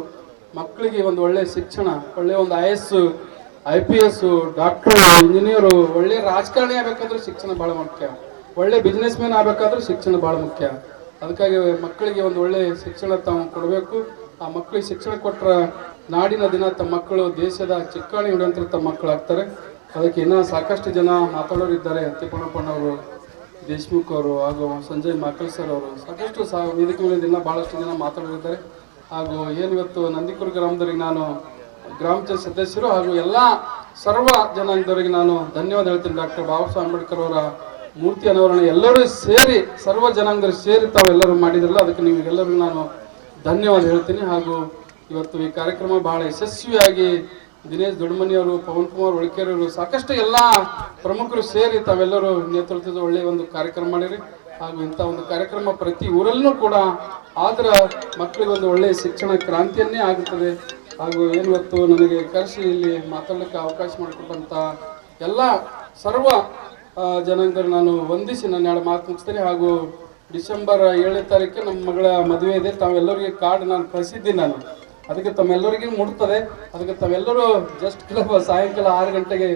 ಮಕ್ಕಳಿಗೆ ಒಂದು ಒಳ್ಳೆಯ ಶಿಕ್ಷಣ, ಒಳ್ಳೆಯ ಒಂದು IAS IPS ಡಾಕ್ಟರ್ ಇಂಜಿನಿಯರು, ಒಳ್ಳೆಯ ರಾಜಕಾರಣಿ ಆಗಬೇಕಾದ್ರೂ ಶಿಕ್ಷಣ ಭಾಳ ಮುಖ್ಯ, ಒಳ್ಳೆ ಬಿಸ್ನೆಸ್ ಮ್ಯಾನ್ ಆಗಬೇಕಾದ್ರೂ ಶಿಕ್ಷಣ ಭಾಳ ಮುಖ್ಯ. ಅದಕ್ಕಾಗಿ ಮಕ್ಕಳಿಗೆ ಒಂದು ಒಳ್ಳೆಯ ಶಿಕ್ಷಣ ತಾವು ಕೊಡಬೇಕು. ಆ ಮಕ್ಕಳಿಗೆ ಶಿಕ್ಷಣ ಕೊಟ್ಟರೆ ನಾಡಿನ ದಿನ ತಮ್ಮ ಮಕ್ಕಳು ದೇಶದ ಚಿಕ್ಕಾಣಿ ಹಿಡಿಯಂತ ತಮ್ಮ ಮಕ್ಕಳು ಆಗ್ತಾರೆ. ಅದಕ್ಕೆ ಇನ್ನೂ ಸಾಕಷ್ಟು ಜನ ಮಾತಾಡೋರು ಇದ್ದಾರೆ. ತಿಪ್ಪಣ್ಣಪ್ಪನವರು, ದೇಶ್ಮುಖ್ ಅವರು ಹಾಗೂ ಸಂಜಯ್ ಮಾಕಲ್ ಸರ್ ಅವರು ಸಾಕಷ್ಟು ವೇದಿಕೆ ಮೇಲೆ ದಿನ ಭಾಳಷ್ಟು ಜನ ಮಾತಾಡೋರಿದ್ದಾರೆ. ಹಾಗೂ ಏನು ಇವತ್ತು ನಂದಿಕೂರು ಗ್ರಾಮದವರಿಗೆ ನಾನು ಗ್ರಾಮ ಪಂಚಾಯತ್ ಸದಸ್ಯರು ಹಾಗೂ ಎಲ್ಲ ಸರ್ವ ಜನಾಂಗದವರಿಗೆ ನಾನು ಧನ್ಯವಾದ ಹೇಳ್ತೀನಿ. ಡಾಕ್ಟರ್ ಬಾಬಾ ಸಾಹೇಬ್ ಅಂಬೇಡ್ಕರ್ ಅವರ ಮೂರ್ತಿ ಅನಾವರಣ ಎಲ್ಲರೂ ಸೇರಿ ಸರ್ವ ಜನಾಂಗದವರು ಸೇರಿ ತಾವೆಲ್ಲರೂ ಮಾಡಿದ್ರಲ್ಲ, ಅದಕ್ಕೆ ನಿಮಗೆಲ್ಲರಿಗೂ ನಾನು ಧನ್ಯವಾದ ಹೇಳ್ತೀನಿ. ಹಾಗೂ ಇವತ್ತು ಈ ಕಾರ್ಯಕ್ರಮ ಬಹಳ ಯಶಸ್ವಿಯಾಗಿ ದಿನೇಶ್ ದೊಡ್ಡಮನಿಯವರು, ಪವನ್ ಕುಮಾರ್ ಒಳಕೇರಿಯವರು, ಸಾಕಷ್ಟು ಎಲ್ಲ ಪ್ರಮುಖರು ಸೇರಿ ತಾವೆಲ್ಲರೂ ನೇತೃತ್ವದ ಒಳ್ಳೆಯ ಒಂದು ಕಾರ್ಯಕ್ರಮ ಮಾಡಿರಿ. ಹಾಗೂ ಇಂಥ ಒಂದು ಕಾರ್ಯಕ್ರಮ ಪ್ರತಿ ಊರಲ್ಲೂ ಕೂಡ ಆದ್ರೆ ಮಕ್ಕಳಿಗೆ ಒಂದು ಒಳ್ಳೆಯ ಶಿಕ್ಷಣ ಕ್ರಾಂತಿಯನ್ನೇ ಆಗುತ್ತದೆ. ಹಾಗೂ ಏನು ಇವತ್ತು ನನಗೆ ಕರೆಸಿ ಇಲ್ಲಿ ಮಾತಾಡಲಿಕ್ಕೆ ಅವಕಾಶ ಮಾಡಿಕೊಟ್ಟಂಥ ಎಲ್ಲ ಸರ್ವ ಜನಾಂಗರು ನಾನು ವಂದಿಸಿ ನನ್ನ ಎರಡು ಮಾತು ಮುಗಿಸ್ತೇನೆ. ಹಾಗೂ ಡಿಸೆಂಬರ್ 7ನೇ ತಾರೀಕಿಗೆ ನಮ್ಮ ಮಗಳ ಮದುವೆ ಇದೆ. ತಾವೆಲ್ಲರಿಗೆ ಕಾರ್ಡ್ ನಾನು ಕಳಿಸಿದ್ದೀನಿ. ನಾನು ಅದಕ್ಕೆ ತಮ್ಮೆಲ್ಲರಿಗೂ ಮುಟ್ತದೆ. ಅದಕ್ಕೆ ತಾವೆಲ್ಲರೂ ಜಸ್ಟ್ ಸಾಯಂಕಾಲ 6 ಗಂಟೆಗೆ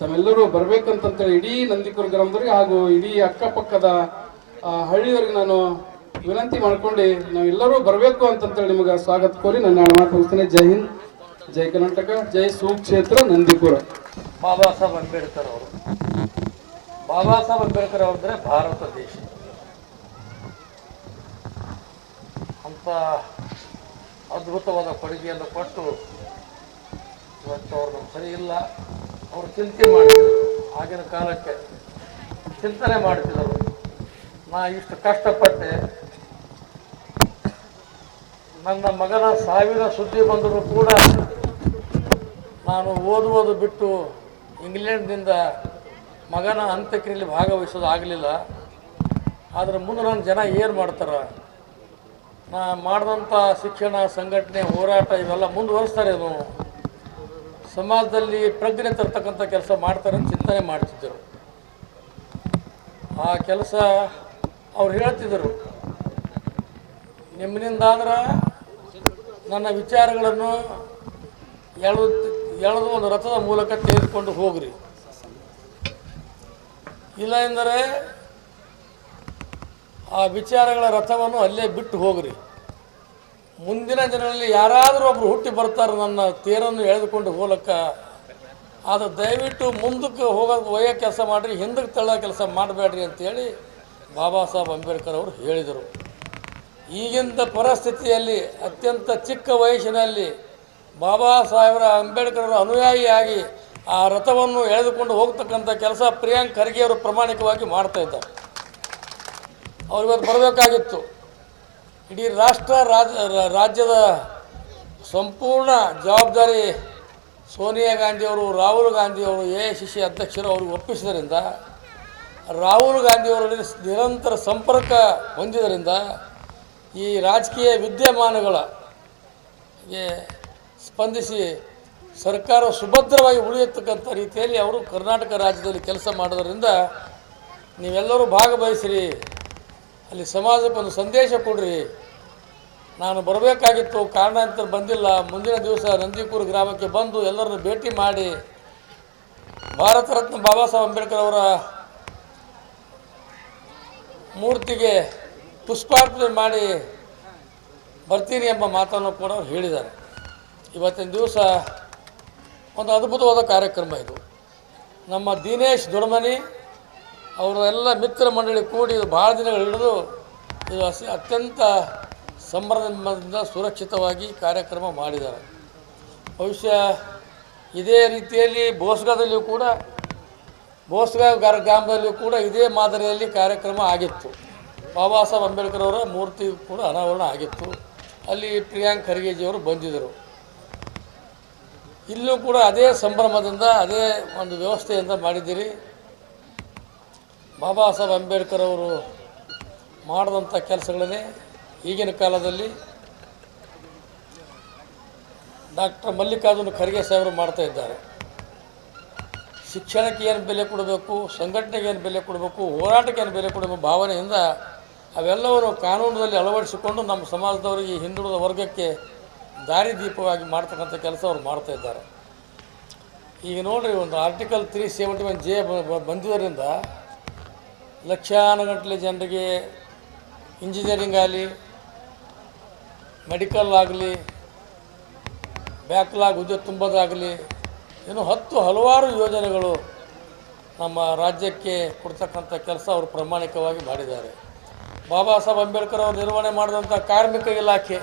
ತಾವೆಲ್ಲರೂ ಬರಬೇಕಂತಂತೇಳಿ ಇಡೀ ನಂದಿಕೂರು ಗ್ರಾಮದವ್ರಿಗೆ ಹಾಗೂ ಇಡೀ ಅಕ್ಕಪಕ್ಕದ ಹಳ್ಳಿಯವರಿಗೆ ನಾನು ವಿನಂತಿ ಮಾಡ್ಕೊಂಡು ನಾವೆಲ್ಲರೂ ಬರಬೇಕು ಅಂತಂತೇಳಿ ನಿಮಗೆ ಸ್ವಾಗತ ಕೋರಿ ನನ್ನ ಎರಡು ಮಾತು ಮುಗಿಸ್ತೇನೆ. ಜೈ ಹಿಂದ್, ಜೈ ಕರ್ನಾಟಕ, ಜೈ ಸುಕ್ಷೇತ್ರ ನಂದಿಕೂರ. ಬಾಬಾ ಸಾಹೇಬ್ ಅಂಬೇಡ್ಕರ್ ಅವರು, ಬಾಬಾ ಸಾಹೇಬ್ ಅಂಬೇಡ್ಕರ್ ಅವರಂದರೆ ಭಾರತ ದೇಶ ಅಂತ ಅದ್ಭುತವಾದ ಕೊಡುಗೆಯನ್ನು ಕೊಟ್ಟು ಇವತ್ತು ಅವ್ರು ನಮ್ಗೆ ಸರಿ ಇಲ್ಲ. ಅವರು ಚಿಂತೆ ಮಾಡ್ತಿದ್ರು, ಆಗಿನ ಕಾಲಕ್ಕೆ ಚಿಂತನೆ ಮಾಡ್ತಿದ್ದರು. ನಾ ಇಷ್ಟು ಕಷ್ಟಪಟ್ಟೆ, ನನ್ನ ಮಗನ ಸಾವಿನ ಸುದ್ದಿ ಬಂದರೂ ಕೂಡ ನಾನು ಓದುವುದು ಬಿಟ್ಟು ಇಂಗ್ಲೆಂಡ್ನಿಂದ ಮಗನ ಅಂತ್ಯಕ್ರಿಯೆಯಲ್ಲಿ ಭಾಗವಹಿಸೋದು ಆಗಲಿಲ್ಲ. ಆದರೆ ಮುಂದೆ ನನ್ನ ಜನ ಏನು ಮಾಡ್ತಾರೆ, ನಾ ಮಾಡಿದಂಥ ಶಿಕ್ಷಣ, ಸಂಘಟನೆ, ಹೋರಾಟ ಇವೆಲ್ಲ ಮುಂದುವರಿಸ್ತಾರೆ, ಸಮಾಜದಲ್ಲಿ ಪ್ರಜ್ಞೆ ತರ್ತಕ್ಕಂಥ ಕೆಲಸ ಮಾಡ್ತಾರೆ ಅಂತ ಚಿಂತನೆ ಮಾಡ್ತಿದ್ದರು. ಆ ಕೆಲಸ ಅವ್ರು ಹೇಳ್ತಿದ್ದರು, ನಿಮ್ಮಿಂದಾದ್ರೆ ನನ್ನ ವಿಚಾರಗಳನ್ನು ಎಳೆದು ಒಂದು ರಥದ ಮೂಲಕ ತೆಗೆದುಕೊಂಡು ಹೋಗ್ರಿ, ಇಲ್ಲ ಎಂದರೆ ಆ ವಿಚಾರಗಳ ರಥವನ್ನು ಅಲ್ಲೇ ಬಿಟ್ಟು ಹೋಗ್ರಿ. ಮುಂದಿನ ದಿನಗಳಲ್ಲಿ ಯಾರಾದರೂ ಒಬ್ಬರು ಹುಟ್ಟಿ ಬರ್ತಾರೆ ನನ್ನ ತೇರನ್ನು ಎಳೆದುಕೊಂಡು ಹೋಗ್ಲಿಕ್ಕೆ. ಆದರೆ ದಯವಿಟ್ಟು ಮುಂದಕ್ಕೆ ಒಯ್ಯೋ ಕೆಲಸ ಮಾಡಿರಿ, ಹಿಂದಕ್ಕೆ ತಳ್ಳೋ ಕೆಲಸ ಮಾಡಬೇಡ್ರಿ ಅಂತೇಳಿ ಬಾಬಾ ಸಾಹೇಬ್ ಅಂಬೇಡ್ಕರ್ ಅವರು ಹೇಳಿದರು. ಈಗಿನ ಪರಿಸ್ಥಿತಿಯಲ್ಲಿ ಅತ್ಯಂತ ಚಿಕ್ಕ ವಯಸ್ಸಿನಲ್ಲಿ ಬಾಬಾ ಸಾಹೇಬರ ಅಂಬೇಡ್ಕರ್ ಅವರ ಅನುಯಾಯಿಯಾಗಿ ಆ ರಥವನ್ನು ಎಳೆದುಕೊಂಡು ಹೋಗ್ತಕ್ಕಂಥ ಕೆಲಸ ಪ್ರಿಯಾಂಕ್ ಖರ್ಗೆ ಅವರು ಪ್ರಾಮಾಣಿಕವಾಗಿ ಮಾಡ್ತಾ ಇದ್ದಾರೆ. ಅವ್ರು ಇವತ್ತು ಬರಬೇಕಾಗಿತ್ತು. ಇಡೀ ರಾಜ್ಯದ ಸಂಪೂರ್ಣ ಜವಾಬ್ದಾರಿ ಸೋನಿಯಾ ಗಾಂಧಿಯವರು, ರಾಹುಲ್ ಗಾಂಧಿಯವರು, AICC ಅಧ್ಯಕ್ಷರು ಅವ್ರಿಗೆ ಒಪ್ಪಿಸಿದ್ರಿಂದ ರಾಹುಲ್ ಗಾಂಧಿಯವರಲ್ಲಿ ನಿರಂತರ ಸಂಪರ್ಕ ಹೊಂದಿದ್ದರಿಂದ ಈ ರಾಜಕೀಯ ವಿದ್ಯಮಾನಗಳಿಗೆ ಸ್ಪಂದಿಸಿ ಸರ್ಕಾರ ಸುಭದ್ರವಾಗಿ ಉಳಿಯತಕ್ಕಂಥ ರೀತಿಯಲ್ಲಿ ಅವರು ಕರ್ನಾಟಕ ರಾಜ್ಯದಲ್ಲಿ ಕೆಲಸ ಮಾಡೋದರಿಂದ ನೀವೆಲ್ಲರೂ ಭಾಗವಹಿಸಿರಿ, ಅಲ್ಲಿ ಸಮಾಜಕ್ಕೊಂದು ಸಂದೇಶ ಕೊಡ್ರಿ. ನಾನು ಬರಬೇಕಾಗಿತ್ತು, ಕಾರಣಾಂತರ ಬಂದಿಲ್ಲ. ಮುಂದಿನ ದಿವಸ ನಂದಿಕೂರು ಗ್ರಾಮಕ್ಕೆ ಬಂದು ಎಲ್ಲರನ್ನು ಭೇಟಿ ಮಾಡಿ ಭಾರತ ರತ್ನ ಬಾಬಾ ಸಾಹೇಬ್ ಅಂಬೇಡ್ಕರ್ ಅವರ ಮೂರ್ತಿಗೆ ಪುಷ್ಪಾರ್ಪಣೆ ಮಾಡಿ ಬರ್ತೀನಿ ಎಂಬ ಮಾತನ್ನು ಕೂಡ ಅವರು ಹೇಳಿದ್ದಾರೆ. ಇವತ್ತಿನ ದಿವಸ ಒಂದು ಅದ್ಭುತವಾದ ಕಾರ್ಯಕ್ರಮ ಇದು. ನಮ್ಮ ದಿನೇಶ್ ದೊಡ್ಮನಿ ಅವರ ಎಲ್ಲ ಮಿತ್ರ ಮಂಡಳಿ ಕೂಡಿ ಭಾಳ ದಿನಗಳು ಹಿಡಿದು ಇದು ಅತ್ಯಂತ ಸಂಭ್ರಮದಿಂದ ಸುರಕ್ಷಿತವಾಗಿ ಕಾರ್ಯಕ್ರಮ ಮಾಡಿದ್ದಾರೆ. ಬಹುಶಃ ಇದೇ ರೀತಿಯಲ್ಲಿ ಬೋಸ್ಗಾದಲ್ಲಿಯೂ ಕೂಡ ಗ್ರಾಮದಲ್ಲಿಯೂ ಕೂಡ ಇದೇ ಮಾದರಿಯಲ್ಲಿ ಕಾರ್ಯಕ್ರಮ ಆಗಿತ್ತು. ಬಾಬಾ ಸಾಹೇಬ್ ಅಂಬೇಡ್ಕರ್ ಅವರ ಮೂರ್ತಿ ಕೂಡ ಅನಾವರಣ ಆಗಿತ್ತು. ಅಲ್ಲಿ ಪ್ರಿಯಾಂಕ್ ಖರ್ಗೆಜಿಯವರು ಬಂದಿದ್ದರು. ಇಲ್ಲೂ ಕೂಡ ಅದೇ ಸಂಭ್ರಮದಿಂದ ಅದೇ ಒಂದು ವ್ಯವಸ್ಥೆಯಿಂದ ಮಾಡಿದ್ದೀರಿ. ಬಾಬಾ ಸಾಹೇಬ್ ಅಂಬೇಡ್ಕರ್ ಅವರು ಮಾಡಿದಂಥ ಕೆಲಸಗಳನ್ನೇ ಈಗಿನ ಕಾಲದಲ್ಲಿ ಡಾಕ್ಟರ್ ಮಲ್ಲಿಕಾರ್ಜುನ ಖರ್ಗೆ ಸಾಹೇಬರು ಮಾಡ್ತಾ ಇದ್ದಾರೆ. ಶಿಕ್ಷಣಕ್ಕೆ ಏನು ಬೆಲೆ ಕೊಡಬೇಕು, ಸಂಘಟನೆಗೆ ಏನು ಬೆಲೆ ಕೊಡಬೇಕು, ಹೋರಾಟಕ್ಕೆ ಏನು ಬೆಲೆ ಕೊಡಬೇಕು ಭಾವನೆಯಿಂದ ಅವೆಲ್ಲವನ್ನು ಕಾನೂನಿನಲ್ಲಿ ಅಳವಡಿಸಿಕೊಂಡು ನಮ್ಮ ಸಮಾಜದವರಿಗೆ, ಹಿಂದುಳಿದ ವರ್ಗಕ್ಕೆ ದಾರಿದೀಪವಾಗಿ ಮಾಡ್ತಕ್ಕಂಥ ಕೆಲಸ ಅವರು ಮಾಡ್ತಾ ಇದ್ದಾರೆ. ಈಗ ನೋಡಿರಿ, ಒಂದು ಆರ್ಟಿಕಲ್ 371J ಬಂದಿದ್ದರಿಂದ ಲಕ್ಷಾನುಗಟ್ಟಲೆ ಜನರಿಗೆ ಇಂಜಿನಿಯರಿಂಗ್ ಆಗಲಿ, ಮೆಡಿಕಲ್ ಆಗಲಿ, ಬ್ಯಾಕ್ಲಾಗ್ ಹುದ್ದೆ ತುಂಬೋದಾಗಲಿ, ಇನ್ನು ಹಲವಾರು ಯೋಜನೆಗಳು ನಮ್ಮ ರಾಜ್ಯಕ್ಕೆ ಕೊಡ್ತಕ್ಕಂಥ ಕೆಲಸ ಅವರು ಪ್ರಾಮಾಣಿಕವಾಗಿ ಮಾಡಿದ್ದಾರೆ. ಬಾಬಾ ಸಾಹೇಬ್ ಅಂಬೇಡ್ಕರ್ ಅವರು ನಿರ್ವಹಣೆ ಮಾಡಿದಂಥ ಕಾರ್ಮಿಕ ಇಲಾಖೆ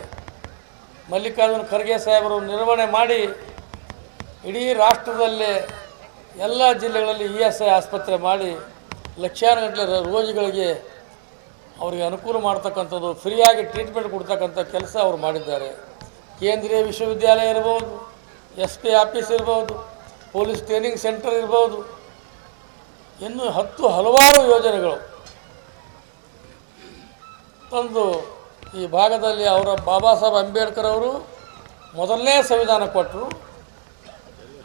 ಮಲ್ಲಿಕಾರ್ಜುನ ಖರ್ಗೆ ಸಾಹೇಬರು ನಿರ್ವಹಣೆ ಮಾಡಿ ಇಡೀ ರಾಷ್ಟ್ರದಲ್ಲೇ ಎಲ್ಲ ಜಿಲ್ಲೆಗಳಲ್ಲಿ ESI ಆಸ್ಪತ್ರೆ ಮಾಡಿ ಲಕ್ಷಾನುಗಟ್ಟಲೆ ರೋಗಿಗಳಿಗೆ ಅವರಿಗೆ ಅನುಕೂಲ ಮಾಡ್ತಕ್ಕಂಥದ್ದು, ಫ್ರೀಯಾಗಿ ಟ್ರೀಟ್ಮೆಂಟ್ ಕೊಡ್ತಕ್ಕಂಥ ಕೆಲಸ ಅವರು ಮಾಡಿದ್ದಾರೆ. ಕೇಂದ್ರೀಯ ವಿಶ್ವವಿದ್ಯಾಲಯ ಇರ್ಬೋದು, SP ಆಫೀಸ್ ಇರ್ಬೋದು, ಪೊಲೀಸ್ ಟ್ರೈನಿಂಗ್ ಸೆಂಟರ್ ಇರ್ಬೋದು, ಇನ್ನು ಹಲವಾರು ಯೋಜನೆಗಳು ತಂದು ಈ ಭಾಗದಲ್ಲಿ ಅವರ ಬಾಬಾ ಸಾಹೇಬ್ ಅಂಬೇಡ್ಕರ್ ಅವರು ಮೊದಲನೇ ಸಂವಿಧಾನ ಕೊಟ್ಟರು.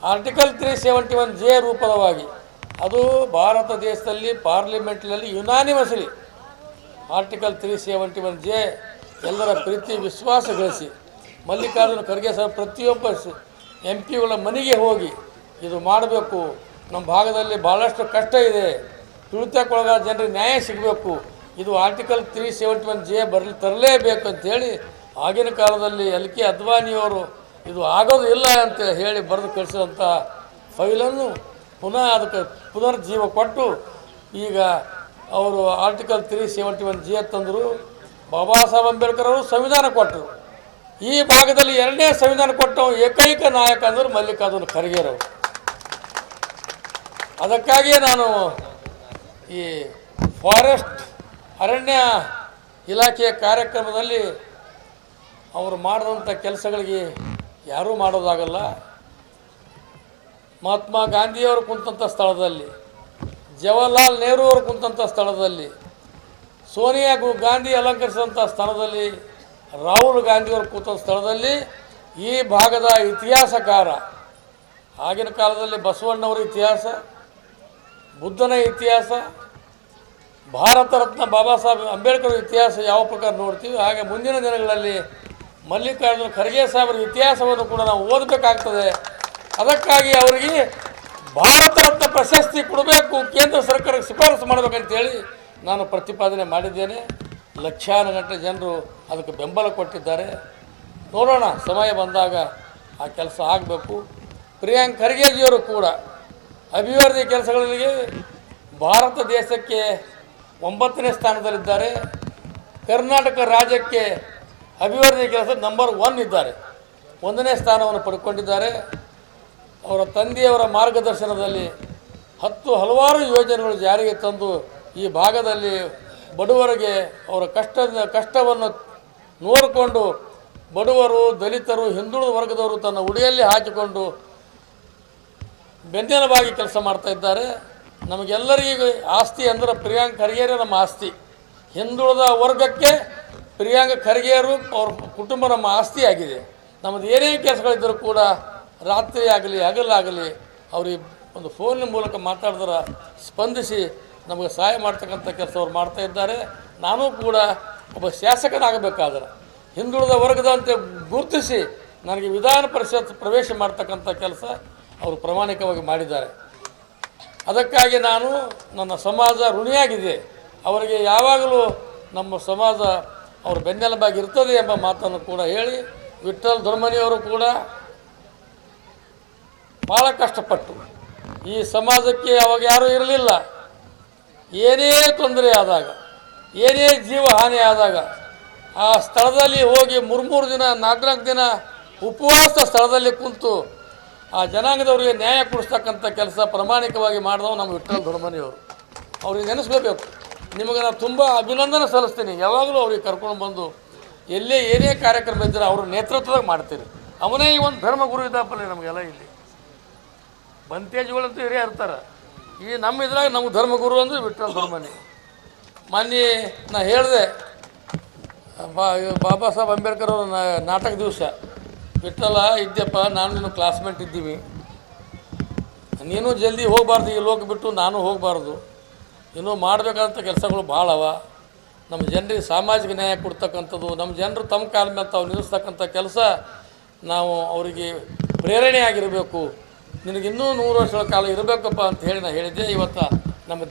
ಆರ್ಟಿಕಲ್ 371J ರೂಪದವಾಗಿ ಅದು ಭಾರತ ದೇಶದಲ್ಲಿ ಪಾರ್ಲಿಮೆಂಟ್ನಲ್ಲಿ ಯುನಾನಿಮಸ್ಲಿ ಆರ್ಟಿಕಲ್ 371J ಎಲ್ಲರ ಪ್ರೀತಿ ವಿಶ್ವಾಸ ಗಳಿಸಿ ಮಲ್ಲಿಕಾರ್ಜುನ ಖರ್ಗೆ ಸಾಹೇಬ್ ಪ್ರತಿಯೊಬ್ಬ MP ಗಳ ಮನೆಗೆ ಹೋಗಿ ಇದು ಮಾಡಬೇಕು, ನಮ್ಮ ಭಾಗದಲ್ಲಿ ಭಾಳಷ್ಟು ಕಷ್ಟ ಇದೆ, ತುಳಿತಕ್ಕೊಳಗಾದ ಜನರಿಗೆ ನ್ಯಾಯ ಸಿಗಬೇಕು, ಇದು ಆರ್ಟಿಕಲ್ 371J ತರಲೇಬೇಕು ಅಂಥೇಳಿ ಆಗಿನ ಕಾಲದಲ್ಲಿ LK ಅದ್ವಾನಿಯವರು ಇದು ಆಗೋದು ಇಲ್ಲ ಅಂತ ಹೇಳಿ ಬರೆದು ಕಳಿಸಿದಂಥ ಫೈಲನ್ನು ಪುನಃ ಅದಕ್ಕೆ ಪುನರ್ಜೀವ ಕೊಟ್ಟು ಈಗ ಅವರು ಆರ್ಟಿಕಲ್ 371J ತಂದರು. ಬಾಬಾ ಸಾಹೇಬ್ ಅಂಬೇಡ್ಕರ್ ಅವರು ಸಂವಿಧಾನ ಕೊಟ್ಟರು. ಈ ಭಾಗದಲ್ಲಿ ಎರಡನೇ ಸಂವಿಧಾನ ಕೊಟ್ಟ ಏಕೈಕ ನಾಯಕ ಅಂದ್ರೆ ಮಲ್ಲಿಕಾರ್ಜುನ ಖರ್ಗೆರವರು. ಅದಕ್ಕಾಗಿಯೇ ನಾನು ಈ ಫಾರೆಸ್ಟ್ ಅರಣ್ಯ ಇಲಾಖೆಯ ಕಾರ್ಯಕ್ರಮದಲ್ಲಿ ಅವರು ಮಾಡಿದಂಥ ಕೆಲಸಗಳಿಗೆ ಯಾರೂ ಮಾಡೋದಾಗಲ್ಲ. ಮಹಾತ್ಮ ಗಾಂಧಿಯವರು ಕುಂತಂಥ ಸ್ಥಳದಲ್ಲಿ, ಜವಾಹರ್ಲಾಲ್ ನೆಹರು ಅವರು ಕುಂತಂಥ ಸ್ಥಳದಲ್ಲಿ, ಸೋನಿಯಾ ಗಾಂಧಿ ಅಲಂಕರಿಸಿದಂಥ ಸ್ಥಳದಲ್ಲಿ, ರಾಹುಲ್ ಗಾಂಧಿಯವರು ಕೂತ ಸ್ಥಳದಲ್ಲಿ ಈ ಭಾಗದ ಇತಿಹಾಸಕಾರ, ಆಗಿನ ಕಾಲದಲ್ಲಿ ಬಸವಣ್ಣವರ ಇತಿಹಾಸ, ಬುದ್ಧನ ಇತಿಹಾಸ, ಭಾರತ ರತ್ನ ಬಾಬಾ ಸಾಹೇಬ್ ಅಂಬೇಡ್ಕರ್ ಇತಿಹಾಸ ಯಾವ ಪ್ರಕಾರ ನೋಡ್ತೀವಿ, ಹಾಗೆ ಮುಂದಿನ ದಿನಗಳಲ್ಲಿ ಮಲ್ಲಿಕಾರ್ಜುನ ಖರ್ಗೆ ಸಾಹೇಬರ ಇತಿಹಾಸವನ್ನು ಕೂಡ ನಾವು ಓದಬೇಕಾಗ್ತದೆ. ಅದಕ್ಕಾಗಿ ಅವರಿಗೆ ಭಾರತ ರತ್ನ ಪ್ರಶಸ್ತಿ ಕೊಡಬೇಕು, ಕೇಂದ್ರ ಸರ್ಕಾರಕ್ಕೆ ಶಿಫಾರಸು ಮಾಡಬೇಕಂತೇಳಿ ನಾನು ಪ್ರತಿಪಾದನೆ ಮಾಡಿದ್ದೇನೆ. ಲಕ್ಷಾನುಗಟ್ಟಲೆ ಜನರು ಅದಕ್ಕೆ ಬೆಂಬಲ ಕೊಟ್ಟಿದ್ದಾರೆ. ನೋಡೋಣ, ಸಮಯ ಬಂದಾಗ ಆ ಕೆಲಸ ಆಗಬೇಕು. ಪ್ರಿಯಾಂಕ್ ಖರ್ಗೆಜಿಯವರು ಕೂಡ ಅಭಿವೃದ್ಧಿ ಕೆಲಸಗಳಿಗೆ ಭಾರತ ದೇಶಕ್ಕೆ 9ನೇ ಸ್ಥಾನದಲ್ಲಿದ್ದಾರೆ. ಕರ್ನಾಟಕ ರಾಜ್ಯಕ್ಕೆ ಅಭಿವೃದ್ಧಿ ಕೆಲಸ ನಂಬರ್ 1 ಇದ್ದಾರೆ, 1ನೇ ಸ್ಥಾನವನ್ನು ಪಡ್ಕೊಂಡಿದ್ದಾರೆ. ಅವರ ತಂದೆಯವರ ಮಾರ್ಗದರ್ಶನದಲ್ಲಿ ಹಲವಾರು ಯೋಜನೆಗಳು ಜಾರಿಗೆ ತಂದು ಈ ಭಾಗದಲ್ಲಿ ಬಡವರಿಗೆ ಅವರ ಕಷ್ಟವನ್ನು ನೋಡಿಕೊಂಡು ಬಡವರು, ದಲಿತರು, ಹಿಂದುಳಿದ ವರ್ಗದವರು ತನ್ನ ಉಡಿಯಲ್ಲಿ ಹಾಕಿಕೊಂಡು ಬೆನ್ನೆಲುಬಾಗಿ ಕೆಲಸ ಮಾಡ್ತಾ ಇದ್ದಾರೆ. ನಮಗೆಲ್ಲರಿಗೂ ಆಸ್ತಿ ಅಂದ್ರೆ ಪ್ರಿಯಾಂಕ್ ಖರ್ಗೆಯರೇ ನಮ್ಮ ಆಸ್ತಿ. ಹಿಂದುಳಿದ ವರ್ಗಕ್ಕೆ ಪ್ರಿಯಾಂಕ್ ಖರ್ಗೆಯರು ಅವ್ರ ಕುಟುಂಬ ನಮ್ಮ ಆಸ್ತಿ ಆಗಿದೆ. ನಮ್ಮದು ಏನೇ ಕೆಲಸಗಳಿದ್ದರೂ ಕೂಡ ರಾತ್ರಿ ಆಗಲಿ ಹಗಲಾಗಲಿ ಅವ್ರಿಗೆ ಒಂದು ಫೋನಿನ ಮೂಲಕ ಮಾತಾಡಿದ್ರೆ ಸ್ಪಂದಿಸಿ ನಮಗೆ ಸಹಾಯ ಮಾಡ್ತಕ್ಕಂಥ ಕೆಲಸ ಅವ್ರು ಮಾಡ್ತಾ ಇದ್ದಾರೆ. ನಾನು ಕೂಡ ಒಬ್ಬ ಶಾಸಕನಾಗಬೇಕಾದ್ರೆ ಹಿಂದುಳಿದ ವರ್ಗದಂತೆ ಗುರುತಿಸಿ ನನಗೆ ವಿಧಾನ ಪರಿಷತ್ ಪ್ರವೇಶ ಮಾಡ್ತಕ್ಕಂಥ ಕೆಲಸ ಅವರು ಪ್ರಾಮಾಣಿಕವಾಗಿ ಮಾಡಿದ್ದಾರೆ. ಅದಕ್ಕಾಗಿ ನಾನು ನನ್ನ ಸಮಾಜ ಋಣಿಯಾಗಿದೆ. ಅವರಿಗೆ ಯಾವಾಗಲೂ ನಮ್ಮ ಸಮಾಜ ಅವ್ರ ಬೆನ್ನೆಲುಬಾಗಿ ಇರ್ತದೆ ಎಂಬ ಮಾತನ್ನು ಕೂಡ ಹೇಳಿ, ವಿಠ್ಠಲ್ ದೊಡ್ಮನಿಯವರು ಕೂಡ ಭಾಳ ಕಷ್ಟಪಟ್ಟು ಈ ಸಮಾಜಕ್ಕೆ ಅವಾಗ ಯಾರೂ ಇರಲಿಲ್ಲ. ಏನೇ ತೊಂದರೆ ಆದಾಗ, ಏನೇ ಜೀವ ಹಾನಿ ಆದಾಗ ಆ ಸ್ಥಳದಲ್ಲಿ ಹೋಗಿ 3 ದಿನ 4 ದಿನ ಉಪವಾಸ ಸ್ಥಳದಲ್ಲಿ ಕುಂತು ಆ ಜನಾಂಗದವರಿಗೆ ನ್ಯಾಯ ಕೊಡಿಸ್ತಕ್ಕಂಥ ಕೆಲಸ ಪ್ರಾಮಾಣಿಕವಾಗಿ ಮಾಡಿದವು ನಮ್ಮ ವಿಠ್ಠಲ್ ದೊಡ್ಮನಿಯವರು. ಅವ್ರಿಗೆ ನೆನೆಸ್ಕೋಬೇಕು. ನಿಮಗೆ ನಾನು ತುಂಬ ಅಭಿನಂದನೆ ಸಲ್ಲಿಸ್ತೀನಿ. ಯಾವಾಗಲೂ ಅವ್ರಿಗೆ ಕರ್ಕೊಂಡು ಬಂದು ಎಲ್ಲೇ ಏನೇ ಕಾರ್ಯಕ್ರಮ ಇದ್ದರೆ ಅವ್ರ ನೇತೃತ್ವದಾಗ ಮಾಡ್ತೀರಿ. ಅವನೇ ಈ ಒಂದು ಧರ್ಮಗುರು ಇದ್ದಪ್ಪಲ್ಲಿ ನಮಗೆಲ್ಲ ಇಲ್ಲಿ ಬಂತೇಜ್ಗಳಂತೂ ಹಿರಿಯ ಇರ್ತಾರೆ. ಈ ನಮ್ಮ ಇದ್ರಾಗ ನಮ್ಗೆ ಧರ್ಮಗುರು ಅಂದರೆ ವಿಠ್ಠಲ್ ದೊಡ್ಮನಿ. ಮೊನ್ನೆ ನಾ ಹೇಳಿದೆ ಬಾಬಾ ಸಾಹೇಬ್ ಅಂಬೇಡ್ಕರ್ ಅವ್ರ ನಾಟಕ ದಿವಸ, ವಿಠ್ಠಲ ಇದ್ದೆಪ್ಪ, ನಾನು ನೀನು ಕ್ಲಾಸ್ಮೇಟ್ ಇದ್ದೀವಿ, ನೀನು ಜಲ್ದಿ ಹೋಗಬಾರ್ದು, ಈ ಲೋಕ ಬಿಟ್ಟು ನಾನು ಹೋಗಬಾರ್ದು, ಇನ್ನೂ ಮಾಡಬೇಕಾದಂಥ ಕೆಲಸಗಳು ಭಾಳ ಅವ. ನಮ್ಮ ಜನರಿಗೆ ಸಾಮಾಜಿಕ ನ್ಯಾಯ ಕೊಡ್ತಕ್ಕಂಥದ್ದು, ನಮ್ಮ ಜನರು ತಮ್ಮ ಕಾಲ ಮೇಲೆ ತಾವು ನಿಲ್ಲಿಸ್ತಕ್ಕಂಥ ಕೆಲಸ ನಾವು ಅವರಿಗೆ ಪ್ರೇರಣೆ ಆಗಿರಬೇಕು. ನಿನಗಿನ್ನೂ 100 ವರ್ಷಗಳ ಕಾಲ ಇರಬೇಕಪ್ಪ ಅಂತ ಹೇಳಿ ನಾನು ಹೇಳಿದ್ದೆ. ಇವತ್ತು ನಮ್ಮ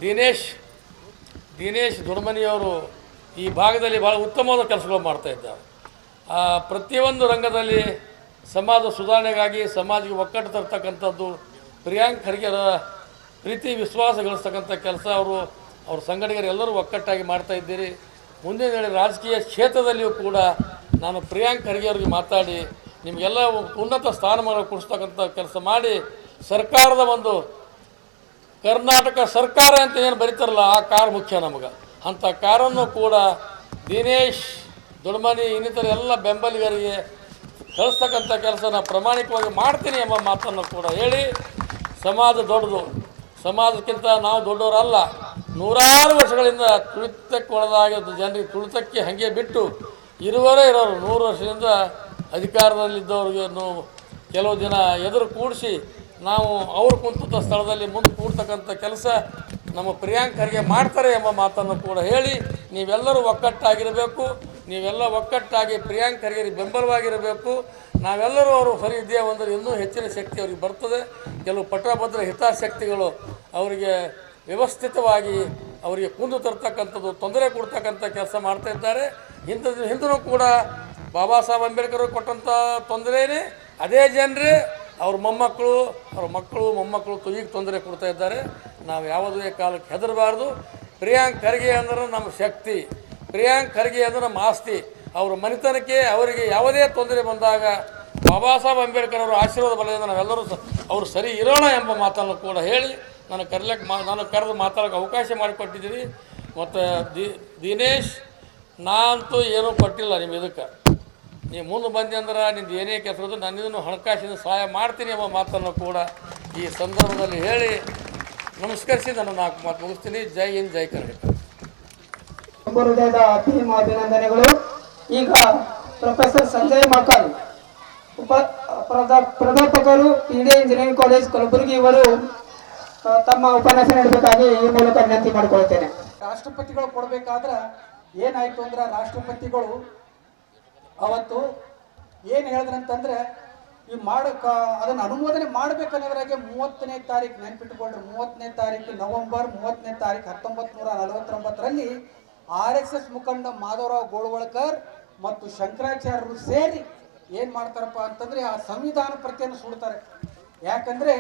ದಿನೇಶ್ ದೊಡ್ಮನಿಯವರು ಈ ಭಾಗದಲ್ಲಿ ಭಾಳ ಉತ್ತಮವಾದ ಕೆಲಸಗಳು ಮಾಡ್ತಾಯಿದ್ದಾರೆ. ಪ್ರತಿಯೊಂದು ರಂಗದಲ್ಲಿ ಸಮಾಜ ಸುಧಾರಣೆಗಾಗಿ ಸಮಾಜಕ್ಕೆ ಒಕ್ಕಟ್ಟು ತರ್ತಕ್ಕಂಥದ್ದು, ಪ್ರಿಯಾಂಕ್ ಖರ್ಗೆರ ಪ್ರೀತಿ ವಿಶ್ವಾಸ ಗಳಿಸ್ತಕ್ಕಂಥ ಕೆಲಸ ಅವ್ರ ಸಂಘಟಕರು ಎಲ್ಲರೂ ಒಕ್ಕಟ್ಟಾಗಿ ಮಾಡ್ತಾ ಇದ್ದೀರಿ. ಮುಂದಿನ ರಾಜಕೀಯ ಕ್ಷೇತ್ರದಲ್ಲಿಯೂ ಕೂಡ ನಾನು ಪ್ರಿಯಾಂಕ್ ಖರ್ಗೆ ಅವರಿಗೆ ಮಾತಾಡಿ ನಿಮಗೆಲ್ಲ ಉನ್ನತ ಸ್ಥಾನಮಾನ ಕೊಡಿಸ್ತಕ್ಕಂಥ ಕೆಲಸ ಮಾಡಿ, ಸರ್ಕಾರದ ಒಂದು ಕರ್ನಾಟಕ ಸರ್ಕಾರ ಅಂತ ಏನು ಬರೀತಾರಲ್ಲ ಆ ಕಾರ್ ಮುಖ್ಯ ನಮಗೆ, ಅಂಥ ಕಾರನ್ನು ಕೂಡ ದಿನೇಶ್ ದೊಡ್ಮನಿ ಇನ್ನಿತರ ಎಲ್ಲ ಬೆಂಬಲಿಗರಿಗೆ ಕಳಿಸ್ತಕ್ಕಂಥ ಕೆಲಸ ನಾನು ಪ್ರಾಮಾಣಿಕವಾಗಿ ಮಾಡ್ತೀನಿ ಎಂಬ ಮಾತನ್ನು ಕೂಡ ಹೇಳಿ, ಸಮಾಜ ದೊಡ್ಡದು, ಸಮಾಜಕ್ಕಿಂತ ನಾವು ದೊಡ್ಡವರಲ್ಲ. 100 ವರ್ಷಗಳಿಂದ ತುಳಿತಕ್ಕೆ ಒಳಗಾಗಿದ್ದು ಜನರಿಗೆ ತುಳಿತಕ್ಕೆ ಹಾಗೆ ಬಿಟ್ಟು ಇರೋರು 100 ವರ್ಷದಿಂದ ಅಧಿಕಾರದಲ್ಲಿದ್ದವ್ರಿಗೆ ಕೆಲವು ದಿನ ಎದುರು ಕೂಡಿಸಿ ನಾವು ಅವ್ರು ಕುಂತ ಸ್ಥಳದಲ್ಲಿ ಮುಂದೆ ಕೂಡ್ತಕ್ಕಂಥ ಕೆಲಸ ನಮ್ಮ ಪ್ರಿಯಾಂಕ್ ಖರ್ಗೆ ಮಾಡ್ತಾರೆ ಎಂಬ ಮಾತನ್ನು ಕೂಡ ಹೇಳಿ, ನೀವೆಲ್ಲರೂ ಒಕ್ಕಟ್ಟಾಗಿರಬೇಕು. ನೀವೆಲ್ಲ ಒಕ್ಕಟ್ಟಾಗಿ ಪ್ರಿಯಾಂಕ್ ಖರ್ಗೆ ಬೆಂಬಲವಾಗಿರಬೇಕು. ನಾವೆಲ್ಲರೂ ಅವರು ಸರಿ ಇದ್ದೇವೆ ಅಂದರೆ ಇನ್ನೂ ಹೆಚ್ಚಿನ ಶಕ್ತಿ ಅವ್ರಿಗೆ ಬರ್ತದೆ. ಕೆಲವು ಪಟ್ಟಭದ್ರ ಹಿತಾಸಕ್ತಿಗಳು ಅವರಿಗೆ ವ್ಯವಸ್ಥಿತವಾಗಿ ಅವರಿಗೆ ಕುಂದು ತರ್ತಕ್ಕಂಥದ್ದು, ತೊಂದರೆ ಕೊಡ್ತಕ್ಕಂಥ ಕೆಲಸ ಮಾಡ್ತಾಯಿದ್ದಾರೆ. ಹಿಂದೂ ಕೂಡ ಬಾಬಾ ಸಾಹೇಬ್ ಅಂಬೇಡ್ಕರ್ ಕೊಟ್ಟಂಥ ತೊಂದರೆಯೇ ಅದೇ ಜನರೇ ಅವ್ರ ಮೊಮ್ಮಕ್ಕಳು, ಅವ್ರ ಮಕ್ಕಳು ಮೊಮ್ಮಕ್ಕಳು ಈಗ ತೊಂದರೆ ಕೊಡ್ತಾ ಇದ್ದಾರೆ. ನಾವು ಯಾವುದೇ ಕಾಲಕ್ಕೆ ಹೆದರಬಾರ್ದು. ಪ್ರಿಯಾಂಕ್ ಖರ್ಗೆ ಅಂದ್ರೆ ನಮ್ಮ ಶಕ್ತಿ, ಪ್ರಿಯಾಂಕ್ ಖರ್ಗೆ ಅಂದ್ರೆ ನಮ್ಮ ಆಸ್ತಿ. ಅವರ ಮನೆತನಕ್ಕೆ ಅವರಿಗೆ ಯಾವುದೇ ತೊಂದರೆ ಬಂದಾಗ ಬಾಬಾ ಸಾಹೇಬ್ ಅಂಬೇಡ್ಕರ್ ಅವರ ಆಶೀರ್ವಾದ ಬಲದಿಂದ ನಾವೆಲ್ಲರೂ ಅವರು ಸರಿ ಇರೋಣ ಎಂಬ ಮಾತನ್ನು ಕೂಡ ಹೇಳಿ ನಾನು ಕರೆದು ಮಾತಾಡೋಕ್ಕೆ ಅವಕಾಶ ಮಾಡಿಕೊಟ್ಟಿದ್ದೀರಿ. ಮತ್ತು ದಿನೇಶ್, ನಾನಂತೂ ಏನೂ ಕೊಟ್ಟಿಲ್ಲ ನಿಮ್ಮ ಇದಕ್ಕೆ. ನೀವು ಮುಂದೆ ಬಂದೆ ಅಂದ್ರೆ ನಿಂದು ಏನೇ ಕೆಲಸ ಇರೋದು ನನ್ನಿಂದ ಹಣಕಾಸಿನ ಸಹಾಯ ಮಾಡ್ತೀನಿ ಎಂಬ ಮಾತನ್ನು ಕೂಡ ಈ ಸಂದರ್ಭದಲ್ಲಿ ಹೇಳಿ ನಮಸ್ಕರಿಸಿ ನಾನು 4 ಮಾತು ಮುಗಿಸ್ತೀನಿ. ಜೈ ಹಿಂದ್, ಜೈ ಕರ್ನಾಟಕ. ಹೃದಯದ ಅತೀಮ ಅಭಿನಂದನೆಗಳು. ಈಗ ಪ್ರೊಫೆಸರ್ ಸಂಜಯ್ ಮಕಲ್, ಪ್ರಾಧ್ಯಾಪಕರು, ಇಂಡಿಯನ್ ಇಂಜಿನಿಯರಿಂಗ್ ಕಾಲೇಜ್ ಕಲಬುರಗಿ, ಇವರು ತಮ್ಮ ಉಪನ್ಯಾಸ ನೀಡಬೇಕಾಗಿ ಈ ಮೂಲಕ ವಿನಂತಿ ಮಾಡಿಕೊಳ್ತೇನೆ. ರಾಷ್ಟ್ರಪತಿಗಳು ಕೊಡಬೇಕಾದ್ರೆ ಏನಾಯ್ತು ಅಂದ್ರೆ, ರಾಷ್ಟ್ರಪತಿಗಳು ಅವತ್ತು ಏನು ಹೇಳಿದ್ರಂತಂದ್ರೆ, ಈ ಅದನ್ನು ಅನುಮೋದನೆ ಮಾಡ್ಬೇಕನ್ನೋದ್ರಾಗೆ 30ನೇ ತಾರೀಕು ನೆನ್ಪಿಟ್ಟುಕೊಂಡ್ರೆ, 30ನೇ ತಾರೀಕು ನವೆಂಬರ್ 30ನೇ ತಾರೀಕು 1949ರಲ್ಲಿ RSS ಮುಖಂಡ ಮಾಧವರಾವ್ ಗೋಳ್ವಳ್ಕರ್ ಮತ್ತು ಶಂಕರಾಚಾರ್ಯರು ಸೇರಿ ಏನು ಮಾಡ್ತಾರಪ್ಪ ಅಂತಂದ್ರೆ, ಆ ಸಂವಿಧಾನ ಪ್ರತಿಯನ್ನು ಸುಡ್ತಾರೆ. ಯಾಕಂದ್ರೆ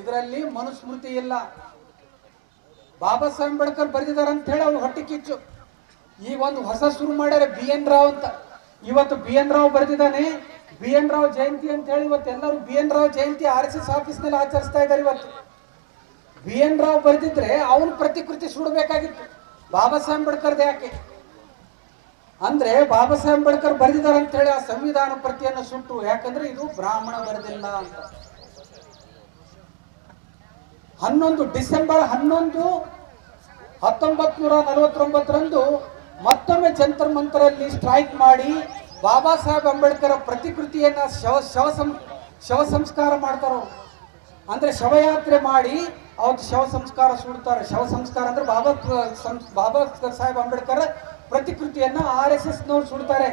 ಇದರಲ್ಲಿ ಮನುಸ್ಮೃತಿ ಇಲ್ಲ. ಬಾಬಾ ಸಾಹೇಬ್ ಅಂಬೇಡ್ಕರ್ ಬರೆದಿದ್ದಾರೆ ಅಂತ ಹೇಳಿ ಅವ್ರು ಹೊಟ್ಟೆ ಕಿಚ್ಚು. ಈಗ ಒಂದು ಹೊಸ ಶುರು ಮಾಡ್ಯಾರ BN ರಾವ್ ಅಂತ. ಇವತ್ತು BN ರಾವ್ ಬರೆದಿದ್ದಾನೆ. BN ರಾವ್ ಜಯಂತಿ ಅಂತ ಹೇಳಿ ಇವತ್ತು ಎಲ್ಲರೂ BN ರಾವ್ ಜಯಂತಿ RSS ಆಫೀಸ್ನಲ್ಲಿ ಆಚರಿಸ್ತಾ ಇದ್ದಾರೆ. ಇವತ್ತು BN ರಾವ್ ಬರೆದಿದ್ರೆ ಅವನು ಪ್ರತಿಕೃತಿ ಸುಡಬೇಕಾಗಿತ್ತು. ಬಾಬಾ ಸಾಹೇಬ್ ಅಂಬೇಡ್ಕರ್ದು ಯಾಕೆ ಅಂದ್ರೆ, ಬಾಬಾ ಸಾಹೇಬ್ ಅಂಬೇಡ್ಕರ್ ಬರೆದಿದ್ದಾರೆ ಅಂತ ಹೇಳಿ ಆ ಸಂವಿಧಾನ ಪ್ರತಿಯನ್ನು ಸುಟ್ಟು, ಯಾಕಂದ್ರೆ ಇದು ಬ್ರಾಹ್ಮಣ ಬರೆದಿಲ್ಲ ಅಂತ. ಡಿಸೆಂಬರ್ 11, 1949ರಂದು ಮತ್ತೊಮ್ಮೆ ಜಂತರ್ ಮಂತರಲ್ಲಿ ಸ್ಟ್ರೈಕ್ ಮಾಡಿ ಬಾಬಾ ಸಾಹೇಬ್ ಅಂಬೇಡ್ಕರ್ ಪ್ರತಿಕೃತಿಯನ್ನು ಶವ ಸಂಸ್ಕಾರ ಮಾಡ್ತಾರೋ, ಅಂದರೆ ಶವಯಾತ್ರೆ ಮಾಡಿ ಅವತ್ತು ಶವ ಸಂಸ್ಕಾರ ಸುಡ್ತಾರೆ. ಶವ ಸಂಸ್ಕಾರ ಅಂದರೆ ಬಾಬಾ ಸಾಹೇಬ್ ಅಂಬೇಡ್ಕರ್ ಪ್ರತಿಕೃತಿಯನ್ನು RSSನವ್ರು ಸುಡ್ತಾರೆ.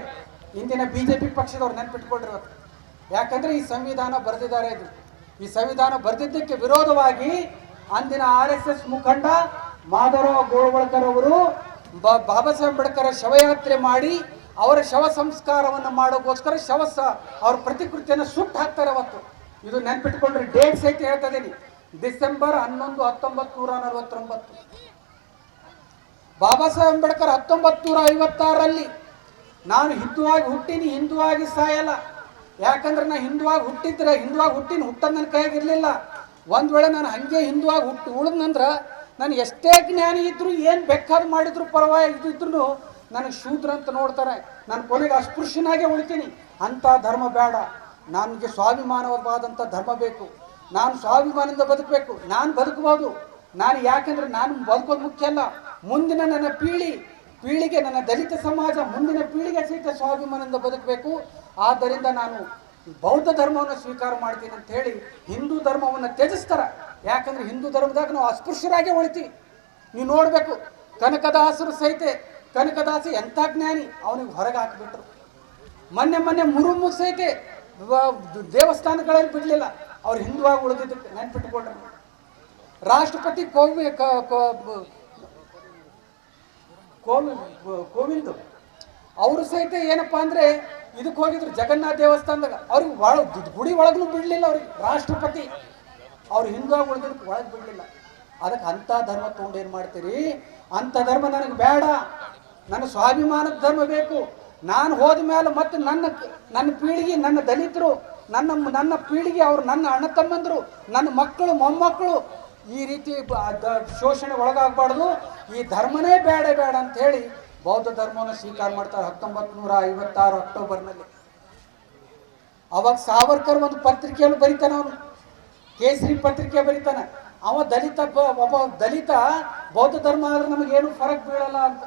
ಇಂದಿನ BJP ಪಕ್ಷದವ್ರು ನೆನ್ಪಿಟ್ಕೊಂಡಿರೋದು. ಯಾಕಂದರೆ ಈ ಸಂವಿಧಾನ ಬರೆದಿದ್ದಾರೆ. ಈ ಸಂವಿಧಾನ ಬರೆದಿದ್ದಕ್ಕೆ ವಿರೋಧವಾಗಿ ಅಂದಿನ RSS ಮುಖಂಡ ಮಾಧವರಾವ್ ಗೋಳ್ವಳ್ಕರ್ ಅವರು ಬಾಬಾ ಸಾಹೇಬ್ ಅಂಬೇಡ್ಕರ್ ಶವಯಾತ್ರೆ ಮಾಡಿ ಅವರ ಶವ ಸಂಸ್ಕಾರವನ್ನು ಮಾಡೋಕ್ಕೋಸ್ಕರ ಅವ್ರ ಪ್ರತಿಕೃತಿಯನ್ನು ಸುಟ್ಟು ಹಾಕ್ತಾರೆ ಅವತ್ತು. ಇದು ನೆನ್ಪಿಟ್ಕೊಂಡ್ರೆ ಡೇಟ್ ಸಹಿತ ಹೇಳ್ತಾ ಇದ್ದೀನಿ. ಡಿಸೆಂಬರ್ 11, 1949. ಬಾಬಾ ಸಾಹೇಬ್ ಅಂಬೇಡ್ಕರ್ 1956ರಲ್ಲಿ ನಾನು ಹಿಂದುವಾಗಿ ಹುಟ್ಟಿನಿ, ಹಿಂದುವಾಗಿ ಸಾಯಲ್ಲ. ಯಾಕಂದ್ರೆ ನಾನು ಹಿಂದುವಾಗಿ ಹುಟ್ಟದ ನನ್ನ ಕೈಯಾಗಿರ್ಲಿಲ್ಲ. ಒಂದ್ ವೇಳೆ ನಾನು ಹಂಗೆ ಹಿಂದುವಾಗಿ ಉಳಿದ್ನಂದ್ರೆ ನಾನು ಎಷ್ಟೇ ಜ್ಞಾನಿ ಇದ್ರು ಏನು ಬೇಕಾದ್ ಮಾಡಿದ್ರು ಪರವಾಗಿದ್ರು ನನಗೆ ಶೂದ್ರ ಅಂತ ನೋಡ್ತಾರೆ. ನಾನು ಕೊನೆಗೆ ಅಸ್ಪೃಶ್ಯನಾಗೆ ಉಳಿತೀನಿ. ಅಂಥ ಧರ್ಮ ಬೇಡ. ನನಗೆ ಸ್ವಾಭಿಮಾನವಾದಂಥ ಧರ್ಮ ಬೇಕು. ನಾನು ಸ್ವಾಭಿಮಾನದಿಂದ ಬದುಕಬೇಕು. ನಾನು ಬದುಕಬಹುದು. ಯಾಕೆಂದ್ರೆ ನಾನು ಬದುಕೋದು ಮುಖ್ಯ ಅಲ್ಲ, ಮುಂದಿನ ನನ್ನ ಪೀಳಿಗೆ ನನ್ನ ದಲಿತ ಸಮಾಜ ಮುಂದಿನ ಪೀಳಿಗೆ ಸಹಿತ ಸ್ವಾಭಿಮಾನದಿಂದ ಬದುಕಬೇಕು. ಆದ್ದರಿಂದ ನಾನು ಬೌದ್ಧ ಧರ್ಮವನ್ನು ಸ್ವೀಕಾರ ಮಾಡ್ತೀನಿ ಅಂತ ಹೇಳಿ ಹಿಂದೂ ಧರ್ಮವನ್ನು ತ್ಯಜಿಸ್ತಾರ. ಯಾಕಂದ್ರೆ ಹಿಂದೂ ಧರ್ಮದಾಗ ನಾವು ಅಸ್ಪೃಶ್ಯರಾಗೆ ಉಳಿತೀವಿ. ನೀವು ನೋಡಬೇಕು, ಕನಕದಾಸರು ಸಹಿತ ಕನಕದಾಸ ಎಂಥ ಜ್ಞಾನಿ, ಅವನಿಗೆ ಹೊರಗೆ ಹಾಕಿಬಿಟ್ರು. ಮೊನ್ನೆ ಮುರುಮು ಸಹಿತ ದೇವಸ್ಥಾನಗಳಲ್ಲಿ ಬಿಡಲಿಲ್ಲ, ಅವ್ರು ಹಿಂದುವಾಗಿ ಉಳಿದಿದ್ದಕ್ಕೆ ನೆನ್ಪಿಟ್ಟುಕೊಂಡ್ರು. ರಾಷ್ಟ್ರಪತಿ ಕೋವಿಂದ್ ಅವರು ಸಹಿತ ಏನಪ್ಪಾ ಅಂದ್ರೆ ಇದಕ್ಕೆ ಹೋಗಿದ್ರು ಜಗನ್ನಾಥ ದೇವಸ್ಥಾನದಾಗ. ಅವ್ರಿಗೆ ಗುಡಿ ಒಳಗೂ ಬಿಡಲಿಲ್ಲ. ಅವ್ರಿಗೆ ರಾಷ್ಟ್ರಪತಿ ಅವ್ರು ಹಿಂದುವಾಗಿ ಉಳಿದಿದ್ದಕ್ಕೆ ಒಳಗೆ ಬಿಡಲಿಲ್ಲ. ಅದಕ್ಕೆ ಅಂಥ ಧರ್ಮ ತೊಗೊಂಡು ಏನು ಮಾಡ್ತೀರಿ? ಅಂಥ ಧರ್ಮ ನನಗೆ ಬೇಡ. ನನ್ನ ಸ್ವಾಭಿಮಾನದ ಧರ್ಮ ಬೇಕು. ನಾನು ಹೋದ ಮೇಲೆ ಮತ್ತೆ ನನ್ನ ಪೀಳಿಗೆ, ನನ್ನ ದಲಿತರು, ನನ್ನ ಪೀಳಿಗೆ, ಅವರು ನನ್ನ ಅಣ್ಣ ತಮ್ಮಂದರು, ನನ್ನ ಮಕ್ಕಳು ಮೊಮ್ಮಕ್ಕಳು ಈ ರೀತಿ ಶೋಷಣೆ ಒಳಗಾಗಬಾರ್ದು. ಈ ಧರ್ಮನೇ ಬೇಡ ಅಂತ ಹೇಳಿ ಬೌದ್ಧ ಧರ್ಮವನ್ನು ಸ್ವೀಕಾರ ಮಾಡ್ತಾರೆ 1956 ಅಕ್ಟೋಬರ್ನಲ್ಲಿ. ಅವಾಗ ಸಾವರ್ಕರ್ ಒಂದು ಪತ್ರಿಕೆಯಲ್ಲಿ ಬರೀತಾನೆ, ಅವನು ಕೇಸರಿ ಪತ್ರಿಕೆ ಬರೀತಾನೆ. ಅವ ಒಬ್ಬ ದಲಿತ ಬೌದ್ಧ ಧರ್ಮ ಆದ್ರೆ ನಮಗೇನು ಫರಕ್ ಬೀಳಲ್ಲ ಅಂತ.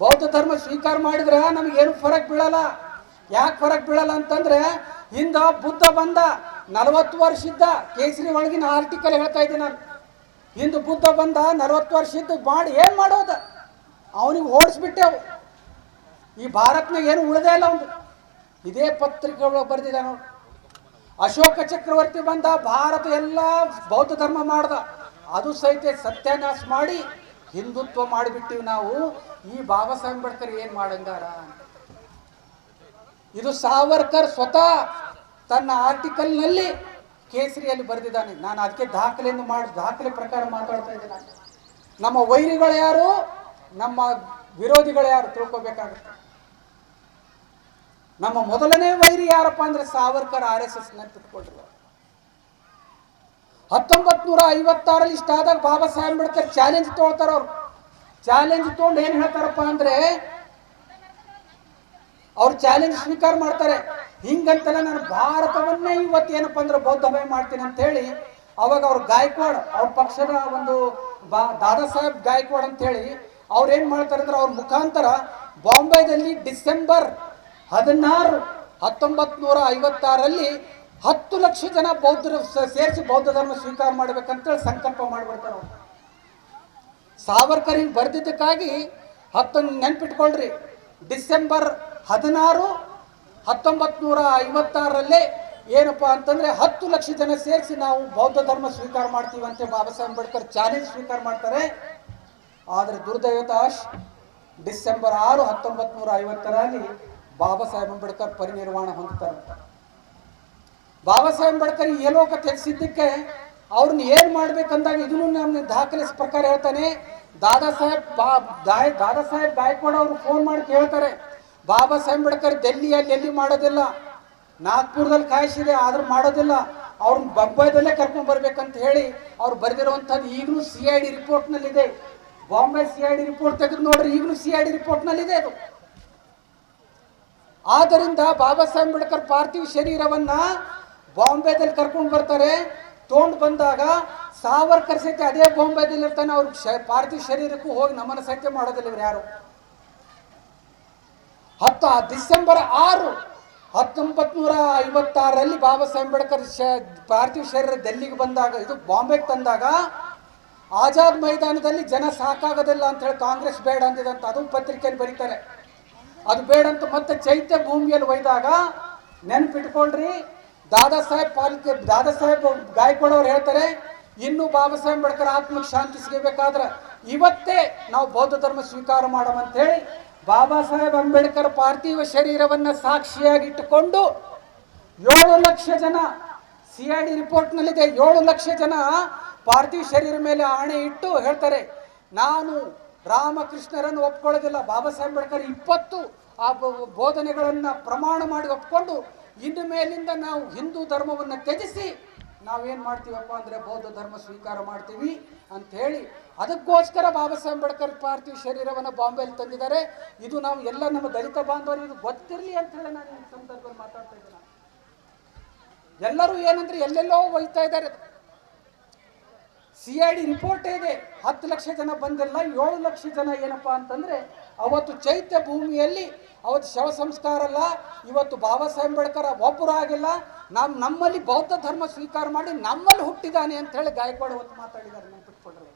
ಬೌದ್ಧ ಧರ್ಮ ಸ್ವೀಕಾರ ಮಾಡಿದ್ರೆ ನಮಗೇನು ಫರಕ್ ಬೀಳಲ್ಲ. ಯಾಕೆ ಫರಕ್ ಬೀಳಲ್ಲ ಅಂತಂದ್ರೆ ಹಿಂದ ಬುದ್ಧ ಬಂದ 40 ವರ್ಷ ಇದ್ದ. ಕೇಸರಿ ಒಳಗಿನ ಆರ್ಟಿಕಲ್ ಹೇಳ್ತಾ ಇದ್ದೀನಿ ನಾನು. ಹಿಂದೆ ಬುದ್ಧ ಬಂದ 40 ವರ್ಷ ಇದ್ದು ಮಾಡಿ ಏನು ಮಾಡೋದು? ಅವನಿಗೆ ಓಡಿಸ್ಬಿಟ್ಟೆವು. ಈ ಭಾರತ್ನಾಗ ಏನು ಉಳಿದೇ ಇಲ್ಲ ಅವನು. ಇದೇ ಪತ್ರಿಕೆಗಳು ಬರೆದಿದ್ದ ನೋಡಿ. ಅಶೋಕ ಚಕ್ರವರ್ತಿ ಬಂದ, ಭಾರತ ಎಲ್ಲ ಬೌದ್ಧ ಧರ್ಮ ಮಾಡ್ದ. ಅದು ಸಹಿತ ಸತ್ಯಾನಾಶ ಮಾಡಿ ಹಿಂದುತ್ವ ಮಾಡಿಬಿಟ್ಟಿವಿ ನಾವು. ಈ ಬಾಬಾ ಸಾಹೇಬ್ ಅಂಬೇಡ್ಕರ್ ಏನು ಮಾಡಂಗಾರ? ಇದು ಸಾವರ್ಕರ್ ಸ್ವತಃ ತನ್ನ ಆರ್ಟಿಕಲ್ನಲ್ಲಿ ಕೇಸರಿಯಲ್ಲಿ ಬರೆದಿದ್ದಾನೆ. ನಾನು ಅದಕ್ಕೆ ದಾಖಲೆ ಪ್ರಕಾರ ಮಾತಾಡ್ತಾ ಇದ್ದೇನೆ. ನಮ್ಮ ವೈರಿಗಳು ಯಾರು, ನಮ್ಮ ವಿರೋಧಿಗಳು ಯಾರು ತಿಳ್ಕೊಬೇಕಾಗುತ್ತೆ. ನಮ್ಮ ಮೊದಲನೇ ವೈರಿ ಯಾರಪ್ಪ ಅಂದ್ರೆ ಸಾವರ್ಕರ್, RSS ನೆನ್ಪಿಟ್ಕೊಳ್ರಿ. 1956ರಲ್ಲಿ ಇಷ್ಟ ಆದಾಗ ಬಾಬಾ ಸಾಹೇಬ್ ಅಂಬೇಡ್ಕರ್ ಚಾಲೆಂಜ್ ತೊಗೊಳ್ತಾರ. ಅವ್ರು ಚಾಲೆಂಜ್ ತೊಗೊಂಡು ಏನ್ ಹೇಳ್ತಾರಪ್ಪ ಅಂದ್ರೆ, ಅವ್ರು ಚಾಲೆಂಜ್ ಸ್ವೀಕಾರ ಮಾಡ್ತಾರೆ. ಹಿಂಗಂತಲ್ಲ, ನಾನು ಭಾರತವನ್ನೇ ಇವತ್ತೇನಪ್ಪ ಅಂದ್ರೆ ಬೌದ್ಧಮಯ ಮಾಡ್ತೀನಿ ಅಂತ ಹೇಳಿ ಅವಾಗ ಅವ್ರು ಗಾಯಕ್ವಾಡ್, ಅವ್ರ ಪಕ್ಷದ ಒಂದು ದಾದಾ ಸಾಹೇಬ್ ಗಾಯಕ್ವಾಡ್ ಅಂತ ಹೇಳಿ ಅವ್ರು ಏನ್ ಮಾಡ್ತಾರೆ ಅಂದ್ರೆ, ಅವ್ರ ಮುಖಾಂತರ ಬಾಂಬೆದಲ್ಲಿ ಡಿಸೆಂಬರ್ 16, 1956ರಲ್ಲಿ 10 ಲಕ್ಷ ಜನ ಬೌದ್ಧರು ಸೇರಿಸಿ ಬೌದ್ಧ ಧರ್ಮ ಸ್ವೀಕಾರ ಮಾಡ್ಬೇಕಂತೇಳಿ ಸಂಕಲ್ಪ ಮಾಡಿಬಿಡ್ತಾರೆ. ಅವ್ರು ಸಾವರ್ಕರ್ ಬರೆದಿದ್ದಕ್ಕಾಗಿ ನೆನ್ಪಿಟ್ಕೊಳ್ರಿ, ಡಿಸೆಂಬರ್ 16, 1956ರಲ್ಲೇ ಏನಪ್ಪಾ ಅಂತಂದ್ರೆ 10 ಲಕ್ಷ ಜನ ಸೇರಿಸಿ ನಾವು ಬೌದ್ಧ ಧರ್ಮ ಸ್ವೀಕಾರ ಮಾಡ್ತೀವಿ ಅಂತ ಬಾಬಾ ಸಾಹೇಬ್ ಅಂಬೇಡ್ಕರ್ ಚಾಲೆಂಜ್ ಸ್ವೀಕಾರ ಮಾಡ್ತಾರೆ. ಆದರೆ ದುರ್ದೈವತಾಶ್ ಡಿಸೆಂಬರ್ 6, 1950ರಲ್ಲಿ ಬಾಬಾ ಸಾಹೇಬ್ ಅಂಬೇಡ್ಕರ್ ಪರಿನಿರ್ವಾಣ ಹೊಂದುತ್ತಾರೆ. ಬಾಬಾ ಸಾಹೇಬ್ ಅಂಬೇಡ್ಕರ್ ಈ ಲೋಕ ತ್ಯಜಿಸಿದ್ದಕ್ಕೆ ಅವ್ರನ್ನ ಏನ್ ಮಾಡ್ಬೇಕಂದಾಗ ಇದನ್ನು ನಮ್ಮ ದಾಖಲೆ ಪ್ರಕಾರ ಹೇಳ್ತಾನೆ. ದಾದಾ ಸಾಹೇಬ್ ಗಾಯಕ್ವಾಡ್ ಅವರು ಫೋನ್ ಮಾಡಿ ಕೇಳ್ತಾರೆ, ಬಾಬಾ ಸಾಹೇಬ್ ಅಂಬೇಡ್ಕರ್ ಡೆಲ್ಲಿಯಲ್ಲಿ ಎಲ್ಲಿ ಮಾಡೋದಿಲ್ಲ, ನಾಗ್ಪುರದಲ್ಲಿ ಕಾಯಿಸಿದೆ ಆದ್ರೂ ಮಾಡೋದಿಲ್ಲ, ಅವ್ರನ್ನ ಬೊಂಬೈದಲ್ಲೇ ಕರ್ಕೊಂಡ್ ಬರ್ಬೇಕಂತ ಹೇಳಿ ಅವ್ರು ಬರೆದಿರುವಂತದ್ದು ಈಗಲೂ CID ರಿಪೋರ್ಟ್ನಲ್ಲಿದೆ. ಬಾಂಬೆ CID ರಿಪೋರ್ಟ್ ತೆಗೆದು ನೋಡ್ರಿ, ಈಗಲೂ CID ರಿಪೋರ್ಟ್ನಲ್ಲಿದೆ ಅದು. ಆದ್ದರಿಂದ ಬಾಬಾ ಸಾಹೇಬ್ ಅಂಬೇಡ್ಕರ್ ಪಾರ್ಥಿವ ಶರೀರವನ್ನ ಬಾಂಬೆದಲ್ಲಿ ಕರ್ಕೊಂಡು ಬರ್ತಾರೆ. ತೊಗೊಂಡು ಬಂದಾಗ ಸಾವರ್ಕರ್ ಸಹಿತ ಅದೇ ಬಾಂಬೆದಲ್ಲಿ ಇರ್ತಾನೆ, ಅವ್ರ ಪಾರ್ಥಿವ ಶರೀರಕ್ಕೂ ಹೋಗಿ ನಮನ ಸಹಿತ ಮಾಡೋದಿಲ್ಲ ಇವ್ರು ಯಾರು. ಡಿಸೆಂಬರ್ 6, 1956 ಬಾಬಾ ಸಾಹೇಬ್ ಅಂಬೇಡ್ಕರ್ ಪಾರ್ಥಿವ ಶರೀರ ಡೆಲ್ಲಿಗೆ ಬಂದಾಗ, ಇದು ಬಾಂಬೆಗೆ ತಂದಾಗ ಆಜಾದ್ ಮೈದಾನದಲ್ಲಿ ಜನ ಸಾಕಾಗೋದಿಲ್ಲ ಅಂತ ಹೇಳಿ ಕಾಂಗ್ರೆಸ್ ಬೇಡ ಅಂದಿದಂತ ಅದು ಪತ್ರಿಕೆಯಲ್ಲಿ ಬರೀತಾರೆ. ಅದು ಬೇಡ ಅಂತ ಮತ್ತೆ ಚೈತ್ಯ ಭೂಮಿಯಲ್ಲಿ ಒಯ್ದಾಗ ನೆನ್ಪಿಟ್ಕೊಳ್ರಿ, ದಾದಾ ಸಾಹೇಬ್ ಗಾಯಕ್ವಾಡ್ ಅವ್ರು ಹೇಳ್ತಾರೆ, ಇನ್ನು ಬಾಬಾ ಸಾಹೇಬ್ ಅಂಬೇಡ್ಕರ್ ಆತ್ಮಕ್ಕೆ ಶಾಂತಿ ಸಿಗಬೇಕಾದ್ರೆ ಇವತ್ತೇ ನಾವು ಬೌದ್ಧ ಧರ್ಮ ಸ್ವೀಕಾರ ಮಾಡೋಣ ಹೇಳಿ ಬಾಬಾ ಸಾಹೇಬ್ ಅಂಬೇಡ್ಕರ್ ಪಾರ್ಥಿವ ಶರೀರವನ್ನ ಸಾಕ್ಷಿಯಾಗಿಟ್ಟುಕೊಂಡು 7 ಲಕ್ಷ ಜನ, CID ರಿಪೋರ್ಟ್ನಲ್ಲಿದೆ, 7 ಲಕ್ಷ ಜನ ಪಾರ್ಥಿವ ಶರೀರ ಮೇಲೆ ಆಣೆ ಇಟ್ಟು ಹೇಳ್ತಾರೆ, ನಾನು ರಾಮಕೃಷ್ಣರನ್ನು ಒಪ್ಕೊಳ್ಳೋದಿಲ್ಲ. ಬಾಬಾ ಸಾಹೇಬ್ ಅಂಬೇಡ್ಕರ್ 20 ಆ ಬೋಧನೆಗಳನ್ನ ಪ್ರಮಾಣ ಮಾಡಿ ಒಪ್ಕೊಂಡು ಇನ್ನು ಮೇಲಿಂದ ನಾವು ಹಿಂದೂ ಧರ್ಮವನ್ನು ತ್ಯಜಿಸಿ ನಾವೇನ್ ಮಾಡ್ತೀವಪ್ಪ ಅಂದ್ರೆ ಬೌದ್ಧ ಧರ್ಮ ಸ್ವೀಕಾರ ಮಾಡ್ತೀವಿ ಅಂತ ಹೇಳಿ, ಅದಕ್ಕೋಸ್ಕರ ಬಾಬಾ ಸಾಹೇಬ್ ಅಂಬೇಡ್ಕರ್ ಪಾರ್ಥಿವ ಶರೀರವನ್ನು ಬಾಂಬೆಯಲ್ಲಿ ತಂದಿದ್ದಾರೆ. ಇದು ನಾವು ಎಲ್ಲ ನಮ್ಮ ದಲಿತ ಬಾಂಧವರು ಇದು ಗೊತ್ತಿರಲಿ ಅಂತ ಹೇಳಿ ನಾನು ಈ ಸಂದರ್ಭದಲ್ಲಿ ಮಾತಾಡ್ತಾ ಇದ್ದೇನೆ. ಎಲ್ಲರೂ ಏನಂದ್ರೆ ಎಲ್ಲೆಲ್ಲೋ ಒಯ್ತಾ ಇದ್ದಾರೆ. CID ರಿಪೋರ್ಟ್ ಇದೆ, 10 ಲಕ್ಷ ಜನ ಬಂದಿಲ್ಲ, 7 ಲಕ್ಷ ಜನ ಏನಪ್ಪಾ ಅಂತಂದ್ರೆ ಅವತ್ತು ಚೈತ್ಯ ಭೂಮಿಯಲ್ಲಿ ಅವತ್ತು ಶವ ಸಂಸ್ಕಾರ ಅಲ್ಲ, ಇವತ್ತು ಬಾಬಾ ಸಾಹೇಬ್ ಅಂಬೇಡ್ಕರ್ ಒಬ್ಬರು ಆಗಿಲ್ಲ, ನಮ್ಮಲ್ಲಿ ಬೌದ್ಧ ಧರ್ಮ ಸ್ವೀಕಾರ ಮಾಡಿ ನಮ್ಮಲ್ಲಿ ಹುಟ್ಟಿದಾನೆ ಅಂತ ಹೇಳಿ ಗಾಯಕ್ವಾಡ್ ಅವತ್ತು ಮಾತಾಡಿದ್ದಾರೆ. ನೆನಪಿಟ್ಕೊಂಡ್ರೆ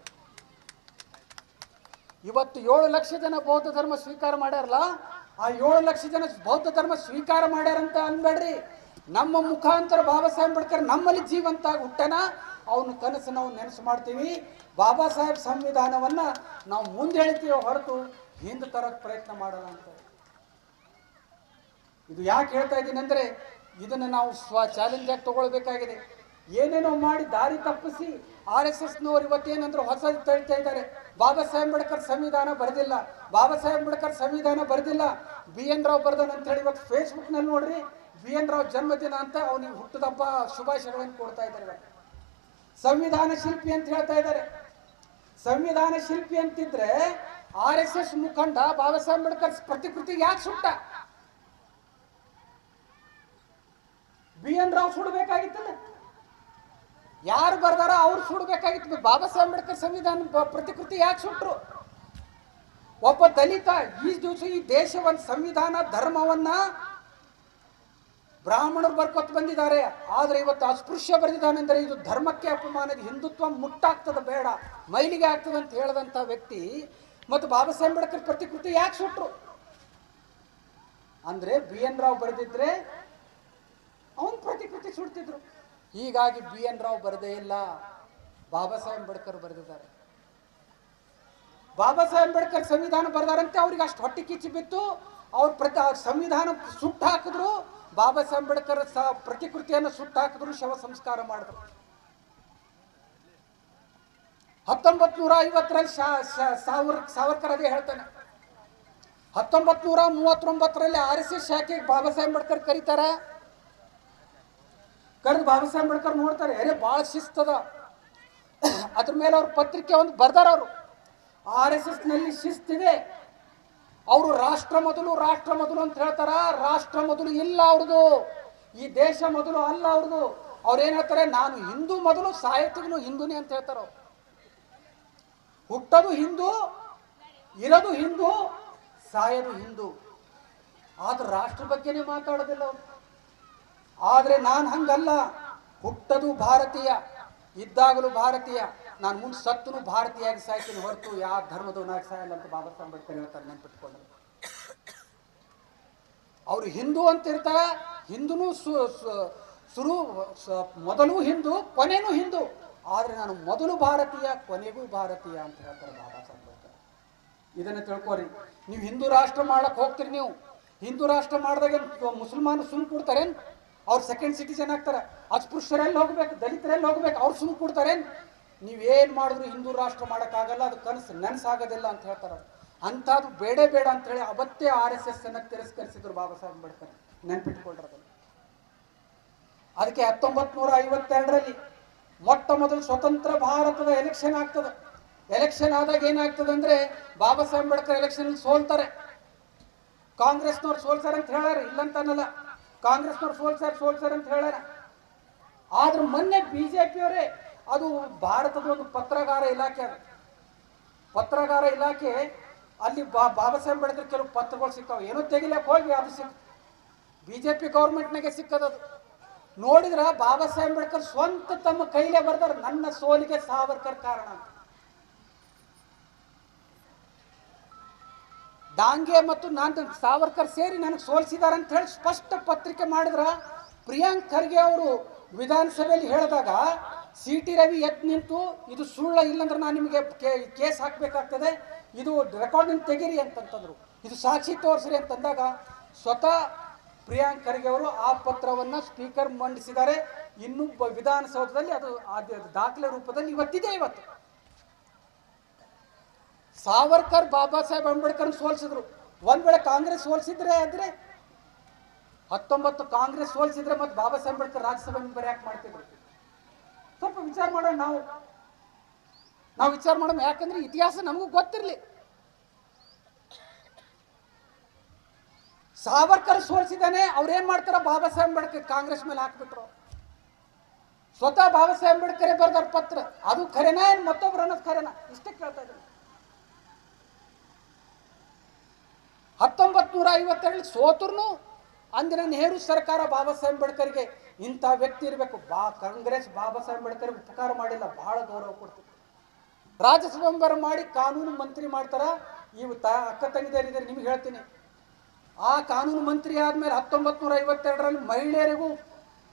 ಇವತ್ತು 7 ಲಕ್ಷ ಜನ ಬೌದ್ಧ ಧರ್ಮ ಸ್ವೀಕಾರ ಮಾಡ್ಯಾರಲ್ಲ, ಆ 7 ಲಕ್ಷ ಜನ ಬೌದ್ಧ ಧರ್ಮ ಸ್ವೀಕಾರ ಮಾಡ್ಯಾರಂತ ಅನ್ಬೇಡ್ರಿ, ನಮ್ಮ ಮುಖಾಂತರ ಬಾಬಾ ಸಾಹೇಬ್ ಅಂಬೇಡ್ಕರ್ ನಮ್ಮಲ್ಲಿ ಜೀವಂತ ಆಗಿ ಹುಟ್ಟನ, ಅವನ ಕನಸು ನಾವು ನೆನಸು ಮಾಡ್ತೀವಿ. ಬಾಬಾ ಸಾಹೇಬ್ ಸಂವಿಧಾನವನ್ನ ನಾವು ಮುಂದೆ ಹೇಳ್ತೀವಿ ಹೊರತು ಹಿಂದೆ ತರಕ್ ಪ್ರಯತ್ನ ಮಾಡಲ್ಲ ಅಂತ. ಇದು ಯಾಕೆ ಹೇಳ್ತಾ ಇದ್ದೀನಿ ಅಂದ್ರೆ ಇದನ್ನ ನಾವು ಚಾಲೆಂಜ್ ಆಗಿ ತಗೊಳ್ಬೇಕಾಗಿದೆ. ಏನೇನೋ ಮಾಡಿ ದಾರಿ ತಪ್ಪಿಸಿ RSSನವ್ರು ಇವತ್ತೇನಂದ್ರೆ ಹೊಸ ತಳ್ತಾ ಇದ್ದಾರೆ. ಬಾಬಾ ಸಾಹೇಬ್ ಅಂಬೇಡ್ಕರ್ ಸಂವಿಧಾನ ಬರೆದಿಲ್ಲ, ಬಾಬಾ ಸಾಹೇಬ್ ಅಂಬೇಡ್ಕರ್ ಸಂವಿಧಾನ ಬರೆದಿಲ್ಲ, BN ರಾವ್ ಬರ್ದನ್ ಅಂತ ಹೇಳಿ ಇವತ್ತು ಫೇಸ್ಬುಕ್ ನಲ್ಲಿ ನೋಡ್ರಿ, BN ರಾವ್ ಜನ್ಮದಿನ ಅಂತ ಅವನಿಗೆ ಹುಟ್ಟದಬ್ಬ ಶುಭಾಶಯಗಳನ್ನು ಕೊಡ್ತಾ ಇದ್ದಾರೆ. ಸಂವಿಧಾನ ಶಿಲ್ಪಿ ಅಂತ ಹೇಳ್ತಾ ಇದ್ದಾರೆ. ಸಂವಿಧಾನ ಶಿಲ್ಪಿ ಅಂತಿದ್ರೆ RSS ಮುಖಂಡ ಬಾಬಾ ಸಾಹೇಬ್ ಅಂಬೇಡ್ಕರ್ ಪ್ರತಿಕೃತಿ ಯಾಕೆ ಸುಟ್ಟ? BN ರಾವ್ ಸುಡಬೇಕಾಗಿತ್ತಲ್ಲ, ಯಾರು ಬರ್ದಾರ ಅವ್ರು ಸುಡಬೇಕಾಗಿತ್ತು. ಬಾಬಾ ಸಾಹೇಬ್ ಅಂಬೇಡ್ಕರ್ ಸಂವಿಧಾನ ಪ್ರತಿಕೃತಿ ಯಾಕೆ ಸುಟ್ರು? ಒಬ್ಬ ದಲಿತ ಈ ದಿವಸ ಈ ದೇಶವನ್ನ ಸಂವಿಧಾನ ಧರ್ಮವನ್ನ ಬ್ರಾಹ್ಮಣರು ಬರ್ಕೊತ್ ಬಂದಿದ್ದಾರೆ, ಆದ್ರೆ ಇವತ್ತು ಅಸ್ಪೃಶ್ಯ ಬರೆದಿದ್ದಾನೆ ಅಂದ್ರೆ ಇದು ಧರ್ಮಕ್ಕೆ ಅಪಮಾನ, ಹಿಂದುತ್ವ ಮುಟ್ಟಾಗ್ತದ, ಬೇಡ ಮೈಲಿಗೆ ಆಗ್ತದೆ ಅಂತ ಹೇಳದಂತ ವ್ಯಕ್ತಿ ಮತ್ತು ಬಾಬಾ ಸಾಹೇಬ್ ಅಂಬೇಡ್ಕರ್ ಪ್ರತಿಕೃತಿ ಯಾಕೆ ಸುಟ್ರು ಅಂದ್ರೆ BN ರಾವ್ ಬರೆದಿದ್ರೆ ಅವನ್ ಪ್ರತಿಕೃತಿ ಸುಡ್ತಿದ್ರು. ಹೀಗಾಗಿ BN ರಾವ್ ಬರದೇ ಇಲ್ಲ, ಬಾಬಾ ಸಾಹೇಬ್ ಅಂಬೇಡ್ಕರ್ ಬರೆದಿದ್ದಾರೆ. ಬಾಬಾ ಸಾಹೇಬ್ ಅಂಬೇಡ್ಕರ್ ಸಂವಿಧಾನ ಬರೆದಾರಂತೆ, ಅವ್ರಿಗೆ ಅಷ್ಟು ಹೊಟ್ಟೆ ಕಿಚ್ಚಿ ಬಿತ್ತು, ಅವ್ರ ಸಂವಿಧಾನ ಸುಟ್ಟು ಹಾಕಿದ್ರು, ಬಾಬಾ ಸಾಹೇಬ್ ಅಂಬೇಡ್ಕರ್ ಪ್ರತಿಕೃತಿಯನ್ನು ಸುಟ್ಟು ಹಾಕಿದ್ರು, ಶವ ಸಂಸ್ಕಾರ ಮಾಡಿದ್ರು. 1950ರಲ್ಲಿ ಸಾವರ್ಕರ್ ಅದೇ ಹೇಳ್ತಾನೆ. 1939ರಲ್ಲಿ RSS ಶಾಖೆಗೆ ಬಾಬಾ ಸಾಹೇಬ್ ಅಂಬೇಡ್ಕರ್ ಕರೀತಾರೆ. ಕರೆದು ಬಾಬಾ ಸಾಹೇಬ್ ಅಂಬೇಡ್ಕರ್ ನೋಡ್ತಾರೆ, ಅರೆ ಭಾಳ ಶಿಸ್ತದ, ಅದ್ರ ಮೇಲೆ ಅವ್ರ ಪತ್ರಿಕೆ ಒಂದು ಬರ್ದಾರ. ಅವರು RSS ನಲ್ಲಿ ಶಿಸ್ತಿದೆ, ಅವರು ರಾಷ್ಟ್ರ ಮೊದಲು ಅಂತ ಹೇಳ್ತಾರ. ರಾಷ್ಟ್ರ ಮೊದಲು ಇಲ್ಲ ಅವ್ರದು, ಈ ದೇಶ ಮೊದಲು ಅಲ್ಲ ಅವ್ರದು. ಅವ್ರು ಏನ್ ಹೇಳ್ತಾರೆ, ನಾನು ಹಿಂದೂ ಮೊದಲು, ಸಾಹಿತ್ಯನು ಹಿಂದೂನೇ ಅಂತ ಹೇಳ್ತಾರ. ಹುಟ್ಟದು ಹಿಂದೂ, ಇರೋದು ಹಿಂದೂ, ಸಾಯೋದು ಹಿಂದೂ, ಆದ್ರೆ ರಾಷ್ಟ್ರ ಬಗ್ಗೆನೇ ಮಾತಾಡೋದಿಲ್ಲ ಅವ್ರು. ಆದ್ರೆ ನಾನು ಹಂಗಲ್ಲ, ಹುಟ್ಟದು ಭಾರತೀಯ, ಇದ್ದಾಗಲೂ ಭಾರತೀಯ, ನಾನು ಮುಂದೆ ಸತ್ತನು ಭಾರತೀಯಾಗಿ ಸಾಯ್ತೀನಿ ಹೊರತು ಯಾವ ಧರ್ಮದವನಾಗಿ ಸಾಯಲ್ಲ ಅಂತ ಬಾಬಾ ಸಾಹೇಬ್ ಅಂಬೇಡ್ಕರ್ ಹೇಳ್ತಾರೆ. ನೆನ್ಪಿಟ್ಕೊಂಡ್ರೆ ಅವ್ರು ಹಿಂದೂ ಅಂತ ಇರ್ತಾರೆ, ಹಿಂದೂನು ಮೊದಲು ಹಿಂದೂ ಕೊನೆಗೂ ಹಿಂದೂ, ಆದ್ರೆ ನಾನು ಮೊದಲು ಭಾರತೀಯ ಕೊನೆಗೂ ಭಾರತೀಯ ಅಂತ ಹೇಳ್ತಾರೆ ಬಾಬಾ ಸಾಹೇಬ್ ಅಂಬೇಡ್ಕರ್. ಇದನ್ನ ತಿಳ್ಕೊರಿ. ನೀವು ಹಿಂದೂ ರಾಷ್ಟ್ರ ಮಾಡಕ್ ಹೋಗ್ತೀರಿ, ನೀವು ಹಿಂದೂ ರಾಷ್ಟ್ರ ಮಾಡಿದಾಗ ಮುಸಲ್ಮಾನ ಸುಮ್ ಕೊಡ್ತಾರೆ, ಅವ್ರು ಸೆಕೆಂಡ್ ಸಿಟಿಜನ್ ಆಗ್ತಾರೆ. ಅಸ್ಪೃಶ್ಯರೆಲ್ಲಿ ಹೋಗ್ಬೇಕು, ದಲಿತರೆಲ್ಲಿ ಹೋಗ್ಬೇಕು, ಅವ್ರು ಸುಮ್ ಕೊಡ್ತಾರೆ. ನೀವೇನ್ ಮಾಡಿದ್ರು ಹಿಂದೂ ರಾಷ್ಟ್ರ ಮಾಡಕ್ಕಾಗಲ್ಲ, ಅದು ನೆನಸಾಗೋದಿಲ್ಲ ಅಂತ ಹೇಳ್ತಾರೆ. ಅಂಥದ್ದು ಬೇಡ ಅಂತ ಹೇಳಿ ಅವತ್ತೇ RSS ಅನ್ನ ತಿರಸ್ಕರಿಸಿದ್ರು ಬಾಬಾ ಸಾಹೇಬ್ ಅಂಬೇಡ್ಕರ್. ನೆನ್ಪಿಟ್ಕೊಳ್ರದು. ಅದಕ್ಕೆ 1952ರಲ್ಲಿ ಮೊಟ್ಟ ಮೊದಲು ಸ್ವತಂತ್ರ ಭಾರತದ ಎಲೆಕ್ಷನ್ ಆಗ್ತದೆ. ಎಲೆಕ್ಷನ್ ಆದಾಗ ಏನಾಗ್ತದೆ ಅಂದ್ರೆ ಬಾಬಾ ಸಾಹೇಬ್ ಅಂಬೇಡ್ಕರ್ ಎಲೆಕ್ಷನ್ ಸೋಲ್ತಾರೆ. ಕಾಂಗ್ರೆಸ್ನವ್ರು ಸೋಲ್ಸಾರ ಅಂತ ಹೇಳ್ಯಾರ, ಇಲ್ಲಂತ ಅನ್ನಲ್ಲ, ಕಾಂಗ್ರೆಸ್ನವ್ರು ಸೋಲ್ಸಾರ ಅಂತ ಹೇಳ್ಯಾರ. ಆದ್ರೆ ಮೊನ್ನೆ ಬಿಜೆಪಿಯವರೇ ಅದು ಭಾರತದ ಒಂದು ಪತ್ರಗಾರ ಇಲಾಖೆ ಅದು. ಪತ್ರಗಾರ ಇಲಾಖೆ ಅಲ್ಲಿ ಬಾಬಾ ಸಾಹೇಬ್ ಅಂಬೇಡ್ಕರ್ ಕೆಲವು ಪತ್ರಗಳು ಸಿಕ್ಕಾವ, ಏನೋ ತೆಗಿಲಕ್ಕೆ ಹೋಗಿ ಅದು ಬಿಜೆಪಿ ಗೌರ್ಮೆಂಟ್ನಾಗೆ ಸಿಕ್ಕದದು. ನೋಡಿದ್ರ ಬಾಬಾ ಸಾಹೇಬ್ ಅಂಬೇಡ್ಕರ್ ಸ್ವಂತ ತಮ್ಮ ಕೈಲೇ ಬರ್ದಾರ, ನನ್ನ ಸೋಲಿಗೆ ಸಾವರ್ಕರ್ ಕಾರಣ ಅಂತ. ಡಾಂಗೆ ಮತ್ತು ನಾನು ಸಾವರ್ಕರ್ ಸೇರಿ ನನಗೆ ಸೋಲಿಸಿದಾರೆ ಅಂತ ಹೇಳಿ ಸ್ಪಷ್ಟ ಪತ್ರಿಕೆ ಮಾಡಿದ್ರ ಪ್ರಿಯಾಂಕ್ ಖರ್ಗೆ ಅವರು ವಿಧಾನಸಭೆಯಲ್ಲಿ ಹೇಳಿದಾಗ ಸಿ.ಟಿ. ರವಿ ಎದ್ದು ನಿಂತು ಇದು ಸುಳ್ಳ, ಇಲ್ಲಂದ್ರೆ ನಾನು ನಿಮಗೆ ಕೇಸ್ ಹಾಕಬೇಕಾಗ್ತದೆ, ಇದು ರೆಕಾರ್ಡಿಂಗ್ ತೆಗೀರಿ ಅಂತಂತಂದ್ರು, ಇದು ಸಾಕ್ಷಿ ತೋರಿಸ್ರಿ ಅಂತಂದಾಗ ಸ್ವತಃ ಪ್ರಿಯಾಂಕ್ ಖರ್ಗೆ ಅವರು ಆ ಪತ್ರವನ್ನು ಸ್ಪೀಕರ್ ಮಂಡಿಸಿದ್ದಾರೆ. ಇನ್ನೂ ವಿಧಾನಸೌಧದಲ್ಲಿ ಅದು ದಾಖಲೆ ರೂಪದಲ್ಲಿ ಇವತ್ತಿದೆ. ಇವತ್ತು ಸಾವರ್ಕರ್ ಬಾಬಾ ಸಾಹೇಬ್ ಅಂಬೇಡ್ಕರ್ ಸೋಲಿಸಿದ್ರು. ಒಂದ್ ವೇಳೆ ಕಾಂಗ್ರೆಸ್ ಸೋಲಿಸಿದ್ರೆ ಆದ್ರೆ 19 ಕಾಂಗ್ರೆಸ್ ಸೋಲಿಸಿದ್ರೆ ಮತ್ತೆ ಬಾಬಾ ಸಾಹೇಬ್ ಅಂಬೇಡ್ಕರ್ ರಾಜ್ಯಸಭೆ ಮೆಂಬರ್ ಯಾಕೆ ಮಾಡ್ತಿದ್ರು? ಸ್ವಲ್ಪ ವಿಚಾರ ಮಾಡೋಣ. ನಾವು ವಿಚಾರ ಮಾಡೋಣ, ಯಾಕಂದ್ರೆ ಇತಿಹಾಸ ನಮಗೂ ಗೊತ್ತಿರಲಿ. ಸಾವರ್ಕರ್ ಸೋಲಿಸಿದಾನೆ, ಅವ್ರೇನ್ ಮಾಡ್ತಾರ, ಬಾಬಾ ಸಾಹೇಬ್ ಅಂಬೇಡ್ಕರ್ ಕಾಂಗ್ರೆಸ್ ಮೇಲೆ ಹಾಕ್ಬಿಟ್ರು. ಸ್ವತಃ ಬಾಬಾ ಸಾಹೇಬ್ ಅಂಬೇಡ್ಕರ್ ಬರ್ದಾರ ಪತ್ರ, ಅದು ಖರೇನಾ ಏನ್ ಮತ್ತೊಬ್ರು ಅನ್ನೋದು ಖರೇನಾ? ಇಷ್ಟೇ ಕೇಳ್ತಾ ಇದ್ದೀನಿ. 1952 ಸೋತರು ಅಂದಿನ ನೆಹರು ಸರ್ಕಾರ ಬಾಬಾ ಸಾಹೇಬ್ ಅಂಬೇಡ್ಕರ್ಗೆ ಇಂಥ ವ್ಯಕ್ತಿ ಇರಬೇಕು, ಕಾಂಗ್ರೆಸ್ ಬಾಬಾ ಸಾಹೇಬ್ ಅಂಬೇಡ್ಕರ್ ಉಪಕಾರ ಮಾಡಿಲ್ಲ, ಬಹಳ ಗೌರವ ಕೊಡ್ತಿತ್ತು. ರಾಜ್ಯಸಭೆ ಮೆಂಬರ್ ಮಾಡಿ ಕಾನೂನು ಮಂತ್ರಿ ಮಾಡ್ತಾರ. ಇವು ಅಕ್ಕ ತಂಗಿದಾರಿದ್ದಾರೆ, ನಿಮ್ಗೆ ಹೇಳ್ತೀನಿ, ಆ ಕಾನೂನು ಮಂತ್ರಿ ಆದ್ಮೇಲೆ 1952ರಲ್ಲಿ ಮಹಿಳೆಯರಿಗೂ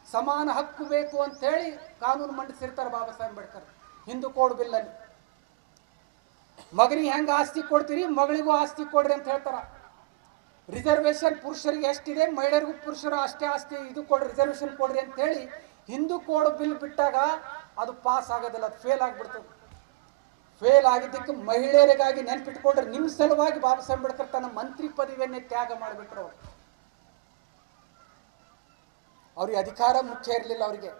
ಸಮಾನ ಹಕ್ಕು ಬೇಕು ಅಂತೇಳಿ ಕಾನೂನು ಮಂಡಿಸಿರ್ತಾರೆ ಬಾಬಾ ಸಾಹೇಬ್ ಅಂಬೇಡ್ಕರ್. ಹಿಂದೂ ಕೋಡ್ ಬಿಲ್ಲಲ್ಲಿ ಮಗನಿಗೆ ಹೆಂಗ ಆಸ್ತಿ ಕೊಡ್ತೀರಿ, ಮಗಳಿಗೂ ಆಸ್ತಿ ಕೊಡ್ರಿ ಅಂತ ಹೇಳ್ತಾರ. ರಿಸರ್ವೇಶನ್ ಪುರುಷರಿಗೆ ಎಷ್ಟಿದೆ, ಮಹಿಳೆಯರಿಗೂ ಪುರುಷರು ಅಷ್ಟೇ ಆಸ್ತಿ ಇದು ಕೊಡ್ರಿ, ರಿಸರ್ವೇಶನ್ ಕೊಡ್ರಿ ಅಂತ ಹೇಳಿ ಹಿಂದೂ ಕೋಡ್ ಬಿಲ್ ಬಿಟ್ಟಾಗ ಅದು ಪಾಸ್ ಆಗೋದಿಲ್ಲ, ಅದು ಫೇಲ್ ಆಗ್ಬಿಡ್ತದೆ. ಫೇಲ್ ಆಗಿದ್ದಕ್ಕೆ ಮಹಿಳೆಯರಿಗಾಗಿ ನೆನ್ಪಿಟ್ಕೊಂಡ್ರೆ ನಿಮ್ಮ ಸಲುವಾಗಿ ಬಾಬಾ ಸಾಹೇಬ್ ಅಂಬೇಡ್ಕರ್ ತನ್ನ ಮಂತ್ರಿ ಪದವಿಯನ್ನೇ ತ್ಯಾಗ ಮಾಡಿಬಿಟ್ರು. ಅವ್ರಿಗೆ ಅಧಿಕಾರ ಮುಖ್ಯ ಇರಲಿಲ್ಲ. ಅವರಿಗೆ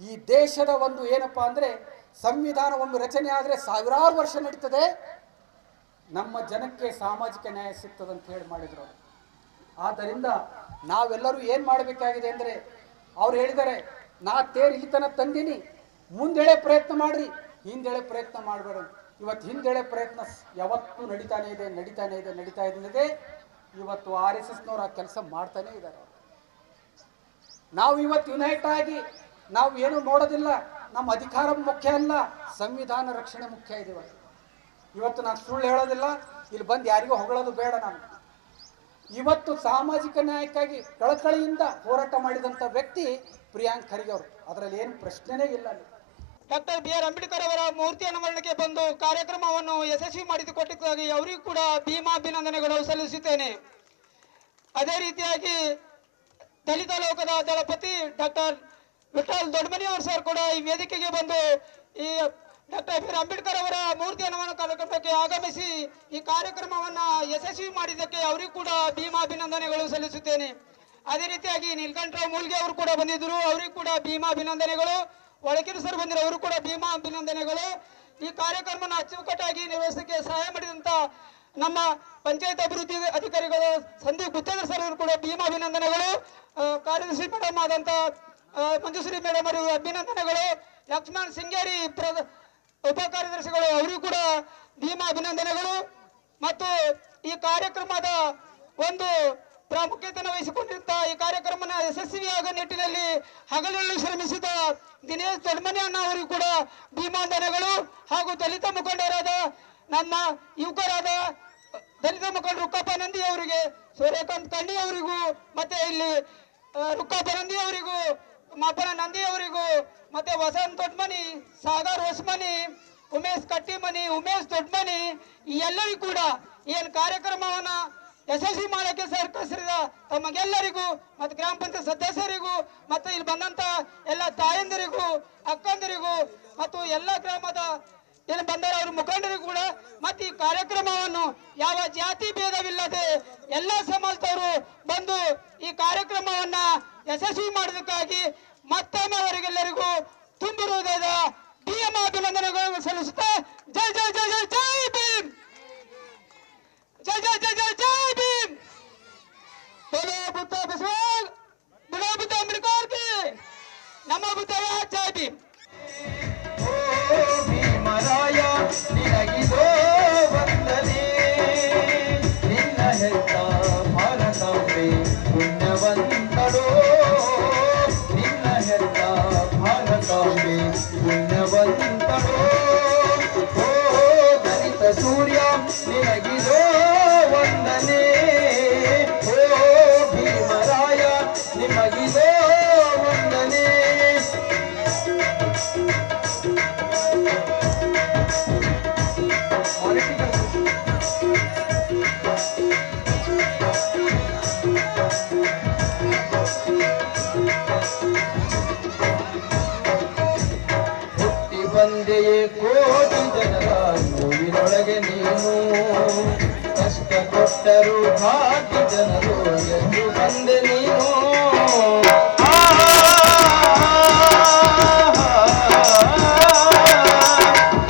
ಈ ದೇಶದ ಒಂದು ಏನಪ್ಪಾ ಅಂದ್ರೆ ಸಂವಿಧಾನ ಒಂದು ರಚನೆ ಆದರೆ ಸಾವಿರಾರು ವರ್ಷ ನಡೀತದೆ, ನಮ್ಮ ಜನಕ್ಕೆ ಸಾಮಾಜಿಕ ನ್ಯಾಯ ಸಿಗ್ತದೆ ಅಂತ ಹೇಳಿ ಮಾಡಿದ್ರು. ಆದ್ದರಿಂದ ನಾವೆಲ್ಲರೂ ಏನ್ ಮಾಡಬೇಕಾಗಿದೆ ಅಂದ್ರೆ, ಅವ್ರು ಹೇಳಿದ್ದಾರೆ ನಾ ತೇರು ಇಲ್ಲಿ ತನಕ ತಂದೀನಿ, ಮುಂದೆಳೆ ಪ್ರಯತ್ನ ಮಾಡ್ರಿ, ಹಿಂದೆಳೆ ಪ್ರಯತ್ನ ಮಾಡಬೇಡ. ಇವತ್ತು ಹಿಂದೆಳೆ ಪ್ರಯತ್ನ ಯಾವತ್ತೂ ನಡೀತಾನೆ ಇದೆ. ಇವತ್ತು RSSನವ್ರು ಆ ಕೆಲಸ ಮಾಡ್ತಾನೆ ಇದ್ದಾರೆ. ನಾವು ಇವತ್ತು ಯುನೈಟ್ ಆಗಿ ನಾವು ಏನು ನೋಡೋದಿಲ್ಲ, ನಮ್ಮ ಅಧಿಕಾರ ಮುಖ್ಯ ಅಲ್ಲ, ಸಂವಿಧಾನ ರಕ್ಷಣೆ ಮುಖ್ಯ ಇದೆ. ಇವತ್ತು ನಾನು ಸುಳ್ಳು ಹೇಳೋದಿಲ್ಲ, ಇಲ್ಲಿ ಬಂದು ಯಾರಿಗೂ ಹೊಗಳೋದು ಬೇಡ. ನಾನು ಇವತ್ತು ಸಾಮಾಜಿಕ ನ್ಯಾಯಕ್ಕಾಗಿ ಕಳಕಳಿಯಿಂದ ಹೋರಾಟ ಮಾಡಿದಂಥ ವ್ಯಕ್ತಿ ಪ್ರಿಯಾಂಕ್ ಖರ್ಗೆ ಅವರು, ಅದರಲ್ಲಿ ಏನು ಪ್ರಶ್ನೆನೇ ಇಲ್ಲ. ಡಾಕ್ಟರ್ BR ಅಂಬೇಡ್ಕರ್ ಅವರ ಮೂರ್ತಿ ಅನಾವರಣಕ್ಕೆ ಬಂದು ಕಾರ್ಯಕ್ರಮವನ್ನು ಯಶಸ್ವಿ ಮಾಡಿಕೊಟ್ಟಿದ್ದಾಗಿ ಅವರಿಗೂ ಕೂಡ ಭೀಮಾಭಿನಂದನೆಗಳು ಸಲ್ಲಿಸುತ್ತೇನೆ. ಅದೇ ರೀತಿಯಾಗಿ ದಲಿತ ಲೋಕದ ದಳಪತಿ ಡಾಕ್ಟರ್ ವಿಠಲ್ ದೊಡ್ಡಮನಿ ಅವರು ಸರ್ ಕೂಡ ಈ ವೇದಿಕೆಗೆ ಬಂದು ಈ ಡಾಕ್ಟರ್ BR ಅಂಬೇಡ್ಕರ್ ಅವರ ಮೂರ್ತಿ ಅನಾವರಣ ಕಾರ್ಯಕ್ರಮಕ್ಕೆ ಆಗಮಿಸಿ ಈ ಕಾರ್ಯಕ್ರಮವನ್ನ ಯಶಸ್ವಿ ಮಾಡಿದ್ದಕ್ಕೆ ಅವರಿಗೂ ಕೂಡ ಭೀಮಾಭಿನಂದನೆಗಳು ಸಲ್ಲಿಸುತ್ತೇನೆ. ಅದೇ ರೀತಿಯಾಗಿ ನೀಲಕಂಠರಾವ್ ಮೂಲ್ಗೆ ಅವರು ಕೂಡ ಬಂದಿದ್ದರು, ಅವರಿಗೂ ಕೂಡ ಭೀಮಾಭಿನಂದನೆಗಳು. ಒಳಕಿರು ಸರ್ ಬಂದಿರೋ ಅವರು ಕೂಡ ಭೀಮಾಭಿನಂದನೆಗಳು. ಈ ಕಾರ್ಯಕ್ರಮವನ್ನು ಅಚ್ಚುಕಟ್ಟಾಗಿ ನಿರ್ವಹಿಸಕ್ಕೆ ಸಹಾಯ ಮಾಡಿದಂತ ನಮ್ಮ ಪಂಚಾಯತ್ ಅಭಿವೃದ್ಧಿ ಅಧಿಕಾರಿಗಳು ಸಂದೀಪ್ ಗುತ್ತೇದಾರ್ ಸರ್ ಅವರು ಕೂಡ ಭೀಮಾಭಿನಂದನೆಗಳು. ಕಾರ್ಯದರ್ಶಿ ಮೇಡಮ್ ಆದಂತ ಮಂಜುಶ್ರೀ ಮೇಡಮ್ ಅವರಿಗೆ ಅಭಿನಂದನೆಗಳು. ಲಕ್ಷ್ಮಣ್ ಸಿಂಗೇರಿ ಉಪ ಕಾರ್ಯದರ್ಶಿಗಳು ಅವರಿಗೂ ಕೂಡ ಭೀಮಾಭಿನಂದನೆಗಳು. ಮತ್ತು ಈ ಕಾರ್ಯಕ್ರಮದ ಒಂದು ಪ್ರಾಮುಖ್ಯತೆಯನ್ನು ವಹಿಸಿಕೊಂಡಿರುತ್ತ ಈ ಕಾರ್ಯಕ್ರಮನ ಯಶಸ್ವಿಯಾಗುವ ನಿಟ್ಟಿನಲ್ಲಿ ಹಗಲಿರುಳು ಶ್ರಮಿಸಿದ ದಿನೇಶ್ ದೊಡ್ಡಮನಿ ಅಣ್ಣ ಅವರಿಗೂ ಕೂಡ ಭೀಮಾಭಿನಂದನೆಗಳು. ಹಾಗೂ ದಲಿತ ಮುಖಂಡರಾದ ನಮ್ಮ ಯುವಕರಾದ ದಲಿತ ಮುಖಂಡರು ರುಕ್ಕಪ್ಪ ನಂದಿ ಅವರಿಗೆ, ಸೂರ್ಯಕಾಂತ್ ಕಣ್ಣಿ ಅವರಿಗೂ, ಮತ್ತೆ ಇಲ್ಲಿ ರುಕ್ಕಪ್ಪ ನಂದಿ ಅವರಿಗೂ, ಮಾಪನ ನಂದಿ ಅವರಿಗೂ, ಮತ್ತೆ ವಸಂತ್ ದೊಡ್ಡಮನಿ, ಸಾಗರ್ ಹೊಸಮನಿ, ಉಮೇಶ್ ಕಟ್ಟಿಮನಿ, ಉಮೇಶ್ ದೊಡ್ಡಮನಿ, ಈ ಎಲ್ಲರಿಗೂ ಕೂಡ ಏನು ಕಾರ್ಯಕ್ರಮವನ್ನ ಯಶಸ್ವಿ ಮಾಡಕ್ಕೆ ಸಹಕರಿಸಿದ ತಮಗೆಲ್ಲರಿಗೂ ಮತ್ತು ಗ್ರಾಮ ಪಂಚಾಯತ್ ಸದಸ್ಯರಿಗೂ ಮತ್ತು ಇಲ್ಲಿ ಬಂದಂತ ಎಲ್ಲ ತಾಯಂದಿರಿಗೂ, ಅಕ್ಕಂದಿರಿಗೂ ಮತ್ತು ಎಲ್ಲ ಗ್ರಾಮದ ಏನು ಬಂದರ ಅವ್ರ ಮುಖಂಡರಿಗೂ ಕೂಡ ಮತ್ತು ಈ ಕಾರ್ಯಕ್ರಮವನ್ನು ಯಾವ ಜಾತಿ ಭೇದವಿಲ್ಲದೆ ಎಲ್ಲ ಸಮಾಜದವರು ಬಂದು ಈ ಕಾರ್ಯಕ್ರಮವನ್ನ ಯಶಸ್ವಿ ಮಾಡೋದಕ್ಕಾಗಿ ಮತ್ತೊಮ್ಮೆ ಅವರಿಗೆಲ್ಲರಿಗೂ ತುಂಬಿರುವುದಾದ ಭೀಮಾಭಿನಂದನೆಗಳನ್ನು ಸಲ್ಲಿಸುತ್ತಾ ಜೈ ಜೈ ಜೈ ಜೈ ಜೈ ಭೀಮ್, ಜೈ ಜೈ ಜೈ ಜೈ ಜೈ ಭೀಮ್. बोलो बुद्ध बसवेश्वर, बोलो बुद्ध अंबेडकर की, नमो ಹುಟ್ಟಿ ಬಂದೆಯೇ ಕೋಟಿ ಜನರ ನೋವಿನೊಳಗೆ ನೀನು ಕಷ್ಟ ಕೊಟ್ಟರು ಭಾಗ್ಯ ಜನರು ಎಂದು ಬಂದೆ ನೀನು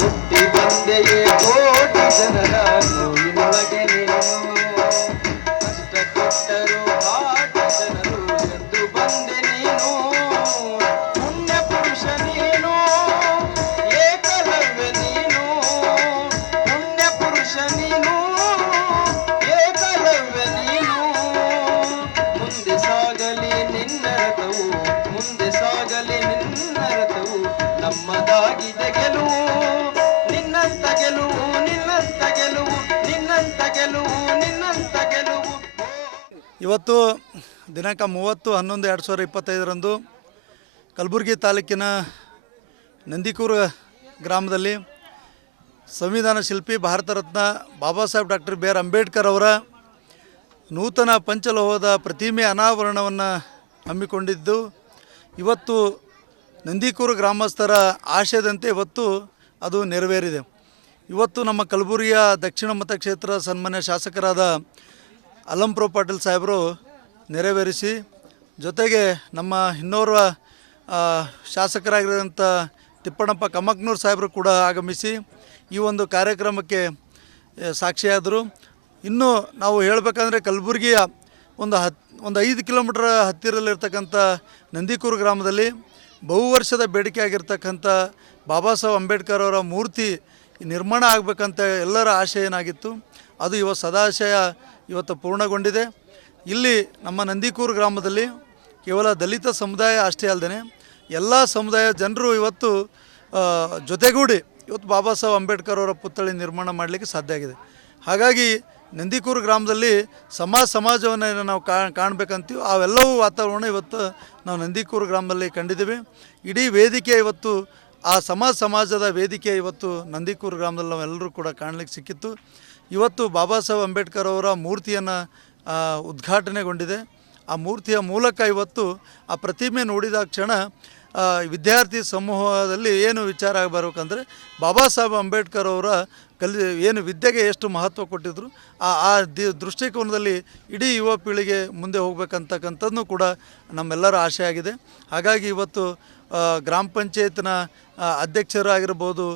ಹುಟ್ಟಿ ಬಂದೆಯೇ ಕೋಟಿ ಜನರ ನೋವಿನೊಳಗೆ ನೀನು ಕಷ್ಟ ಕೊಟ್ಟರು ಭಾಗ್ಯ ಜನರು ಎಂದು ಬಂದೆ ನೀನು ಪುಣ್ಯ ಪುರುಷ ನೀನು ಏಕಲವ್ಯ ನೀನು ಪುಣ್ಯ ಪುರುಷ ನೀನು ಏಕಲವ್ಯ ನೀನು ಮುಂದೆ ಸಾಗಲಿ ನಿನ್ನ ರಥವು ಮುಂದೆ ಸಾಗಲಿ ನಿನ್ನ ರಥವು ನಮ್ಮದಾಗಿದೆ ಗೆಲುವು ನಿನ್ನಂತ ಗೆಲುವು ನಿನ್ನಂತ ಗೆಲುವು ನಿನ್ನಂತ ಗೆಲುವು ನಿನ್ನಂತ ಗೆಲುವು. ಇವತ್ತು ದಿನಾಂಕ 30/11/2025 ಕಲಬುರಗಿ ತಾಲೂಕಿನ ನಂದಿಕೂರು ಗ್ರಾಮದಲ್ಲಿ ಸಂವಿಧಾನ ಶಿಲ್ಪಿ ಭಾರತ ರತ್ನ ಬಾಬಾ ಸಾಹೇಬ್ ಡಾಕ್ಟರ್ B.R. ಅಂಬೇಡ್ಕರ್ ಅವರ ನೂತನ ಪಂಚಲೋಹದ ಪ್ರತಿಮೆ ಅನಾವರಣವನ್ನು ಹಮ್ಮಿಕೊಂಡಿದ್ದು ಇವತ್ತು ನಂದಿಕೂರು ಗ್ರಾಮಸ್ಥರ ಆಶಯದಂತೆ ಇವತ್ತು ಅದು ನೆರವೇರಿದೆ. ಇವತ್ತು ನಮ್ಮ ಕಲಬುರಗಿಯ ದಕ್ಷಿಣ ಮತಕ್ಷೇತ್ರ ಸನ್ಮಾನ್ಯ ಶಾಸಕರಾದ ಅಲ್ಲಂಪ್ರೋ ಪಾಟೀಲ್ ಸಾಹೇಬರು ನೆರವೇರಿಸಿ ಜೊತೆಗೆ ನಮ್ಮ ಇನ್ನೋರ್ವ ಶಾಸಕರಾಗಿರೋಂಥ ತಿಪ್ಪಣ್ಣಪ್ಪ ಕಮ್ಮಕ್ನೂರು ಸಾಹೇಬರು ಕೂಡ ಆಗಮಿಸಿ ಈ ಒಂದು ಕಾರ್ಯಕ್ರಮಕ್ಕೆ ಸಾಕ್ಷಿಯಾದರು. ಇನ್ನು ನಾವು ಹೇಳಬೇಕಂದ್ರೆ ಕಲಬುರಗಿಯ ಒಂದು 5 ಕಿಲೋಮೀಟರ್ ಹತ್ತಿರದಲ್ಲಿರ್ತಕ್ಕಂಥ ನಂದಿಕೂರು ಗ್ರಾಮದಲ್ಲಿ ಬಹುವರ್ಷದ ಬೇಡಿಕೆ ಆಗಿರ್ತಕ್ಕಂಥ ಬಾಬಾ ಸಾಹೇಬ್ ಅಂಬೇಡ್ಕರ್ ಅವರ ಮೂರ್ತಿ ನಿರ್ಮಾಣ ಆಗಬೇಕಂತ ಎಲ್ಲರ ಆಶಯ ಏನಾಗಿತ್ತು ಅದು ಇವತ್ತು ಸದಾಶಯ ಇವತ್ತು ಪೂರ್ಣಗೊಂಡಿದೆ. ಇಲ್ಲಿ ನಮ್ಮ ನಂದಿಕೂರು ಗ್ರಾಮದಲ್ಲಿ ಕೇವಲ ದಲಿತ ಸಮುದಾಯ ಅಷ್ಟೇ ಅಲ್ಲದೆ ಎಲ್ಲ ಸಮುದಾಯ ಜನರು ಇವತ್ತು ಜೊತೆಗೂಡಿ ಇವತ್ತು ಬಾಬಾ ಸಾಹೇಬ್ ಅಂಬೇಡ್ಕರ್ ಅವರ ಪುತ್ಥಳಿ ನಿರ್ಮಾಣ ಮಾಡಲಿಕ್ಕೆ ಸಾಧ್ಯ ಆಗಿದೆ. ಹಾಗಾಗಿ ನಂದಿಕೂರು ಗ್ರಾಮದಲ್ಲಿ ಸಮಾಜವನ್ನು ನಾವು ಕಾಣಬೇಕಂತೀವಿ ಅವೆಲ್ಲವೂ ವಾತಾವರಣ ಇವತ್ತು ನಾವು ನಂದಿಕೂರು ಗ್ರಾಮದಲ್ಲಿ ಕಂಡಿದ್ದೀವಿ. ಇಡೀ ವೇದಿಕೆ ಇವತ್ತು ಆ ಸಮಾಜದ ವೇದಿಕೆ ಇವತ್ತು ನಂದಿಕೂರು ಗ್ರಾಮದಲ್ಲಿ ನಾವೆಲ್ಲರೂ ಕೂಡ ಕಾಣಲಿಕ್ಕೆ ಸಿಕ್ಕಿತ್ತು. ಇವತ್ತು ಬಾಬಾ ಸಾಹೇಬ್ ಅಂಬೇಡ್ಕರ್ ಅವರ ಮೂರ್ತಿಯನ್ನು ಉದ್ಘಾಟನೆಗೊಂಡಿದೆ. ಆ ಮೂರ್ತಿಯ ಮೂಲಕ ಇವತ್ತು ಆ ಪ್ರತಿಮೆ ನೋಡಿದ ಕ್ಷಣ ವಿದ್ಯಾರ್ಥಿ ಸಮೂಹದಲ್ಲಿ ಏನು ವಿಚಾರ ಆಗಬರ್ಬೇಕಂದ್ರೆ ಬಾಬಾ ಸಾಹೇಬ್ ಅಂಬೇಡ್ಕರ್ ಅವರ ಏನು ವಿದ್ಯೆಗೆ ಎಷ್ಟು ಮಹತ್ವ ಕೊಟ್ಟಿದ್ರು ಆ ದೃಷ್ಟಿಕೋನದಲ್ಲಿ ಇಡೀ ಯುವ ಪೀಳಿಗೆ ಮುಂದೆ ಹೋಗ್ಬೇಕಂತಕ್ಕಂಥದ್ದು ಕೂಡ ನಮ್ಮೆಲ್ಲರ ಆಶೆ ಆಗಿದೆ. ಹಾಗಾಗಿ ಇವತ್ತು ಗ್ರಾಮ ಪಂಚಾಯತ್ನ ಅಧ್ಯಕ್ಷರು ಆಗಿರ್ಬೋದು,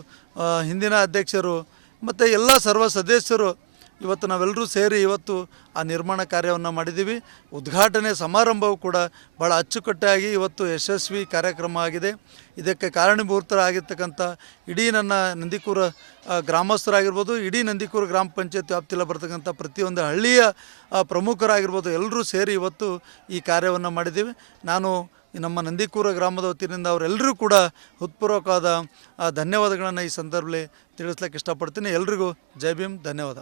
ಹಿಂದಿನ ಅಧ್ಯಕ್ಷರು ಮತ್ತು ಎಲ್ಲ ಸರ್ವ ಸದಸ್ಯರು ಇವತ್ತು ನಾವೆಲ್ಲರೂ ಸೇರಿ ಇವತ್ತು ಆ ನಿರ್ಮಾಣ ಕಾರ್ಯವನ್ನು ಮಾಡಿದ್ದೀವಿ. ಉದ್ಘಾಟನೆ ಸಮಾರಂಭವು ಕೂಡ ಭಾಳ ಅಚ್ಚುಕಟ್ಟಾಗಿ ಇವತ್ತು ಯಶಸ್ವಿ ಕಾರ್ಯಕ್ರಮ ಆಗಿದೆ. ಇದಕ್ಕೆ ಕಾರಣೀಭೂತರಾಗಿರ್ತಕ್ಕಂಥ ಇಡೀ ನನ್ನ ನಂದಿಕೂರು ಗ್ರಾಮಸ್ಥರಾಗಿರ್ಬೋದು, ಇಡೀ ನಂದಿಕೂರು ಗ್ರಾಮ ಪಂಚಾಯತ್ ವ್ಯಾಪ್ತಿಯಲ್ಲಿ ಬರ್ತಕ್ಕಂಥ ಪ್ರತಿಯೊಂದು ಹಳ್ಳಿಯ ಪ್ರಮುಖರಾಗಿರ್ಬೋದು ಎಲ್ಲರೂ ಸೇರಿ ಇವತ್ತು ಈ ಕಾರ್ಯವನ್ನು ಮಾಡಿದ್ದೀವಿ. ನಾನು ನಮ್ಮ ನಂದಿಕೂರು ಗ್ರಾಮದ ವತಿಯಿಂದ ಅವರೆಲ್ಲರೂ ಕೂಡ ಹೃತ್ಪೂರ್ವಕವಾದ ಧನ್ಯವಾದಗಳನ್ನು ಈ ಸಂದರ್ಭದಲ್ಲಿ ತಿಳಿಸ್ಲಿಕ್ಕೆ ಇಷ್ಟಪಡ್ತೀನಿ. ಎಲ್ರಿಗೂ ಜೈ ಭೀಮ್, ಧನ್ಯವಾದ.